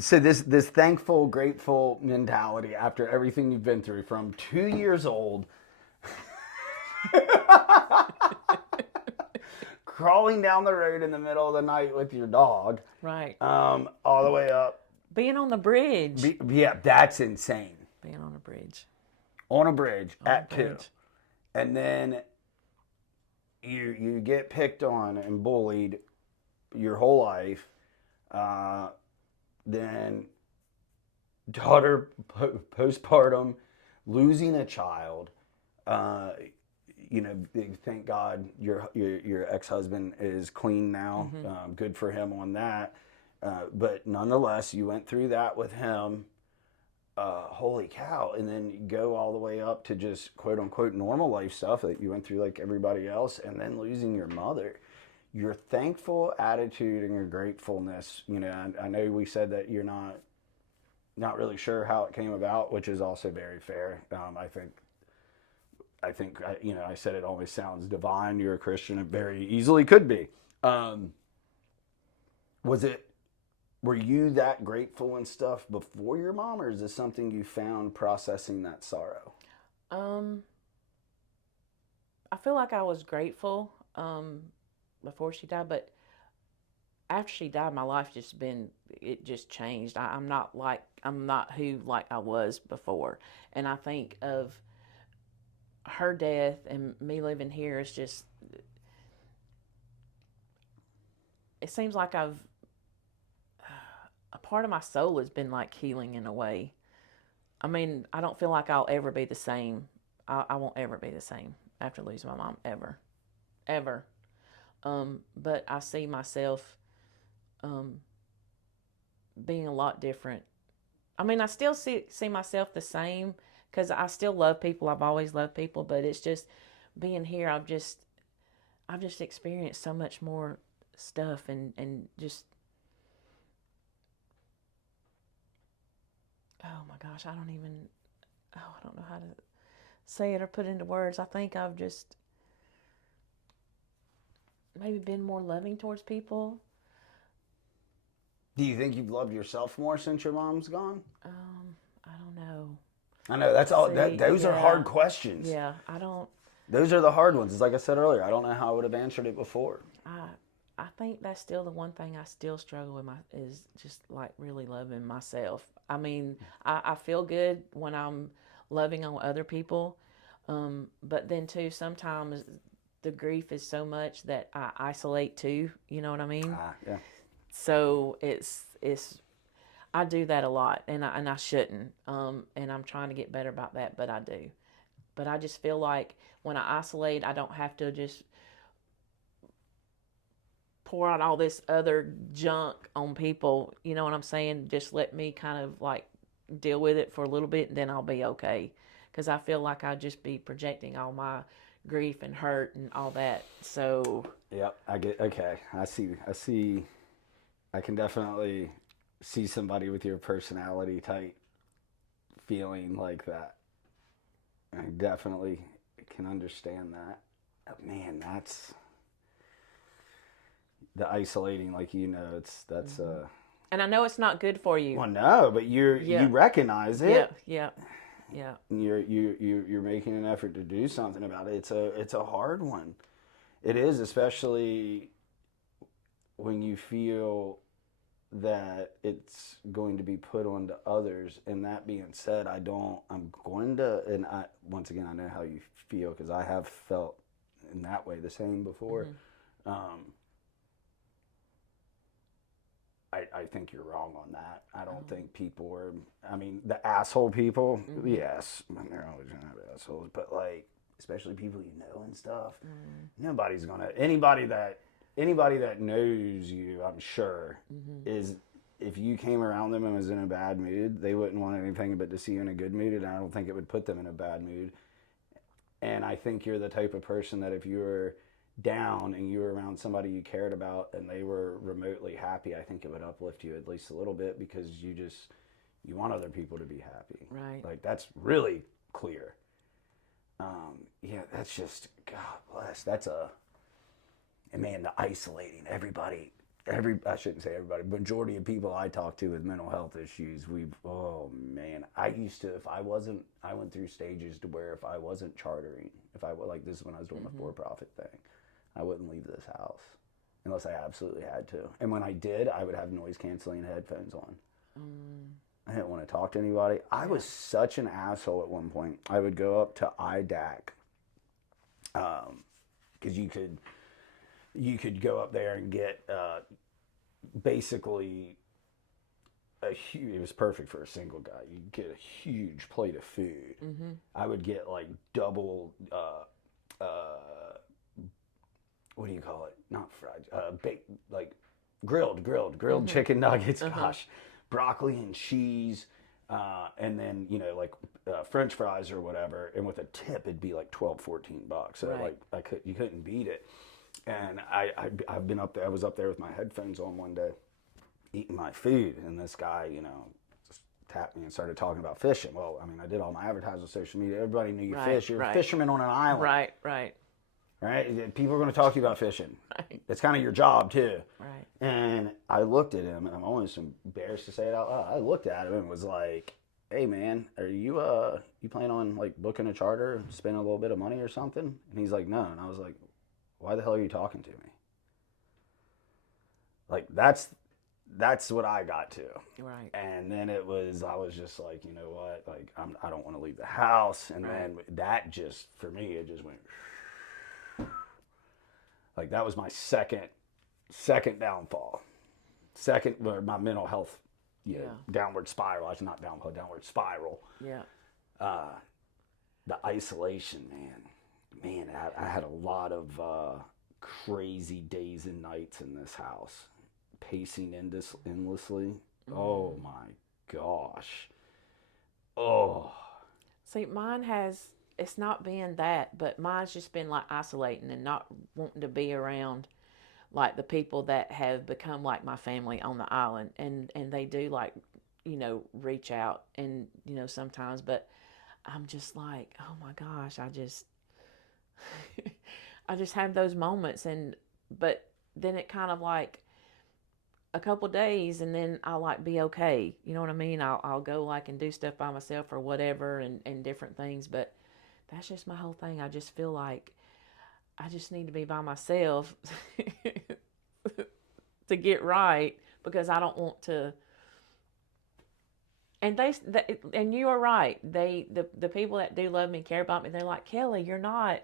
So this thankful, grateful mentality after everything you've been through, from 2 years old, crawling down the road in the middle of the night with your dog, right? All the way up, being on the bridge. Yeah, that's insane. Being on a bridge. On a bridge at 2, and then you get picked on and bullied your whole life. Then daughter postpartum, losing a child. Thank God your ex-husband is clean now. Mm-hmm. Good for him on that. But nonetheless, you went through that with him. Holy cow. And then you go all the way up to just quote unquote normal life stuff that you went through like everybody else, and then losing your mother. Your thankful attitude and your gratefulness, I know we said that you're not really sure how it came about, which is also very fair. I think I said it always sounds divine. You're a Christian. It very easily could be. Were you that grateful and stuff before your mom, or is this something you found processing that sorrow? I feel like I was grateful before she died, but after she died, my life just changed. I'm not who like I was before, and I think of her death and me living here is just. It seems like a part of my soul has been like healing in a way. I mean, I don't feel like I'll ever be the same. I won't ever be the same after losing my mom, ever. But I see myself being a lot different. I mean, I still see myself the same because I still love people. I've always loved people, but it's just being here. I've just experienced so much more stuff and just. Oh my gosh, I don't know how to say it or put it into words. I think I've just maybe been more loving towards people. Do you think you've loved yourself more since your mom's gone? I don't know. I know that's all. Those are hard Yeah, questions. yeah. I don't. Those are the hard ones. It's like I said earlier. I don't know how I would have answered it before. I I think that's still the one thing I still struggle with is just like really loving myself. I mean, I feel good when I'm loving on other people, but then too sometimes the grief is so much that I isolate too. You know what I mean? Yeah. So it's I do that a lot, and I shouldn't. And I'm trying to get better about that, but I do. But I just feel like when I isolate, I don't have to just pour out all this other junk on people. You know what I'm saying? Just let me kind of like deal with it for a little bit, and then I'll be okay. Because I feel like I'd just be projecting all my grief and hurt and all that. So. Yep. I get. Okay. I see. I can definitely see somebody with your personality type feeling like that. I definitely can understand that. Man, that's the isolating, like that's And I know it's not good for you. Well, no, but you recognize it. Yeah. You're making an effort to do something about it. It's a hard one. It is, especially when you feel that it's going to be put onto others. And that being said, and once again, I know how you feel because I have felt in that way the same before. I think you're wrong on that. I don't think people are, I mean, the asshole people, yes, they're always going to have assholes, but like, especially people you know and stuff, nobody's going to, anybody that knows you, I'm sure, is if you came around them and was in a bad mood, they wouldn't want anything but to see you in a good mood, and I don't think it would put them in a bad mood. And I think you're the type of person that if you were down and you were around somebody you cared about and they were remotely happy, I think it would uplift you at least a little bit because you want other people to be happy. Right. Like that's really clear. That's just, God bless. And man, the isolating I shouldn't say everybody, majority of people I talk to with mental health issues, oh man, I went through stages to where if I wasn't chartering, like this is when I was doing the for-profit thing, I wouldn't leave this house unless I absolutely had to. And when I did, I would have noise canceling headphones on. I didn't want to talk to anybody. I was such an asshole at one point. I would go up to IDAC, because you could go up there and get basically it was perfect for a single guy. You get a huge plate of food. I would get like double what do you call it? Not fried, baked, like grilled chicken nuggets. Gosh, broccoli and cheese, and then like French fries or whatever. And with a tip, it'd be like $12-$14. So like you couldn't beat it. And I've been up there. I was up there with my headphones on one day, eating my food, and this guy, just tapped me and started talking about fishing. Well, I mean, I did all my advertising on social media. Everybody knew you fish. You're a fisherman on an island. Right. People are going to talk to you about fishing. Right. It's kind of your job too. Right. And I looked at him, and I'm almost embarrassed to say it out loud. I looked at him and was like, "Hey man, are you plan on like booking a charter, spending a little bit of money or something?" And he's like, "No." And I was like, "Why the hell are you talking to me?" Like that's what I got to. Right. And then I was just like, you know what? Like I don't want to leave the house. And then that just, for me, it just went like that was my second downfall. Second, my mental health, downward spiral. Actually, not downfall, downward spiral. Yeah. The isolation, man, I had a lot of crazy days and nights in this house, pacing endlessly. Oh my gosh. Oh. See, it's not been that, but mine's just been like isolating and not wanting to be around like the people that have become like my family on the island, and they do like reach out and sometimes, but I'm just like, oh my gosh, I just I just have those moments, but then it kind of like a couple days, and then I'll like be okay. You know what I mean? I'll go like and do stuff by myself or whatever, and different things. But that's just my whole thing. I just feel like I just need to be by myself to get right, because I don't want to. And and you are right. The people that do love me, care about me, they're like, Kelly, you're not.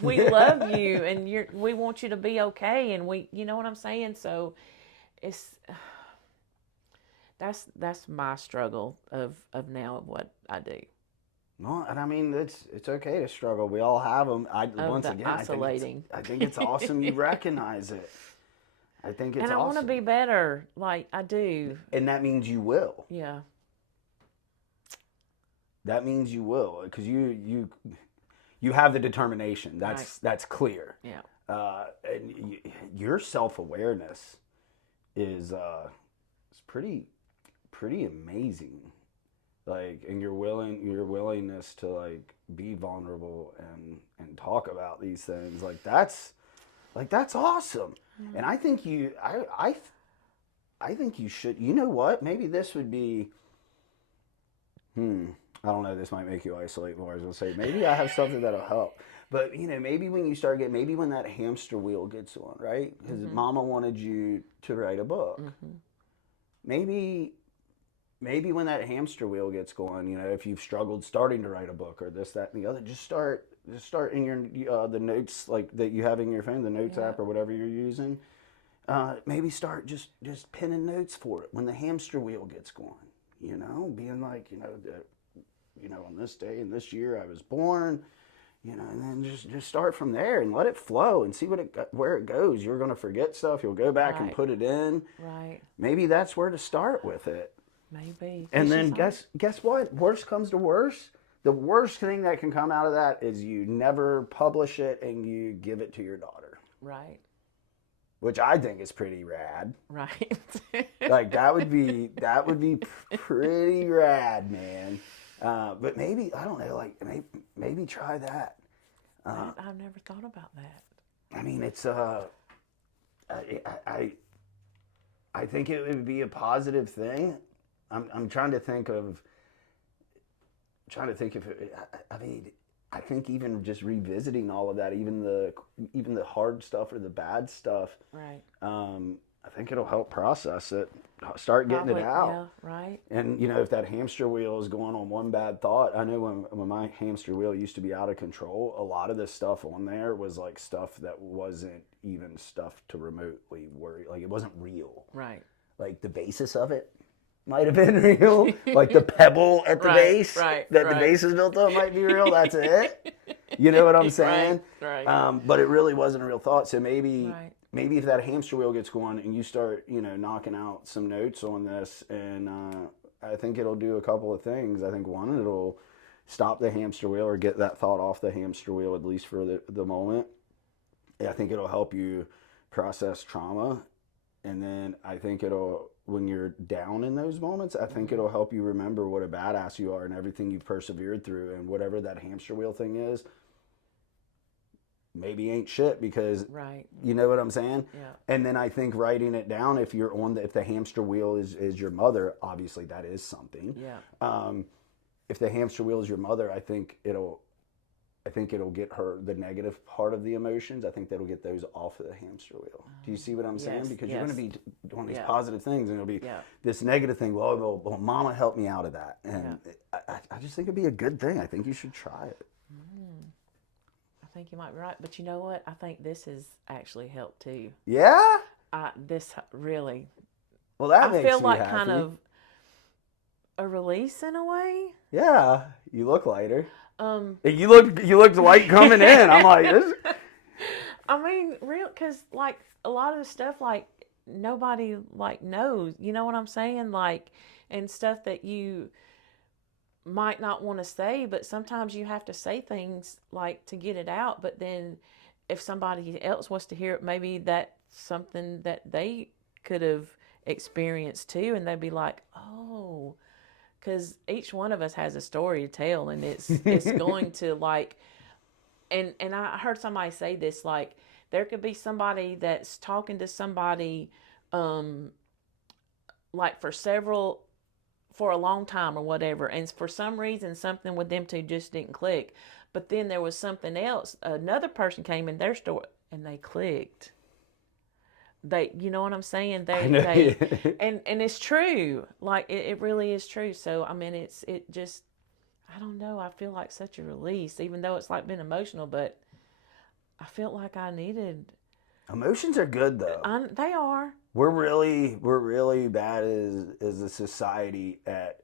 We love you, and we want you to be okay, and you know what I'm saying. So it's that's my struggle of now of what I do. Well, and I mean, it's okay to struggle. We all have them. Once again, isolating. I think it's awesome you recognize it. I think it's awesome. And I want to be better, like I do. And that means you will. Yeah. That means you will, because you have the determination. That's clear. Yeah. And your self-awareness is pretty amazing. Like, and your willingness to like be vulnerable and talk about these things, that's awesome. Mm-hmm. And I think I think you should. You know what? Maybe this would be. I don't know. This might make you isolate more. I was gonna say maybe I have something that'll help. But maybe when you start maybe when that hamster wheel gets on, right? Because mm-hmm. Mama wanted you to write a book. Mm-hmm. Maybe when that hamster wheel gets going, if you've struggled starting to write a book or this, that, and the other, just start in your the notes like that you have in your phone, the notes app or whatever you're using. Maybe start just penning notes for it when the hamster wheel gets going. Being like, on this day and this year I was born. And then just start from there and let it flow and see where it goes. You're going to forget stuff. You'll go back and put it in. Right. Maybe that's where to start with it. Maybe. And then guess what? Worst comes to worst. The worst thing that can come out of that is you never publish it and you give it to your daughter. Right. Which I think is pretty rad. Right. Like that would be pretty rad, man. But maybe, I don't know, like maybe try that. I've never thought about that. I mean, it's I think it would be a positive thing. I'm trying to think if it, I mean, I think even just revisiting all of that, even the hard stuff or the bad stuff, right? I think it'll help process it, start getting it out. Yeah, right. And if that hamster wheel is going on one bad thought, I know when my hamster wheel used to be out of control, a lot of the stuff on there was like stuff that wasn't even stuff to remotely worry, like it wasn't real. Right. Like the basis of it might have been real, like the pebble at the base that the base is built on might be real. That's it. You know what I'm saying? Right. But it really wasn't a real thought. So maybe if that hamster wheel gets going and you start, knocking out some notes on this, and I think it'll do a couple of things. I think one, it'll stop the hamster wheel or get that thought off the hamster wheel, at least for the moment. I think it'll help you process trauma. And then I think when you're down in those moments, I think it'll help you remember what a badass you are and everything you've persevered through, and whatever that hamster wheel thing is, maybe ain't shit, because you know what I'm saying? Yeah. And then I think writing it down, if the hamster wheel is your mother, obviously that is something. Yeah. If the hamster wheel is your mother, I think it'll get her the negative part of the emotions. I think that'll get those off of the hamster wheel. Do you see what I'm saying? Because you're going to be doing these positive things, and it'll be this negative thing. Well, Mama helped me out of that, and I just think it'd be a good thing. I think you should try it. I think you might be right, but you know what? I think this has actually helped too. Yeah. This really. Well, that makes me I feel like happy. kind of a release in a way. Yeah, you look lighter. You looked light coming in. I'm like, this. I mean, because like a lot of the stuff, like nobody like knows. You know what I'm saying? Like, and stuff that you might not want to say, but sometimes you have to say things like to get it out. But then, if somebody else wants to hear it, maybe that's something that they could have experienced too, and they'd be like, oh. Because each one of us has a story to tell, and it's going to like, and I heard somebody say this, like there could be somebody that's talking to somebody like for a long time or whatever, and for some reason something with them two just didn't click. But then there was something else. Another person came in their store and they clicked. You know what I'm saying? I know. And it's true. Like it really is true. So I mean, it just, I don't know. I feel like such a release, even though it's like been emotional, but I felt like I needed. Emotions are good though. They are. We're really bad as a society at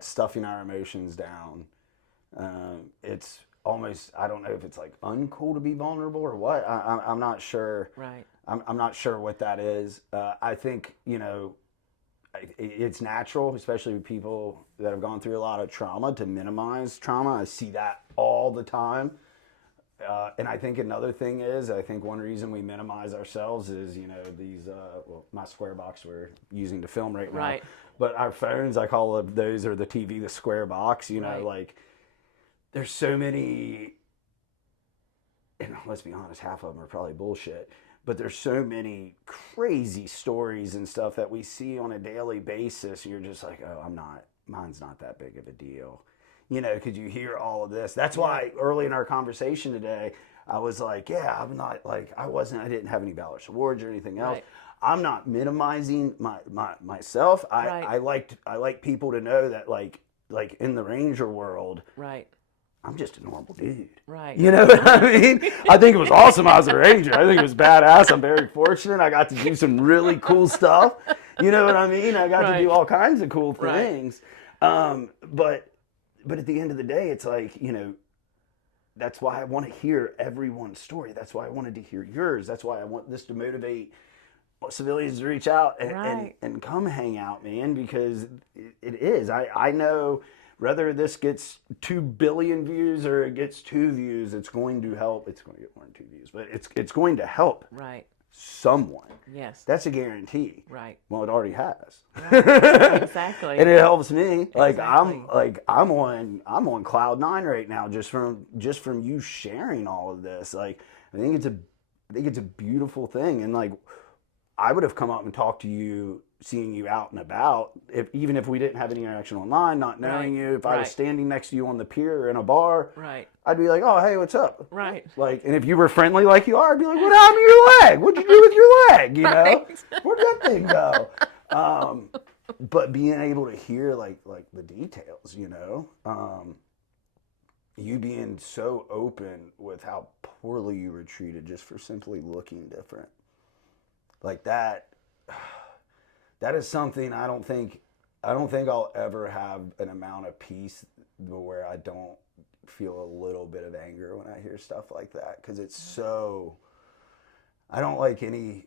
stuffing our emotions down. It's almost, I don't know if it's like uncool to be vulnerable or what. I'm not sure. Right. I'm not sure what that is. I think, it's natural, especially with people that have gone through a lot of trauma, to minimize trauma. I see that all the time. And I think another thing is, I think one reason we minimize ourselves is, these, my square box we're using to film right now. Right. But our phones, I call those, or the TV, the square box, right. like there's so many, and let's be honest, half of them are probably bullshit, but there's so many crazy stories and stuff that we see on a daily basis. And you're just like, oh, mine's not that big of a deal. Because you hear all of this. That's why early in our conversation today, I was like, yeah, I'm not like, I didn't have any Ballast Awards or anything else. Right. I'm not minimizing myself. Right. I like people to know that like in the Ranger world, right, I'm just a normal dude. Right. You know what I mean? I think it was awesome I was a Ranger. I think it was badass. I'm very fortunate. I got to do some really cool stuff. You know what I mean? I got to do all kinds of cool things. But at the end of the day, it's like, that's why I want to hear everyone's story. That's why I wanted to hear yours. That's why I want this to motivate civilians to reach out and come hang out, man, because it is. I know whether this gets 2 billion views or it gets 2 views, it's going to help. It's going to get more than 2 views, but it's going to help. Right. Someone. Yes. That's a guarantee. Right. Well, it already has. Right. Exactly. And it helps me. Like exactly. I'm on cloud 9 right now just from you sharing all of this. Like I think it's a beautiful thing, and like I would have come up and talked to you, seeing you out and about, even if we didn't have any interaction online, not knowing you. If I was standing next to you on the pier in a bar, I'd be like, "Oh, hey, what's up?" Right. Like, and if you were friendly like you are, I'd be like, "What happened to your leg? What'd you do with your leg? You know, where'd that thing go?" But being able to hear like the details, you being so open with how poorly you were treated just for simply looking different, like that. That is something I don't think I'll ever have an amount of peace where I don't feel a little bit of anger when I hear stuff like that, because it's so, I don't like any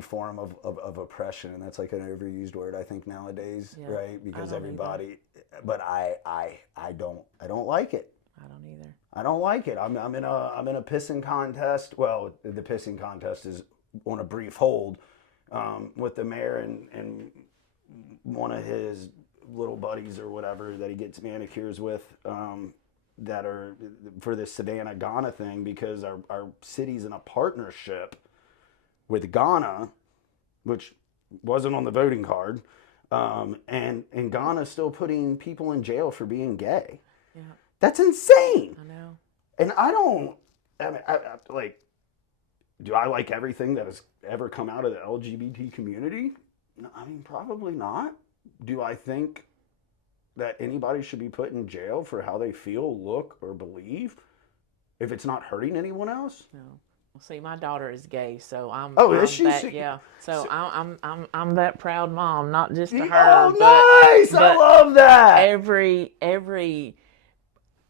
form of oppression, and that's like an overused word I think nowadays, right? Because everybody, but I don't like it. I don't either. I don't like it. I'm in a pissing contest. Well, the pissing contest is on a brief hold. With the mayor and one of his little buddies or whatever that he gets manicures with, that are for this Savannah Ghana thing, because our city's in a partnership with Ghana, which wasn't on the voting card, and Ghana's still putting people in jail for being gay. Yeah. That's insane. I know. And I like, do I like everything that has ever come out of the LGBT community? No, I mean, probably not. Do I think that anybody should be put in jail for how they feel, look, or believe, if it's not hurting anyone else? No. Well, see, my daughter is gay, so I'm. Oh, is she? Yeah. So I'm that proud mom, not just to her. Oh, nice! I love that. Every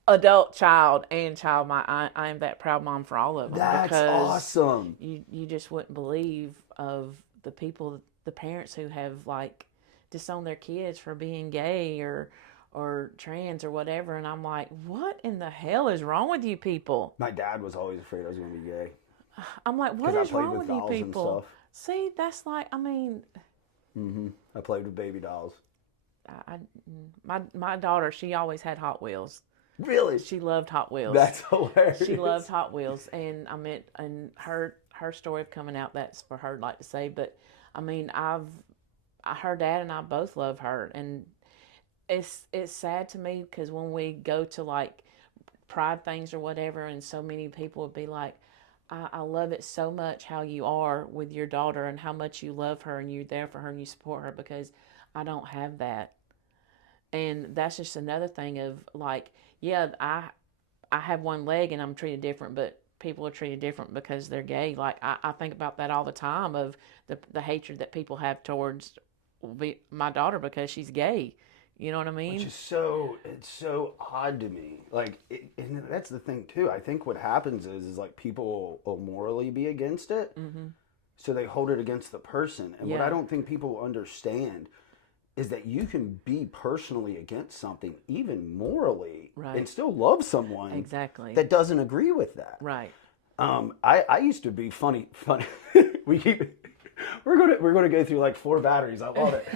adult child and child, I am that proud mom for all of them. That's awesome. You just wouldn't believe of the people, the parents who have like disowned their kids for being gay or trans or whatever, and I'm like, what in the hell is wrong with you people? My dad was always afraid I was going to be gay. I'm like, what is wrong with you people? See, that's like, I mean. I played with baby dolls. My daughter, she always had Hot Wheels. Really? She loved Hot Wheels. That's hilarious. She loved Hot Wheels, and I mean, and her her story of coming out, that's for her, like to say. But I mean, her dad and I both love her, and it's sad to me because when we go to like pride things or whatever, and so many people would be like, I love it so much how you are with your daughter and how much you love her and you're there for her and you support her, because I don't have that. And that's just another thing of like, yeah, I have one leg and I'm treated different, but people are treated different because they're gay. Like I think about that all the time of the hatred that people have towards my daughter because she's gay. You know what I mean? Which is it's so odd to me. Like, and that's the thing too. I think what happens is like people will morally be against it, so they hold it against the person. And what I don't think people understand is that you can be personally against something, even morally, and still love someone that doesn't agree with that. Right. I used to be funny. We're gonna go through like 4 batteries. I love it.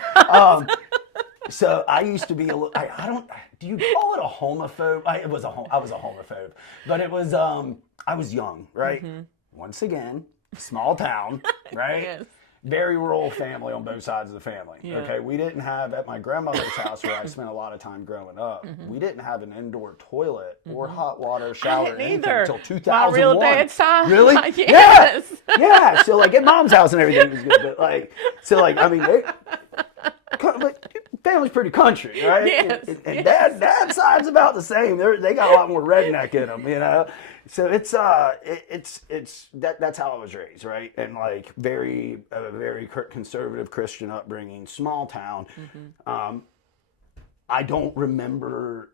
So I used to be I don't. Do you call it a homophobe? I was a homophobe, but it was I was young, right? Once again, small town, right? Yes. Very rural family on both sides of the family. Yeah. Okay, we didn't have, at my grandmother's house where I spent a lot of time growing up, we didn't have an indoor toilet or hot water shower or anything until 2001. My real dad's time. Really? Yes. Yeah. So like at mom's house and everything was good, but like, so like, I mean, family's pretty country, right? Yes. And dad's side's about the same. They got a lot more redneck in them, you know. So it's that's how I was raised, right? And like very conservative Christian upbringing, small town. I don't remember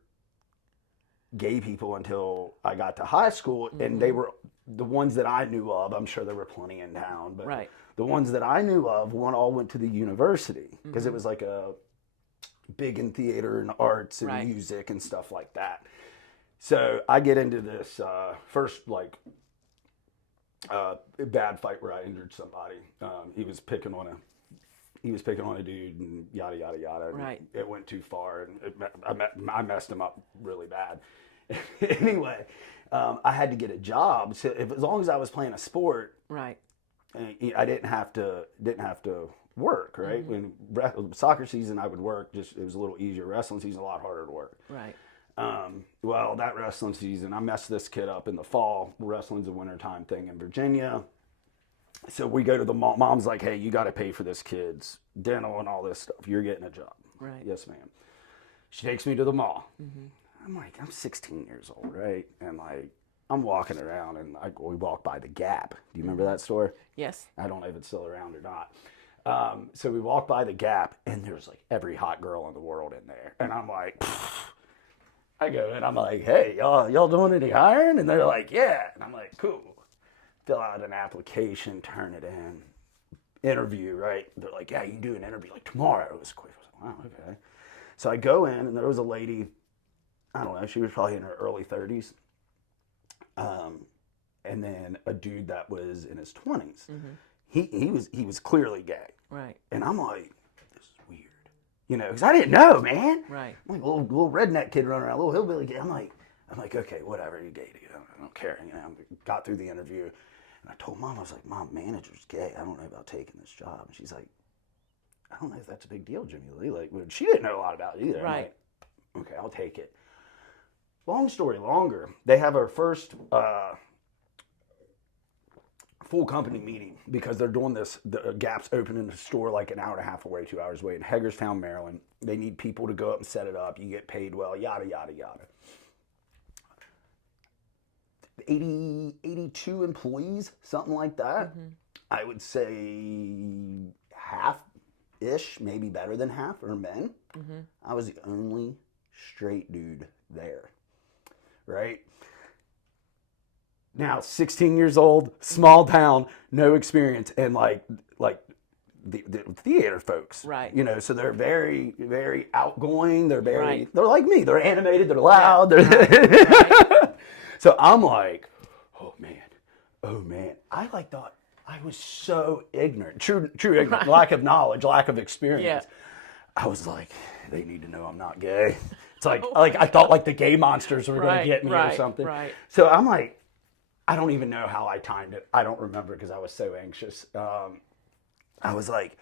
gay people until I got to high school, and they were the ones that I knew of. I'm sure there were plenty in town, but the ones that I knew of, all went to the university because it was like a big in theater and arts and music and stuff like that. So I get into this first like bad fight where I injured somebody. He was picking on a dude and yada yada yada. Right. It went too far and I messed him up really bad. Anyway, I had to get a job. So as long as I was playing a sport, right, I didn't have to work. Right. When soccer season, I would work. Just it was a little easier. Wrestling season, a lot harder to work. Right. Well, that wrestling season, I messed this kid up in the fall. Wrestling's a wintertime thing in Virginia. So we go to the mom. Mom's like, hey, you got to pay for this kid's dental and all this stuff. You're getting a job. Right. Yes, ma'am. She takes me to the mall. I'm like, I'm 16 years old, right? And like, I'm walking around and we walk by the Gap. Do you remember that store? Yes. I don't know if it's still around or not. So we walk by the Gap and there's like every hot girl in the world in there. And I'm like, pfft. I go in, I'm like, hey, y'all doing any hiring? And they're like, yeah. And I'm like, cool. Fill out an application, turn it in, interview, right? They're like, yeah, you do an interview like tomorrow. It was quick. I was like, wow, okay. So I go in and there was a lady, I don't know, she was probably in her early 30s. And then a dude that was in his 20s. He was clearly gay. Right. And I'm like, this is weird. You know, because I didn't know, man. Right. I'm like a little redneck kid running around, little hillbilly kid. I'm like, okay, whatever, you're gay, dude. I don't care. You know, I got through the interview, and I told Mom, I was like, Mom, manager's gay. I don't know about taking this job. And she's like, I don't know if that's a big deal, Jimmy Lee. Like, well, she didn't know a lot about it either. Right. I'm like, okay, I'll take it. Long story longer, they have our first full company meeting because they're doing this. The Gap's opening the store like an hour and a half away, 2 hours away in Hagerstown, Maryland. They need people to go up and set it up. You get paid well, yada, yada, yada. 82 employees, something like that. I would say half-ish, maybe better than half, are men. I was the only straight dude there, right? Now, 16 years old, small town, no experience, and like the theater folks, right? You know, so they're very, very outgoing. They're very, they're like me. They're animated. They're loud. Yeah. Right. So I'm like, oh man. I like thought I was so ignorant, true ignorant, lack of knowledge, lack of experience. Yeah. I was like, they need to know I'm not gay. It's like I thought like the gay monsters were going to get me or something. Right. So I'm like, I don't even know how I timed it. I don't remember because I was so anxious. I was like,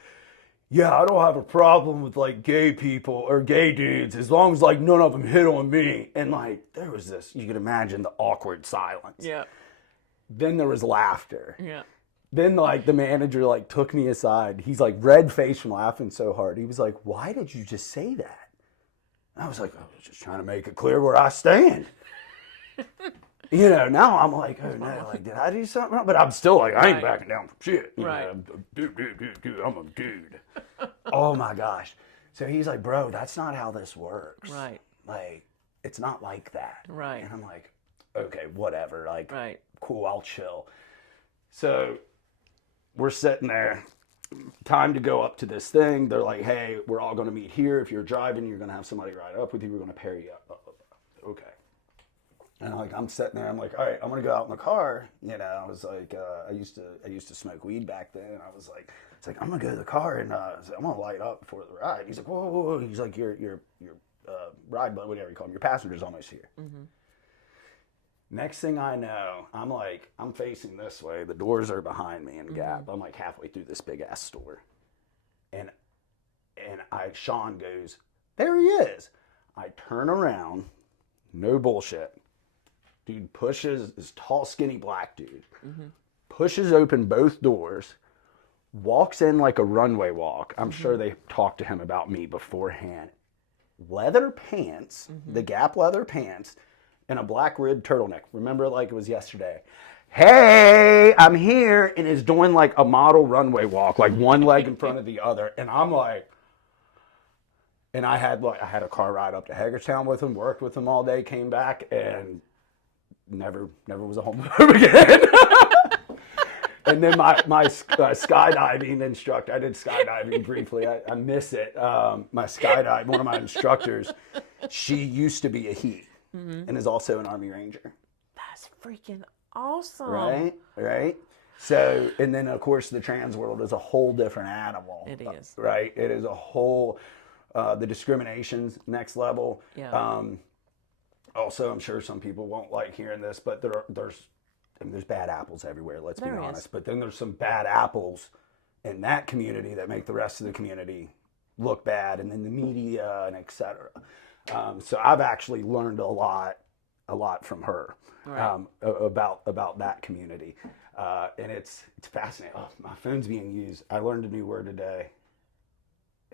yeah, I don't have a problem with like gay people or gay dudes as long as like none of them hit on me. And like there was this, you could imagine the awkward silence. Yeah. Then there was laughter. Yeah. Then like the manager like took me aside. He's like red faced from laughing so hard. He was like, why did you just say that? And I was like, I was just trying to make it clear where I stand. You know, now I'm like, oh no, like, did I do something wrong? But I'm still like, I ain't backing down from shit. You know, dude, I'm a dude. Oh my gosh. So he's like, bro, that's not how this works. Right. Like, it's not like that. Right. And I'm like, okay, whatever. Like, right. Cool, I'll chill. So we're sitting there. Time to go up to this thing. They're like, hey, we're all going to meet here. If you're driving, you're going to have somebody ride up with you. We're going to pair you up. Okay. And like I'm sitting there, I'm like, all right, I'm gonna go out in the car. You know, I was like, I used to smoke weed back then. I was like, it's like I'm gonna go to the car and I'm gonna light up before the ride. He's like, whoa, whoa, whoa. He's like, your ride, but whatever you call him, your passenger's almost here. Mm-hmm. Next thing I know, I'm facing this way. The doors are behind me in the gap. I'm like halfway through this big ass store, and Sean goes, there he is. I turn around, no bullshit. Dude pushes, this tall, skinny black dude, pushes open both doors, walks in like a runway walk. I'm sure they talked to him about me beforehand. Leather pants, the Gap leather pants, and a black ribbed turtleneck. Remember it like it was yesterday. Hey, I'm here, and is doing like a model runway walk, like one leg in front of the other. And I'm like, and I had a car ride up to Hagerstown with him, worked with him all day, came back, and never was a homophobe again. And then my skydiving instructor, I did skydiving briefly. I miss it. My skydive, one of my instructors, she used to be a he and is also an Army Ranger. That's freaking awesome. Right. So, and then of course the trans world is a whole different animal. It is. Right. It is a whole, the discrimination's next level. Yeah. Also, I'm sure some people won't like hearing this, but there's bad apples everywhere, let's be honest. But then there's some bad apples in that community that make the rest of the community look bad, and then the media and et cetera. So I've actually learned a lot from her about that community. And it's fascinating. Oh, my phone's being used. I learned a new word today,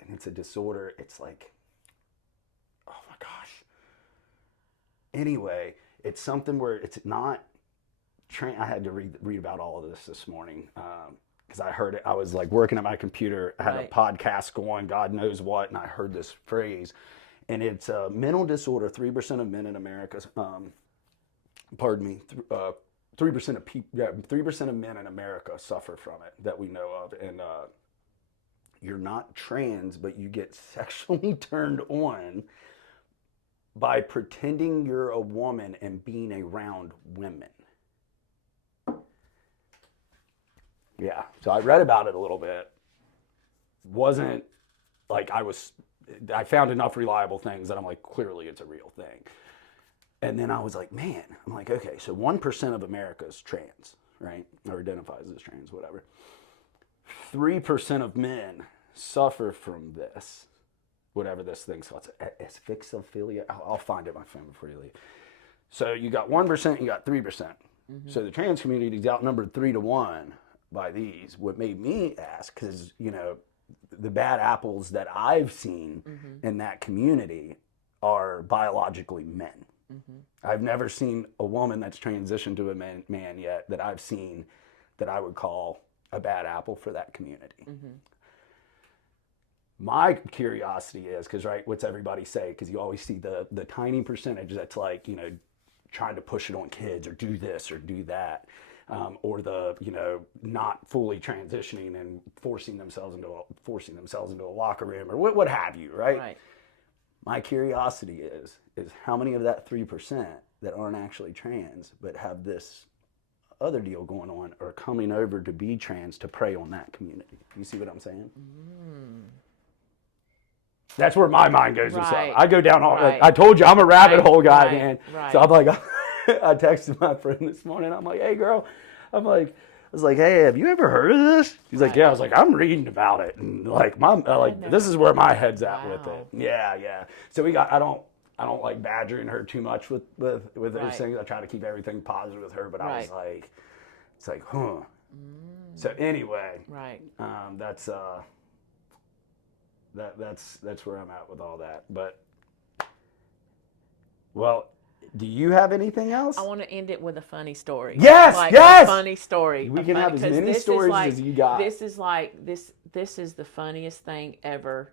and it's a disorder. It's like, oh my gosh. Anyway, it's something where it's not I had to read about all of this morning because I heard it. I was like working at my computer. I had a podcast going, God knows what, and I heard this phrase. And it's a mental disorder. 3% of men in America, 3% of people, 3% of men in America suffer from it that we know of. And you're not trans, but you get sexually turned on by pretending you're a woman and being around women. Yeah, so I read about it a little bit. Wasn't like I found enough reliable things that I'm like, clearly it's a real thing. And then I was like, man, I'm like, okay, so 1% of America is trans, right? Or identifies as trans, whatever. 3% of men suffer from this. Whatever this thing's called, asphyxophilia. I'll find it on my phone before you leave. So you got 1%, you got 3%. So the trans community is outnumbered 3-1 by these. What made me ask, because the bad apples that I've seen in that community are biologically men. I've never seen a woman that's transitioned to a man yet that I've seen that I would call a bad apple for that community. My curiosity is, because what's everybody say? Because you always see the tiny percentage that's like, trying to push it on kids or do this or do that. Or the, not fully transitioning and forcing themselves into a locker room or what have you, right? My curiosity is how many of that 3% that aren't actually trans but have this other deal going on are coming over to be trans to prey on that community. You see what I'm saying? That's where my mind goes. I go down all. I told you I'm a rabbit hole guy, man. So I'm like, I texted my friend this morning. I'm like, hey, girl. I was like, hey, have you ever heard of this? She's like, yeah. I was like, I'm reading about it, and like, this is where my head's at with it. Yeah. So I don't like badgering her too much with those things. I try to keep everything positive with her, but I was like, it's like, huh. So anyway, that's where I'm at with all that. But well, do you have anything else? I want to end it with a funny story. Yes, a funny story. We can have as many stories as you got. This is the funniest thing ever,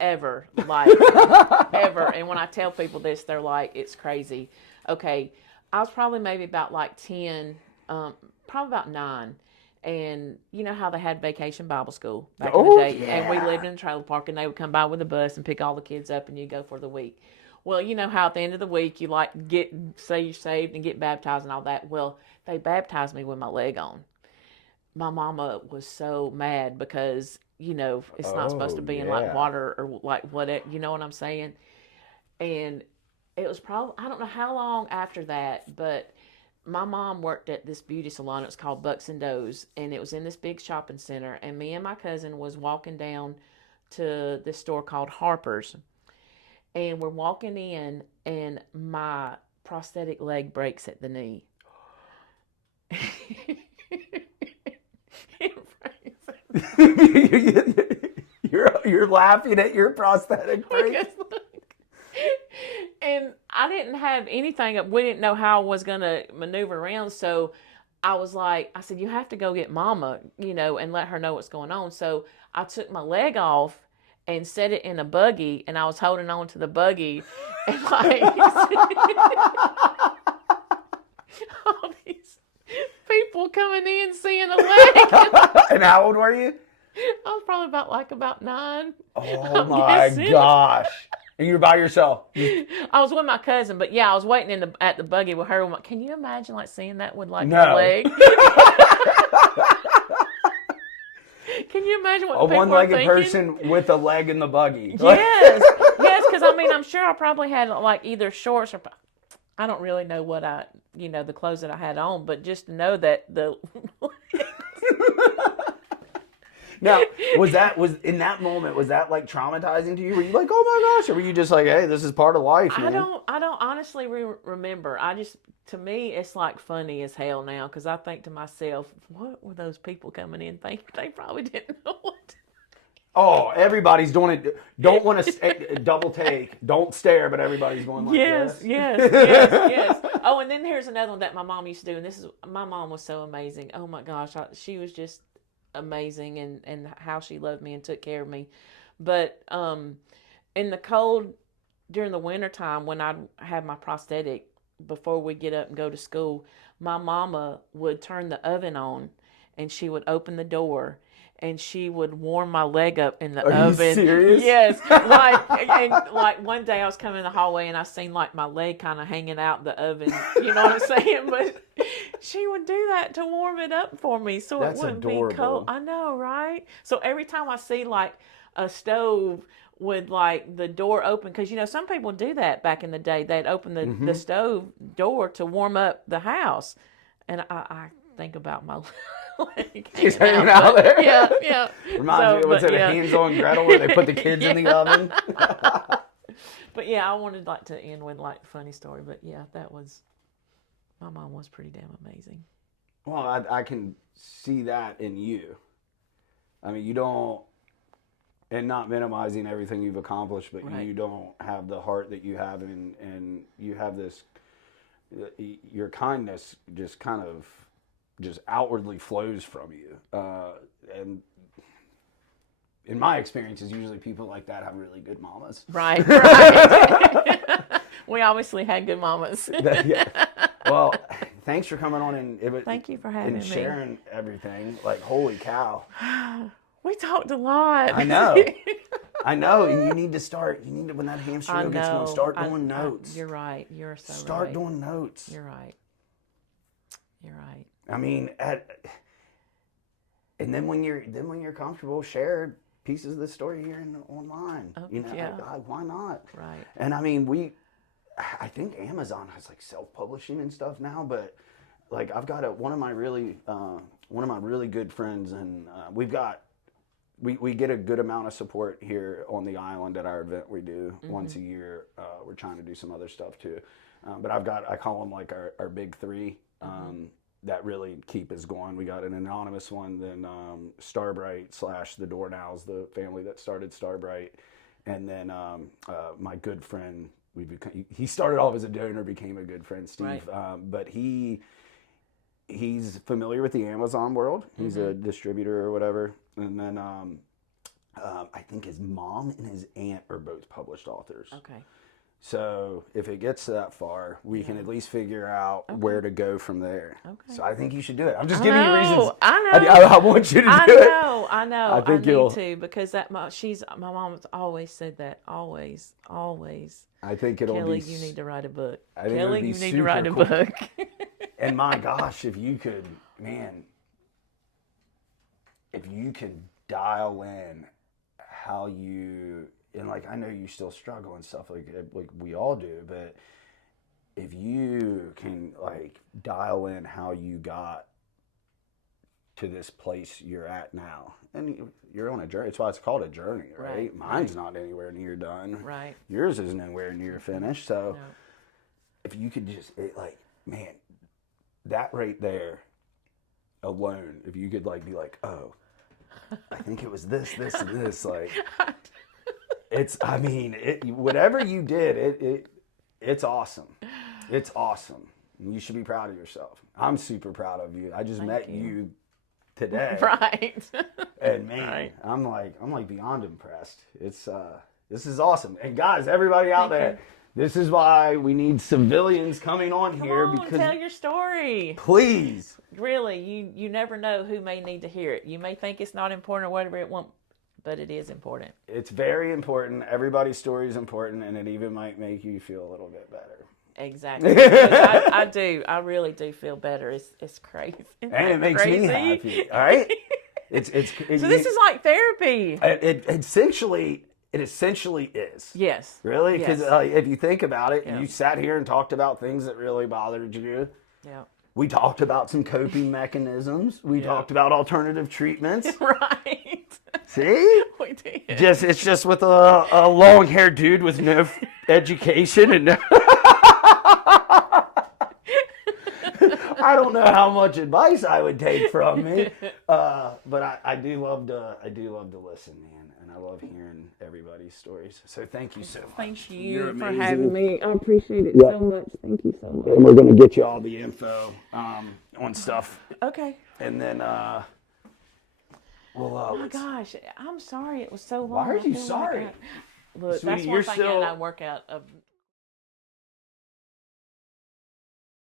ever. And when I tell people this, they're like, it's crazy. Okay, I was probably maybe about like 10, probably about 9. And you know how they had vacation Bible school back in the day? Yeah. And we lived in a trailer park, and they would come by with a bus and pick all the kids up, and you go for the week. Well, you know how at the end of the week you like say you're saved and get baptized and all that. Well, they baptized me with my leg on. My mama was so mad because, you know, it's not supposed to be in like water or like whatever, you know what I'm saying? And it was probably, I don't know how long after that, but my mom worked at this beauty salon. It was called Bucks and Does, and it was in this big shopping center. And me and my cousin was walking down to this store called Harper's. And we're walking in, and my prosthetic leg breaks at the knee. You're laughing at your prosthetic break. And I didn't have anything. We didn't know how I was going to maneuver around. So I said, you have to go get Mama, you know, and let her know what's going on. So I took my leg off and set it in a buggy, and I was holding on to the buggy, and like all these people coming in seeing a leg. And how old were you? I was probably about 9. Oh my gosh! And you were by yourself? I was with my cousin, but yeah, I was waiting at the buggy with her. Can you imagine like seeing that with like a leg? Can you imagine what people are thinking? A one-legged person with a leg in the buggy. Yes, because I mean, I'm sure I probably had like either shorts or I don't really know what the clothes that I had on, but just to know that the. Now, was in that moment, was that like traumatizing to you? Were you like, oh my gosh, or were you just like, hey, this is part of life, man? I don't honestly remember. To me, it's like funny as hell now, because I think to myself, what were those people coming in thinking? They probably didn't know what. Oh, everybody's doing it. Don't want to double take. Don't stare, but everybody's going like this. Yes. Oh, and then here's another one that my mom used to do, and my mom was so amazing. Oh my gosh, she was just amazing, and how she loved me and took care of me. But in the cold during the winter time, when I'd have my prosthetic before we get up and go to school, my mama would turn the oven on, and she would open the door, and she would warm my leg up in the oven. Are you serious? Yes. Like one day I was coming in the hallway, and I seen like my leg kind of hanging out the oven. You know what I'm saying? But she would do that to warm it up for me, so it wouldn't be cold. I know, right? So every time I see like a stove with like the door open, because some people do that back in the day. They'd open the stove door to warm up the house, and I think about my leg. She's hanging out there. Yeah. Reminds me of Hansel and Gretel, where they put the kids in the oven. But yeah, I wanted like to end with like a funny story. But yeah, my mom was pretty damn amazing. Well, I can see that in you. I mean, you don't. And not minimizing everything you've accomplished, but you don't have the heart that you have, and you have this, your kindness just kind of just outwardly flows from you. And in my experiences, usually people like that have really good mamas. Right. We obviously had good mamas. Well, thanks for coming on and thank you for having me. And sharing everything. Like, holy cow. We talked a lot. I know. And you need to, when that hamstring gets going, start doing notes. You're right. You're so right. Start doing notes. You're right. I mean, and then when you're comfortable, share pieces of the story here online. Why not? Right. And I mean, I think Amazon has like self-publishing and stuff now, but like I've got one of my really good friends, and we get a good amount of support here on the island at our event we do once a year. We're trying to do some other stuff too, but I call them like our big three that really keep us going. We got an anonymous one, then Starbright / the Doornows, the family that started Starbright, and then my good friend. He started off as a donor, became a good friend, Steve. Right. But he's familiar with the Amazon world. He's a distributor or whatever. And then I think his mom and his aunt are both published authors. Okay. So if it gets that far, we can at least figure out where to go from there. Okay. So I think you should do it. I'm just giving you reasons. I know. I want you to do it. I know. I need to, because my mom's always said that. Always. I think it'll Kelly, be... you need to write a book. Kelly, you need to write a book. And my gosh, if you could dial in how you... And like, I know you still struggle and stuff like we all do, but if you can like dial in how you got to this place you're at now, and you're on a journey. That's why it's called a journey, right? Mine's not anywhere near done. Right. Yours isn't anywhere near finished. So if you could just that right there alone, if you could like be like, oh, I think it was this, and this, like. Whatever you did, it's awesome. It's awesome. You should be proud of yourself. I'm super proud of you. I just met you today. Right. And man, I'm like beyond impressed. This is awesome. And guys, everybody out there, this is why we need civilians coming on here. Because tell your story. Please. Really, you never know who may need to hear it. You may think it's not important or whatever it won't. But it is important. It's very important. Everybody's story is important, and it even might make you feel a little bit better. Exactly. I do. I really do feel better. It's crazy. And it makes me happy. All right. So this is like therapy. It essentially is. Yes. Really? Because if you think about it, you sat here and talked about things that really bothered you. Yeah. We talked about some coping mechanisms. We talked about alternative treatments. Right. See? We did. It's just with a long-haired dude with no education and no... I don't know how much advice I would take from me, but I do love to listen, man, and I love hearing everybody's stories. So thank you so much. Thank you for having me. I appreciate it so much. Thank you so much. And we're gonna get you all the info on stuff. Okay. And then oh my gosh, I'm sorry it was so long. Why are you sorry? Look, sweetie, that's one thing I work out of